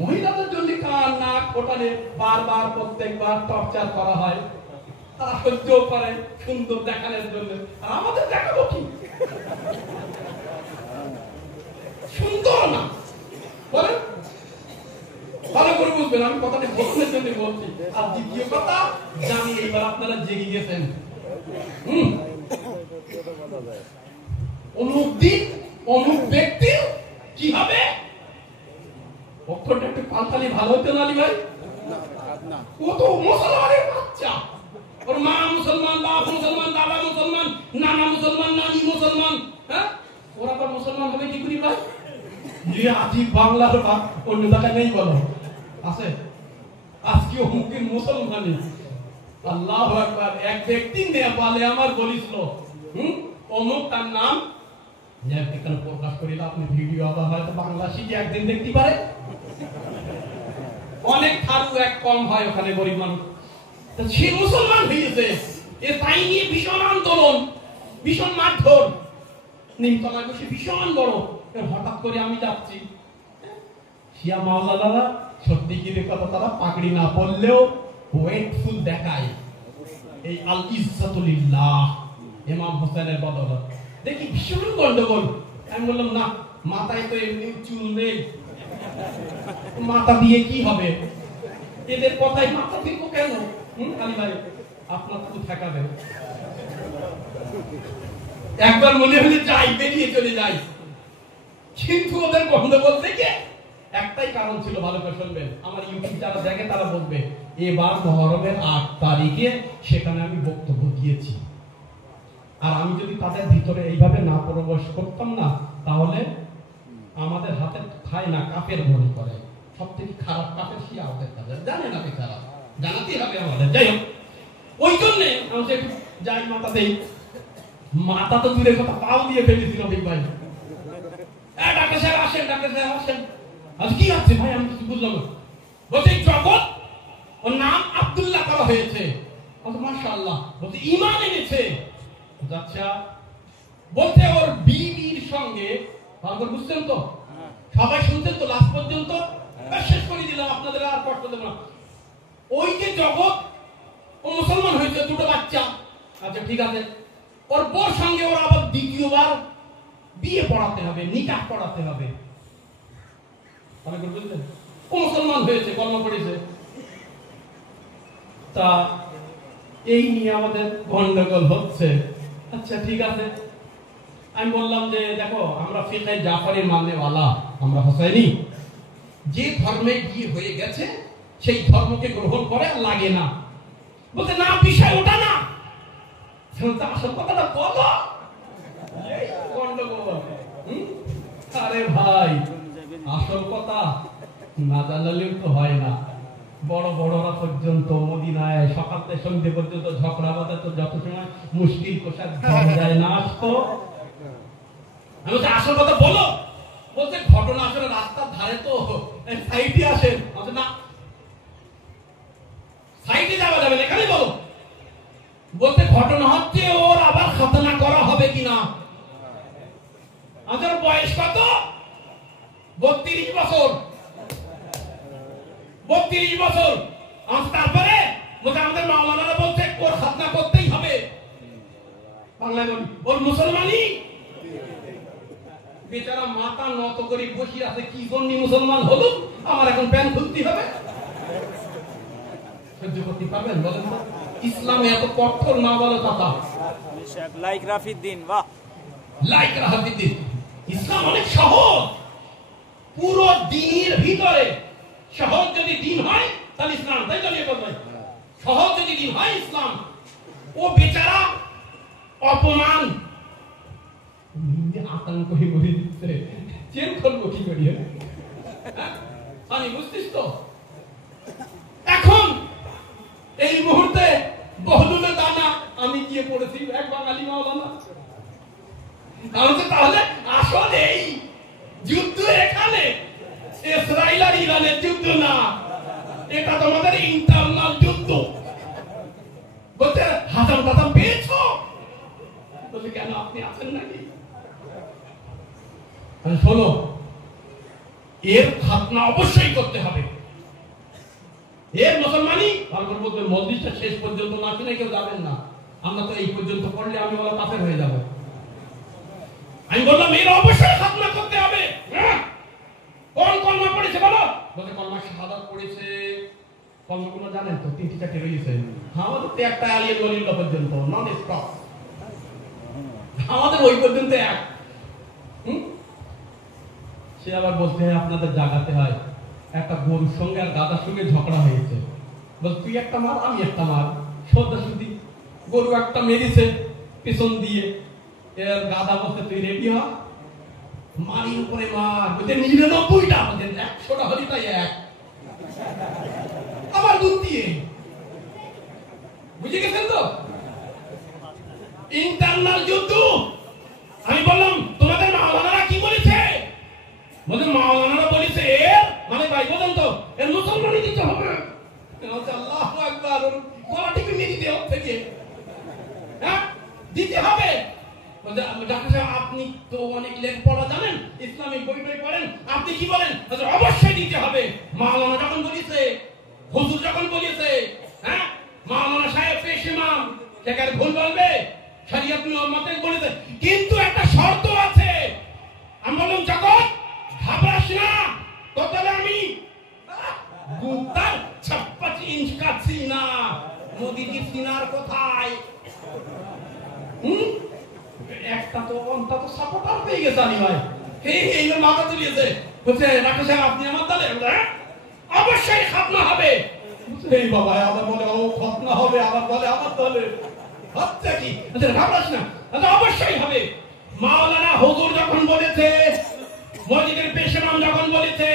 মহিলাদের জন্য কান নাক ফোটালে বারবার প্রত্যেকবার টর্চার করা হয়। তারা সহ্য করে সুন্দর দেখানোর জন্য, আর আমাদের দেখাবো কি? সুন্দর না বলেন? ভালো করে বুঝবেন, আমি কথাটা বোঝানোর জন্য বলছি। আর দ্বিতীয় কথা, জানি এইবার আপনারা জেগে গেছেন। অমুক দিন অমুক ব্যক্তি কি হবে? অক্ষরটা একটু পাল্টালি ভালো হতো না আলী ভাই? ও তো মুসলমানের বাচ্চা, ওর মা মুসলমান, বাপ মুসলমান, দাদা মুসলমান, নানা মুসলমান, নানি মুসলমান। হ্যাঁ, ওরা তো মুসলমান হবে কি করি ভাই? যে আজি বাংলার বাপ অন্য জায়গায় নেই, বলো আছে? আজকে অমুকের মুসলমানি। আল্লাহু আকবার। এক ব্যক্তি নেপালে আমার বলিছিল, অমুক তার নাম, এখানে প্রকাশ করিলে আপনি ভিডিও আবার হয়তো বাংলা শিখে একদিন দেখতে পারে। অনেক খারু এক কম হয় ওখানে, গরিব মানুষ। সে মুসলমান হয়েছে, এ তাই নিয়ে ভীষণ আন্দোলন, ভীষণ মারধর, নিমতলা বসে ভীষণ বড়। হঠাৎ করে আমি যাচ্ছি, শিয়া মাওলানারা সত্যি কি কথা, তারা পাগড়ি না পড়লেও ওয়েটফুল দেখায়। এই আল ইজ্জাতুলিল্লাহ ইমাম হোসেনের বদলত দেখি ভীষণ গন্ডগোল। আমি বললাম না, মাথায় তো এমনি চুল নেই, মাথা দিয়ে কি হবে? এদের কথাই মাথা দিব কেন? আলী ভাই আপনার তো ঠেকাবেন। একবার মনে হলে যাই, বেরিয়ে চলে যাই, কিন্তু ওদের গন্ডগোল থেকে একটাই কারণ ছিল। ভালো করে শুনবেন, আমার ইউটিউব যারা দেখে তারা বলবে, এবার মুহররমের 8 তারিখে সেখানে আমি বক্তব্য দিয়েছি। আর আমি যদি তাদের ভিতরে এইভাবে না প্রবেশ করতাম না, তাহলে আমাদের হাতে খায় না, কাফের মনে করে। সব থেকে খারাপ কাফের শিয়া ওদের কাছে, জানে না বেচারা, জানাতেই হবে আমাদের। যাই হোক, ওই জন্যে আমি একটু যাই মাথা দেই। মাথা তো দূরের কথা, পাও দিয়ে ফেলেছিল ভাই। ডাক্তার সাহেব আসেন, ডাক্তার সাহেব আসেন। আজ কি আছে ভাই? আমি কিছু বুঝলাম না। বলছে জগৎ, ওর নাম আব্দুল্লাহ করা হয়েছে। মাশাআল্লাহ, বলতে ঈমান এনেছে। আচ্ছা, বলতে ওর বিবির সঙ্গে, আপনারা বুঝছেন তো, সবাই শুনছেন তো লাস্ট পর্যন্ত? শেষ করে দিলাম, আপনাদের আর কষ্ট দেব না। ওই যে জগৎ, ও মুসলমান হয়েছে, দুটো বাচ্চা, আচ্ছা ঠিক আছে, ওর বউর সঙ্গে ওর আবার দ্বিতীয়বার বিয়ে পড়াতে হবে, নিকাহ পড়াতে হবে। বুঝলেন, ও মুসলমান হয়েছে, কলমা পড়েছে। তা এই নিয়ে আমাদের গন্ডগোল হচ্ছে। আচ্ছা ঠিক আছে, আমি বললাম যে দেখো, আমরা ফিকহে জাফরি মাননেওয়ালা, আমরা হোসাইনি, যে ধর্মে বিয়ে হয়ে গেছে সেই ধর্মকে গ্রহণ করে আর লাগে না। বলতে না, বিষয় ওটা না, আসল কথাটা বলো। এই গন্ডগোল। আরে ভাই, আসল কথা না জানলেও তো হয় না। বড় বড়রা পর্যন্ত মদিনায় সকাল থেকে সন্ধ্যে পর্যন্ত ঝগড়া বাঁধা, তো যত সময় মুশকিল কোষাক যায় না আসতো। আমি বলছি আসল কথা বলো। বলতে ঘটনা আসলে রাস্তার ধারে তো সাইডে আসেন। না, সাইডে যাওয়া যাবে না, এখানে বলো। বলতে ঘটনা হচ্ছে ওর আবার খাতনা করা হবে কিনা। আমাদের বয়স কত? 32 বছর। 32 বছর। তারপরে আমাদের মাওলানারা বলছে ওর খাতনা করতেই হবে। বাংলায় বলি, ওর মুসলমানই। বেচারা মাথা নত করে বসে আছে, কি জন্য মুসলমান হলো, আমার এখন প্যান্ট খুলতে হবে। সহ্য করতে পারবেন বলেন? ইসলামে এত কঠোর না বলে কথা। লাইক রাফিউদ্দিন, বাহ, লাইক রাফিউদ্দিন। ইসলাম অনেক সহজ, পুরো দ্বীনের ভিতরে সহজ যদি দ্বীন হয় তাহলে ইসলাম, তাই জানিয়ে বলবেন, সহজ যদি দ্বীন হয় ইসলাম। ও বেচারা অপমান, আতঙ্ক হয়ে মরে দিচ্ছে, চেন করবো কি করি? আমি বুঝতিস তো। এখন এই মুহূর্তে বহুদূরে দানা আমি গিয়ে পড়েছি এক বাঙালি মাওলানা। তাহলে আসলে এই যুদ্ধ এখানে ইসরায়েল আর ইরানের যুদ্ধ না, এটা তোমাদের ইন্টারনাল যুদ্ধ। বলতে হাজার কথা পেয়েছো? বলছে কেন, আপনি আছেন নাকি? শোনো, এর খাতনা অবশ্যই করতে হবে। এর মুসলমানই বলতে মসজিদটা শেষ পর্যন্ত না কিনে কেউ যাবেন না। আমরা তো এই পর্যন্ত পড়লে আমি বলা কাফের হয়ে যাব। আমি বললাম এর অবশ্যই খাতনা করতে হবে। কোন কলমা পড়েছে বলো? বলে কলমা শাহাদাত পড়েছে। কলমাগুলো জানেন তো, 3টি 4টি রয়েছে। আমাদের তো একটা আলিয়ান ওয়ালিল্লাহ পর্যন্ত নন স্টপ, আমাদের ওই পর্যন্ত এক। সে আবার বলতে হয় আপনাদের জাগাতে হয়। একটা গরুর সঙ্গে আর গাদার সঙ্গে ঝগড়া হয়েছে। বল তুই একটা মার, আমি একটা মার, সদ্যা শুধু গরু একটা মেরেছে পেছন দিয়ে, এর গাদা বলতে তুই রেডি হ, মারির উপরে মার। বলতে 99টা, বলতে 100টা হলি তাই এক, আবার দুধ দিয়ে। বুঝে গেছেন তো? ইন্টারনাল যুদ্ধ। আমি বললাম তোমাদের মাওলানারা কি বলেছে? বলে মাওলানারা বলেছে এর মানে ভাই বলেন তো, এর মুসলমানই দিতে হবে। আল্লাহু আকবার, গলা টিপে মেরে দিতে হবে থেকে, হ্যাঁ দিতে হবে। ডাক্তার সাহেব আপনি তো অনেক লেখাপড়া জানেন, ইসলামিক বই বই পড়েন, আপনি কি বলেন? অবশ্যই দিতে হবে। মাওলানা যখন বলেছে, হুজুর যখন বলেছে, হ্যাঁ মাওলানা সাহেব পেশ ইমাম, সেখানে ভুল বলবে? শরীয়ত মতে বলেছে, কিন্তু একটা শর্ত আছে। আমি বললাম জগৎ ঘাবড়াস না, তো তাহলে আমি গুপ্তার 56 ইঞ্চ কা সিনা, মোদিজির সিনার কোথায়? একটা তো অন্তত সাপোর্টার পেয়ে গেছে। আমি ভাই এই মাথা তুলিয়েছে, বলছে ডাক্তার সাহেব আপনি আমার দলে? অবশ্যই খাতনা হবে। এই বাবা আবার বলে ও খাতনা হবে, আবার বলে আমার দলে। আচ্ছা কি ঘাবড়াস না, অবশ্যই হবে। মাওলানা হুজুর যখন বলেছে, মসজিদের পেশ ইমাম যখন বলেছে,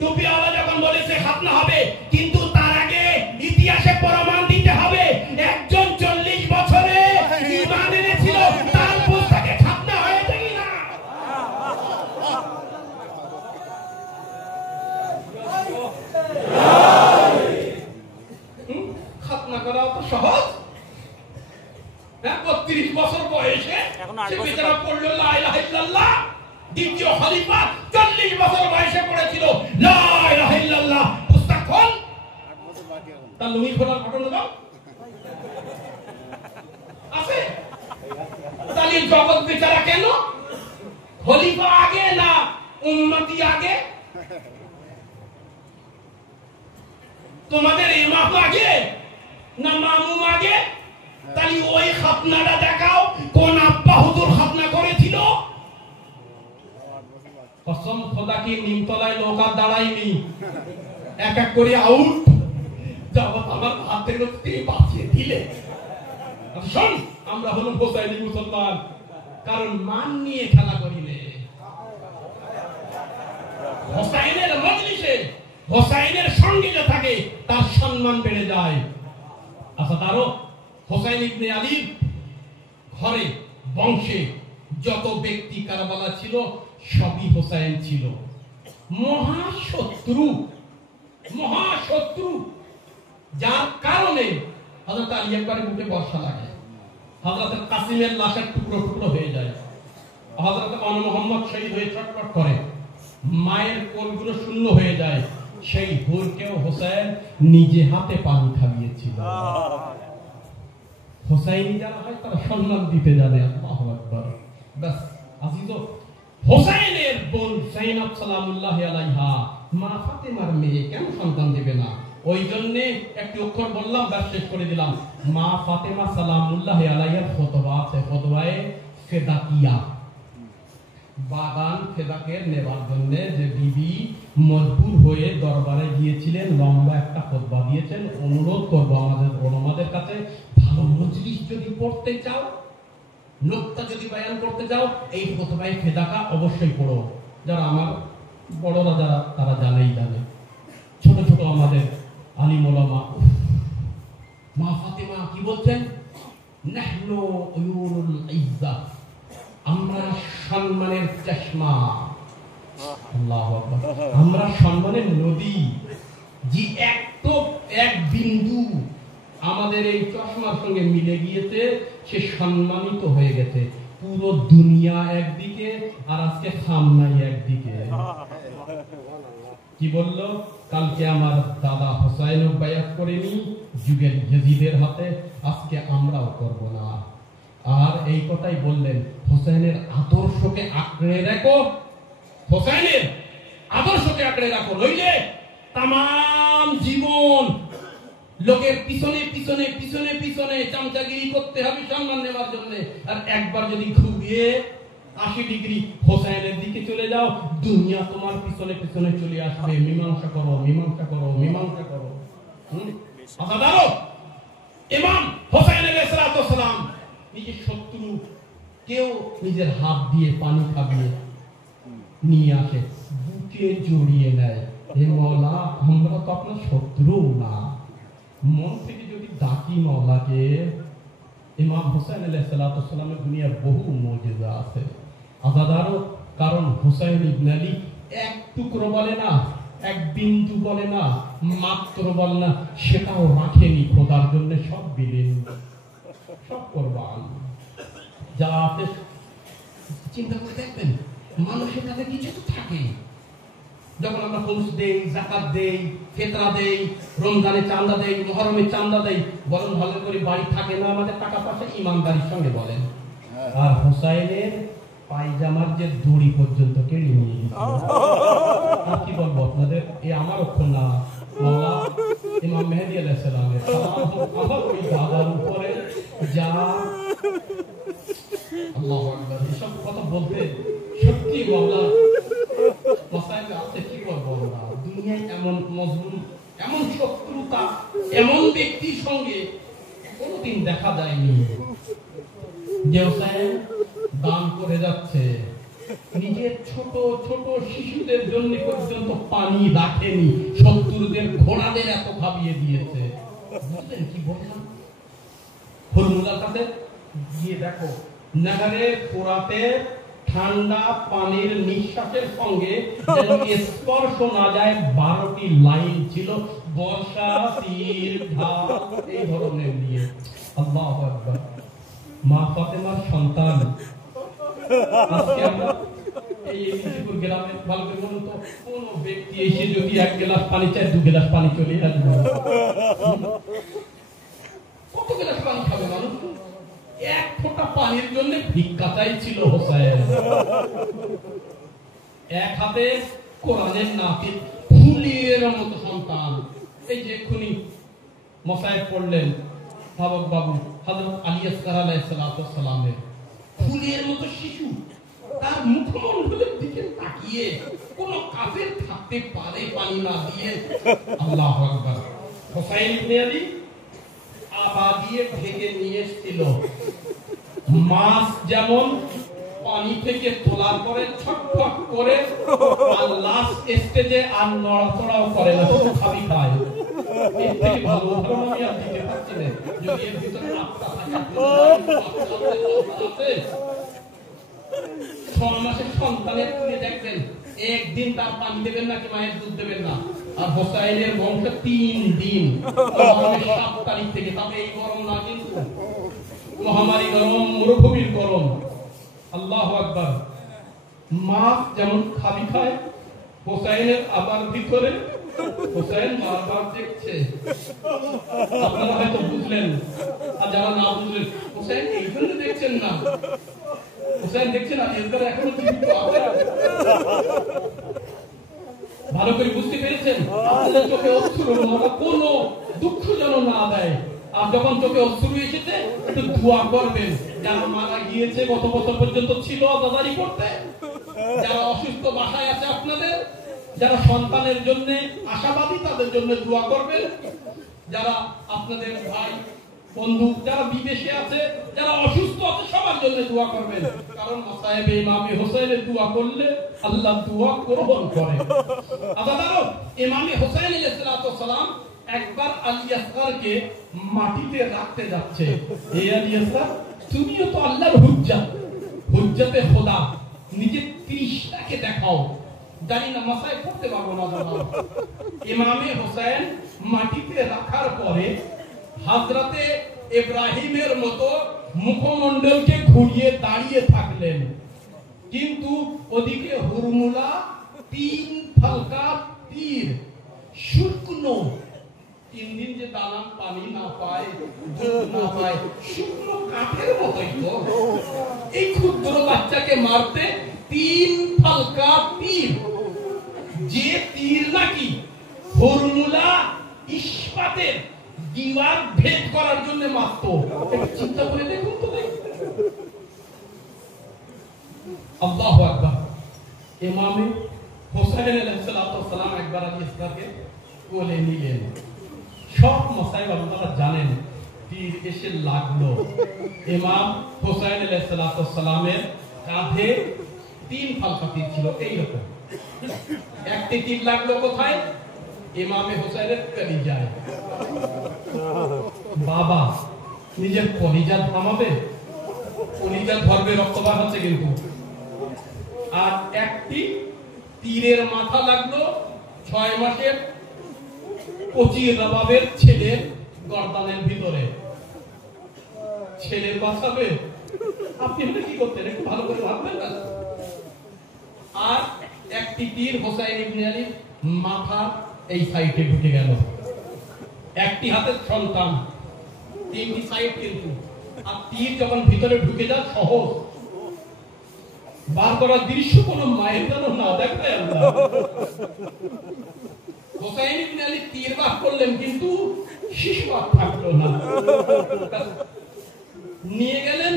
টুপিওয়ালা যখন বলেছে খাতনা হবে, কিন্তু তার আগে ইতিহাসে প্রমাণ দিতে হবে একজন 40 বছরে ঈমান এনেছিল, তার পুস্তকে খাতনা হয়েছে কিনা। খাতনা করা তো সহজ। হ্যাঁ 32 বছর বয়সে এখন 8 সে বছর বেচারা পড়লো লা ইলাহা ইল্লাল্লাহ। দ্বিতীয় খলিফা 40 বছর বয়সে পড়েছিল লা ইলাহা ইল্লাল্লাহ। পুস্তক খোল, 8 বছর বাকি এখন। তার লুঙ্গি খোলার ঘটনা দাও আছে। তাহলে জগৎ বেচারা কেন? খলিফা আগে না উম্মতি আগে? তোমাদের ইমাম আগে না মামুম আগে? তাহলে ওই খাতনাটা দেখাও, কোন আব্বা হুজুর খাতনা করেছিল? কসম খোদা কি নিমতলায় লোক আর দাঁড়ায়নি, এক এক করে আউট। জগৎ আমার হাতের রক্তে বাঁচিয়ে দিলে। শোন, আমরা হলাম হোসাইনি মুসলমান, কারণ মান নিয়ে খেলা করিলে। হোসাইনের মজলিসে হোসাইনের সঙ্গে যে থাকে তার সম্মান বেড়ে যায়। আচ্ছা, তারও হোসাইন ইবনে আলীর ঘরে বংশে যত ব্যক্তি কারবালা ছিল সবই হোসাইন ছিল। মহাশত্রু, মহাশত্রু, যার কারণে হযরত আলী একবারে বুকে বর্ষা লাগে, হযরত কাসিমের লাশের টুকরো টুকরো হয়ে যায়, হযরত মুহাম্মদ শহীদ হয়ে ছটফট করে, মায়ের কোলগুলো শূন্য হয়ে যায়। সেই হুরকেও হোসেন নিজে হাতে পানি খাইয়েছিল। হোসাইনি যারা হয় তারা সম্মান দিতে জানে। আল্লাহু আকবার। বাস আজিজ, হোসাইনের বোন যায়েনব সালামুল্লাহি আলাইহা মা ফাতেমার মেয়ে, কেন সন্তান দিবে না? ওই জন্য একটি অক্ষর বললাম, বাস শেষ করে দিলাম। মা ফাতেমা সালামুল্লাহি আলাইহার ফতোয়া আছে, ফতোয়ায়ে ফেদাকিয়া। বাগান ফেদাকের নেবার জন্য যে বিবি মজবুর হয়ে দরবারে গিয়েছিলেন, লম্বা একটা খুতবা দিয়েছেন। অনুরোধ করব আমাদের কাছে, ভালো মজলিস যদি পড়তে চাও, নুকতা যদি বয়ান করতে চাও, এই খুতবায়ে ফেদাকা অবশ্যই পড়ো। যারা আমার বড়রা যারা তারা জানে। ছোট ছোট আমাদের আলিম ওলামা, মা ফাতেমা কি বলছেন? নাহনু উয়ুনুল ইজ্জা, আমরা সম্মানের চশমা। আল্লাহু আকবার। আমরা সম্মানের নদী। যে এক বিন্দু আমাদের এই চশমার সঙ্গে মিলে গিয়েছে, সে সম্মানিত হয়ে গেছে। পুরো দুনিয়া একদিকে আর আজকে খামনাই একদিকে। কি বলল? কালকে আমার দাদা হোসাইন বায়াত করেনি যুগের ইয়াজিদের হাতে, আজকে আমরাও করব না। আর এই কথাই বললেন, হোসেনের আদর্শকে আঁকড়ে রাখো, হোসেনের আদর্শকে আঁকড়ে রাখো, নইলে তামাম জীবন লোকের পিছনে পিছনে পিছনে পিছনে চামচাগিরি করতে হবে সম্মান নেওয়ার জন্য। আর একবার যদি ঘুরিয়ে 80 ডিগ্রি হোসেনের দিকে চলে যাও, দুনিয়া তোমার পিছনে পিছনে চলে আসবে। মীমাংসা করো, মীমাংসা করো, মীমাংসা করো। আসাদারো ইমাম হোসেন আলাইহিস সালাম নিজের শত্রু কেউ নিজের হাত দিয়ে পানি খাবিয়ে নিয়ে আসে, বুকে জড়িয়ে নেয়। হে মাওলা, আমরা তো আপনার শত্রু না। মন থেকে যদি ডাকি মাওলাকে। ইমাম হোসেন আলাইহিস সালামের দুনিয়ার বহু মুজিজা আছে আজাদারও, কারণ হোসেন ইবনে আলী এক টুকরো বলে না, এক বিন্দু বলে না, মাত্র বলে না, সেটাও রাখেনি খোদার জন্য। সব বিলীন, সব কোরবান। যা আপনি চিন্তা করে দেখবেন, মানুষের কাছে কিছু তো থাকে। যখন আমরা ফুলস দেই, যাকাত দেই, ফিতরা দেই, রমজানে চাঁদা দেই, মুহররমে চাঁদা দেই, বরং ভালো করে বাড়ি থাকে না আমাদের টাকা পয়সা, ইমানদারির সঙ্গে বলেন। আর হোসাইনের পায়জামার যে দড়ি পর্যন্ত কেড়ে নিয়ে গেছে। আর কি বলবো আপনাদের, এ আমার অক্ষর না, মাওলা ইমাম মেহেদী আলাইহিস সালামের আমার ওই দাদার উপরে যা। আল্লাহু আকবার। এসব কথা বলতে সত্যি মাওলা মাসাইলে আছে। কি করবো আমরা, দুনিয়ায় এমন মজলুম, এমন শত্রুতা এমন ব্যক্তির সঙ্গে কোনোদিন দেখা যায়নি। যে হোসেন দান করে যাচ্ছে, নিজের ছোট ছোট শিশুদের জন্য পর্যন্ত পানি রাখেনি, শত্রুদের ঘোড়াদের এত ভাবিয়ে দিয়েছে। বুঝলেন কি বললাম? ফর্মুলার কাছে গিয়ে দেখো, নাগারের ফোরাতে ঠান্ডা পানির নিঃশ্বাসের সঙ্গে স্পর্শ না যায় 12টি লাইন ছিল, বর্ষা, তীর, ঢাল, এই ধরনের নিয়ে। আল্লাহু আকবার। মা ফাতেমার সন্তান। আজকে আমরা এই মিঠিপুর গ্রামে ভালো করে বলুন তো, কোন ব্যক্তি এসে যদি 1 গ্লাস পানি চায় 2 গ্লাস পানি চলে আসবে? কত গ্লাস পানি খাবে মানুষ? 1 ফোঁটা পানির জন্য ভিক্ষা চাইছিল হোসেন। এক হাতে কোরআনের নাতি, ফুলের মতো সন্তান। এই যে এক্ষুনি মোসায়েব পড়লেন ভাবক বাবু হযরত আলী আসগর আলাইহিস সালামের ফুলের মতো শিশু, তার মুখমণ্ডলের দিকে তাকিয়ে কোন কাফের থাকতে পারে পানি না দিয়ে? আল্লাহু আকবার। হোসেন ইবনে আলী আবা দিয়ে ঢেকে নিয়ে এসেছিল। মাছ যেমন পানি থেকে তোলার পরে ছটফট করে আর লাস্ট স্টেজে আর নড়াচড়াও করে না, শুধু খাবি খায়। এর থেকে ভালো উদাহরণ আমি আর দিতে পারছি না। যদি এর ভিতরে আত্মা থাকে, 6 মাসের সন্তানের তুলে দেখবেন, একদিন তার পানি দেবেন না কি মায়ের দুধ দেবেন না। আর হোসাইনের বংশ 3 দিন 7 তারিখ থেকে, তবে এই গরম না কিন্তু মহামারী গরম, মরুভূমির গরম। আল্লাহু আকবার। মাছ যেমন খাবি খায়, হোসাইনের আবার ভিতরে হোসেন বারবার দেখছে। আপনারা হয়তো বুঝলেন, আর যারা না বুঝলেন, হোসেন এই জন্য দেখছেন না, হোসেন দেখছেন আর এর দ্বারা এখনো জীবিত আছে। ভালো করে বুঝতে পেরেছেন? আপনাদের চোখে অশ্রু কোন দুঃখ যেন না দেয়। আর যখন চোখে অশ্রু এসেছে, একটু দোয়া করবেন। যারা মারা গিয়েছে, গত বছর পর্যন্ত ছিল দাদারি করতে, যারা অসুস্থ বাসায় আছে আপনাদের, যারা সন্তানের জন্য আশাবাদী, তাদের জন্য দোয়া করবেন। যারা আপনাদের ভাই বন্ধু যারা বিদেশে আছে, যারা অসুস্থ আছে, সবার জন্য দোয়া করবেন। কারণ মাসায়েবে ইমামে হোসেনের দোয়া করলে আল্লাহ দোয়া গ্রহণ করে। আদাদারো ইমামে হোসেন আলাইহিস সালাম একবার আলী আসগরকে মাটিতে রাখতে যাচ্ছে। এই আলী আসগর, তুমিও তো আল্লাহর হুজ্জাত, হুজ্জাতে খোদা, নিজে তৃষ্ণাকে দেখাও। জানি না মাসায় পড়তে পারবো না জানো। ইমামে হোসেন মাটিতে রাখার পরে হযরতে ইব্রাহিমের মতো মুখমণ্ডলকে ঘুরিয়ে দাঁড়িয়ে থাকলেন, কিন্তু ওদিকে হুরমুলা 3 ফালকা তীর শুকনো। 3 দিন যে দানা পানি না পায়, দুধ না পায়, শুকনো কাঠের মতোই তো। এই ক্ষুদ্র বাচ্চাকে মারতে 3 ফালকা তীর, যে তীর নাকি হুরমুলা ইস্পাতের দিওয়ার ভেদ করার জন্য মারত। চিন্তা করে দেখুন তো। আল্লাহু আকবার। ইমামে হোসেন আলাইহিস সালাম একবার আলী আসগরকে কোলে নিলেন। সব মাসায়েব আপনারা জানেন, তীর এসে লাগলো ইমাম হোসেন আলাইহিস সালামের কাঁধে। 3 ফালকা তীর ছিল এইরকম। একটি তীর লাগলো কোথায়? ইমামে হোসেনের কলিজায়। বাবা নিজের কলিজা থামাবে? কলিজা ধরবে, রক্ত বার হচ্ছে কিন্তু। আর একটি তীরের মাথা লাগলো 6 মাসের কচি রবাবের ছেলের গর্দানের ভিতরে। ছেলে বাঁচাবে? আপনি কি করতেন একটু ভালো করে ভাববেন না। আর একটি তীর হোসেন ইবনে আলীর মাথার এই সাইডে ঢুকে গেল। একটি হাতের সন্তান, 3টি সাইড কিন্তু। আর তীর যখন ভিতরে ঢুকে যায় সহজ বার করার দৃশ্য কোন মায়ের যেন না দেখায় আল্লাহ। হোসেন ইবনে আলী তীর বাদ করলেন, কিন্তু শিশু বাদ থাকলো না। নিয়ে গেলেন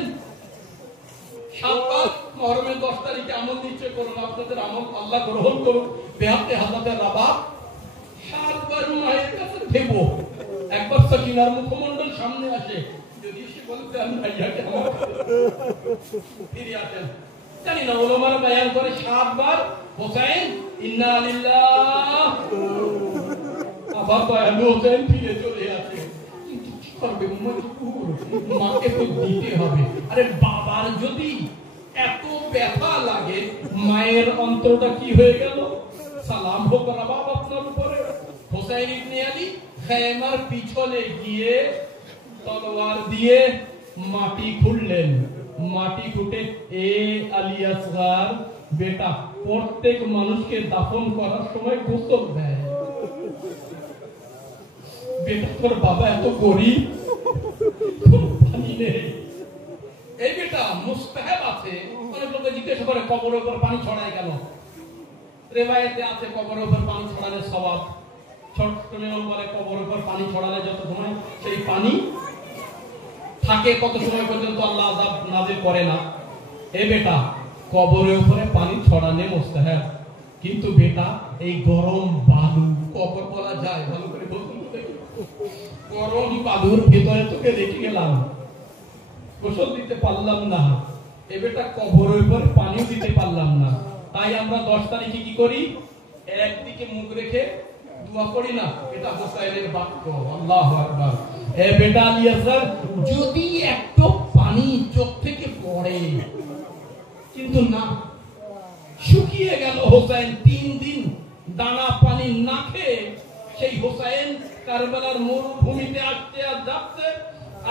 শাহবাগ। মহরমের 10 তারিখে আমল নিশ্চয় করুন, আপনাদের আমল আল্লাহ গ্রহণ করুন। বেহাতে হাজাতে রাবাব 7 বার মায়ের কাছে দেব। একবার সকিনার মুখমণ্ডল সামনে আসে, যদি সে বলতে আমি ভাইয়াকে আমার ফিরে আসেন। জানি না ওলামারা বয়ান করে 7 বার হোসেন ইন্না লিল্লাহ, আবার বয়ান হোসেন ফিরে চলে আসে। কিন্তু কি করবে মজবুর, মাকে তো দিতে হবে। আরে বাবার যদি এত ব্যথা লাগে, মায়ের অন্তরটা কি হয়ে গেল? সালাম হোক রাবাব আপনার উপরে। হোসেন ইবনে আলী খেমার পিছনে গিয়ে তলোয়ার দিয়ে মাটি খুঁড়লেন, মাটি খুঁটে এ আলী আসগার বেটা প্রত্যেক মানুষকে দাফন করার সময় গোসল দেয়। বেটা তোর বাবা এত গরিব, পানি নেই। এই বেটা মুস্তাহাব আছে। অনেক লোকে জিজ্ঞাসা করে কবরের উপর পানি ছড়ায় কেন? রেওয়ায়েতে আছে কবরের উপর পানি ছড়ালে সওয়াব। ছোট্ট নিয়ম বলে কবরের উপর পানি ছড়ালে যত সময় সেই পানি থাকে কত সময় পর্যন্ত আল্লাহ আযাব নাযিল করে না। এ বেটা কবরের উপরে পানি ছড়ালে মুস্তাহাব, কিন্তু বেটা এই গরম বালু, কবর বলা যায় ভালো করে বলতে, গরম বালুর ভিতরে তোকে রেখে গেলাম, গোসল দিতে পারলাম না। এ বেটা কবরের উপরে পানিও দিতে পারলাম না। তাই আমরা 10 তারিখে কি করি? একদিকে মুখ রেখে দোয়া করি না? এটা হোসাইনের বাক্য। আল্লাহু আকবার। এ বেটা আলী আসগার, যদি একটু পানি চোখ থেকে পড়ে, কিন্তু না, শুকিয়ে গেল হোসেন। 3 দিন দানা পানি না খেয়ে সেই হোসেন কারবালার মরুভূমিতে আসছে আর যাচ্ছে,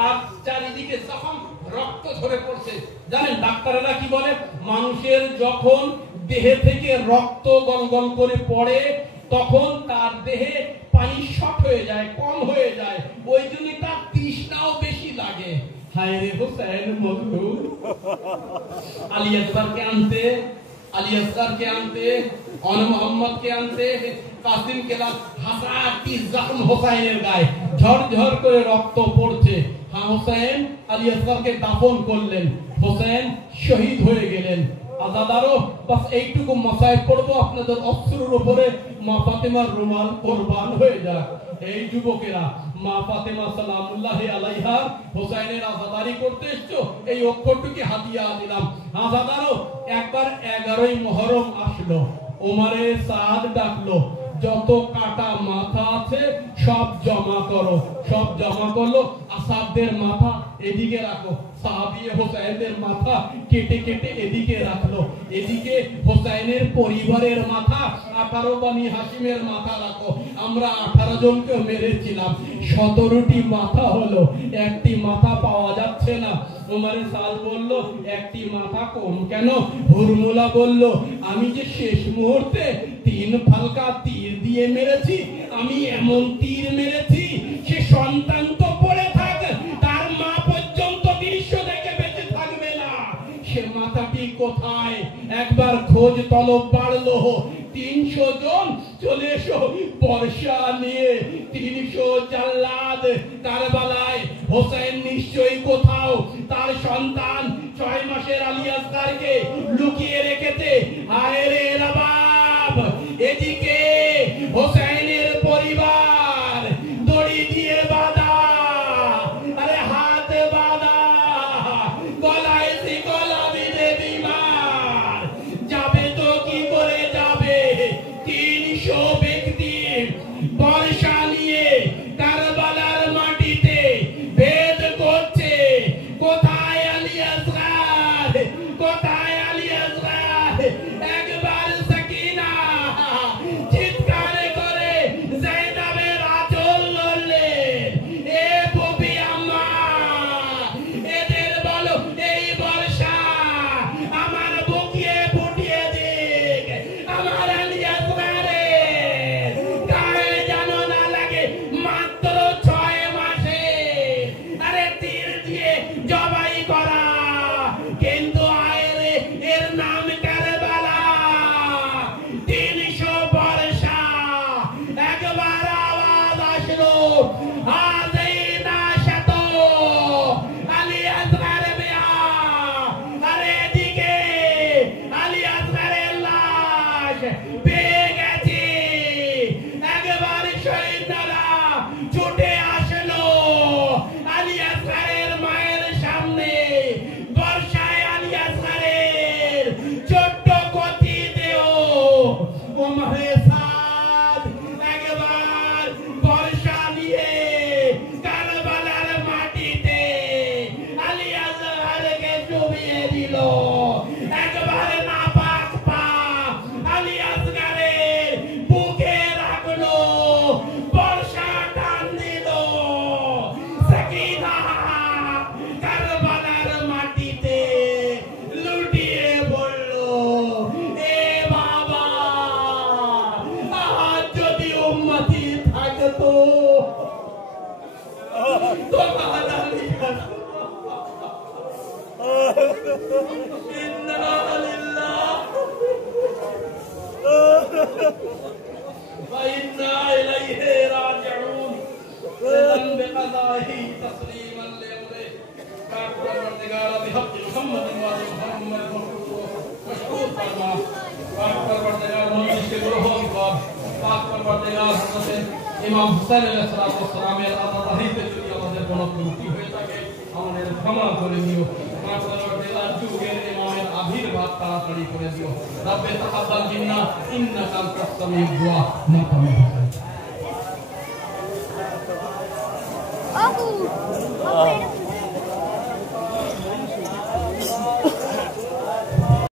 আর চারিদিকে জখম, রক্ত ঝরে পড়ছে। জানেন ডাক্তারেরা কি বলে? মানুষের যখন দেহে থেকে রক্ত গলগল করে পড়ে তখন তার দেহে পানি শর্ট হয়ে যায়, কম হয়ে যায়, ওই জন্য তার তৃষ্ণাও বেশি লাগে। হায় রে হোসেন মজলুম। আলী আসগারকে আনতে, আলী আসগারকে আনতে, অন মোহাম্মদকে আনতে, কাসিম কেলাস, হাজারটি জখম হোসেনের গায়ে, ঝরঝর করে রক্ত পড়ছে। হ্যাঁ, হোসেন আলী আসগারকে দাফন করলেন, হোসেন শহীদ হয়ে গেলেন। আজাদারও বাস এইটুকু মাসায় পড়বো, আপনাদের অস্ত্রের উপরে মা ফাতেমার রুমাল কোরবান হয়ে যাক। এই যুবকেরা, মা ফাতেমা সালামুল্লাহি আলাইহা হোসেনের আজাদারি করতে এসছো, এই অক্ষরটুকু হাদিয়া দিলাম। আজাদারও একবার 11ই মুহররম আসলো, ওমরে সাদ ডাকলো, যত কাটা মাথা আছে সব জমা করো। সব জমা করলো, আসাদদের মাথা এদিকে রাখো, সাহাবী হোসেনের মাথা কেটে কেটে এদিকে রাখলো, এদিকে হোসেনের পরিবারের মাথা 18 বানি হাশিমের মাথা রাখো। আমরা 18 জনকে মেরেছিলাম, 17টি মাথা হলো, একটি মাথা পাওয়া যাচ্ছে না। ওমরে সাদ বলল, একটি মাথা কম কেন? হুরমুলা বলল, আমি যে শেষ মুহূর্তে 3 ফালকা তীর দিয়ে মেরেছি, আমি এমন তীর মেরেছি সে সন্তান তো পড়ে থাক, তার মা পর্যন্ত দৃশ্য দেখে বেঁচে থাকবে না। সে মাথাটি কোথায়? একবার খোঁজ তলব বাড়লো, 300 জন চলে এসো বর্ষা নিয়ে, 300 জাল্লাদ কারবালায়। হোসেন নিশ্চয়ই কোথাও তার সন্তান 6 মাসের আলী আসগারকে লুকিয়ে রেখেছে। হায় রে রবাব, এদিকে হোসেনের পরিবার দড়ি দিয়ে বাঁধা, আরে হাত বাঁধা, গলায় শিকলা বিঁধে বিমার, যাবে তো কি করে যাবে? 300 ব্যক্তি বর্ষা নিয়ে কারবালার মাটিতে ভেদ করছে। কোথায় আলী আসগার? কোথায় আলী আসগার? একবার সাকিনা চিৎকার করে যায়েদাবের আঁচল ধরলেন, এ ববি আম্মা, এদের বলো এই বর্ষা আমার বুকে ফুটিয়ে দিক, আমার আলী আসগারের গায়ে যেন না লাগে মাত্র 6 মাসে, আরে তীর দিয়ে জবাই করা। কিন্তু আয়রে এর নাম কারবালা, 300 বর্ষা। একবার আওয়াজ আসলো, হাযিনা শাত আলী আসগার বিয়া। আরে এদিকে আলী আসগারের লাশ পেয়ে গেছি। একবার সৈন্যরা ছুটে আসলো, আলী আসগারের মায়ের إنا لله وإنا إليه راجعون لذنب قضائه تسليما لأمره पाक परवरदिगार बिहक मोहम्मद वाले मोहम्मद मशहूर फरमा पाक परवरदिगार मजलिस के गुरुहों पर पाक परवरदिगार हजरत इमाम हुसैन अलैहिस्सलाम এর আতাহিতে যদি আমাদের কোনো ত্রুটি হয়ে থাকে আমাদের ক্ষমা করে দিও পাক परवरदिगार যুগের ইমামের আবির্ভাব তাড়াতাড়ি করে দিও রব্বে তাকাব্বাল মিন্না ইন্নাকা আনতাস সামিউদ দুআ মাকামে Abu.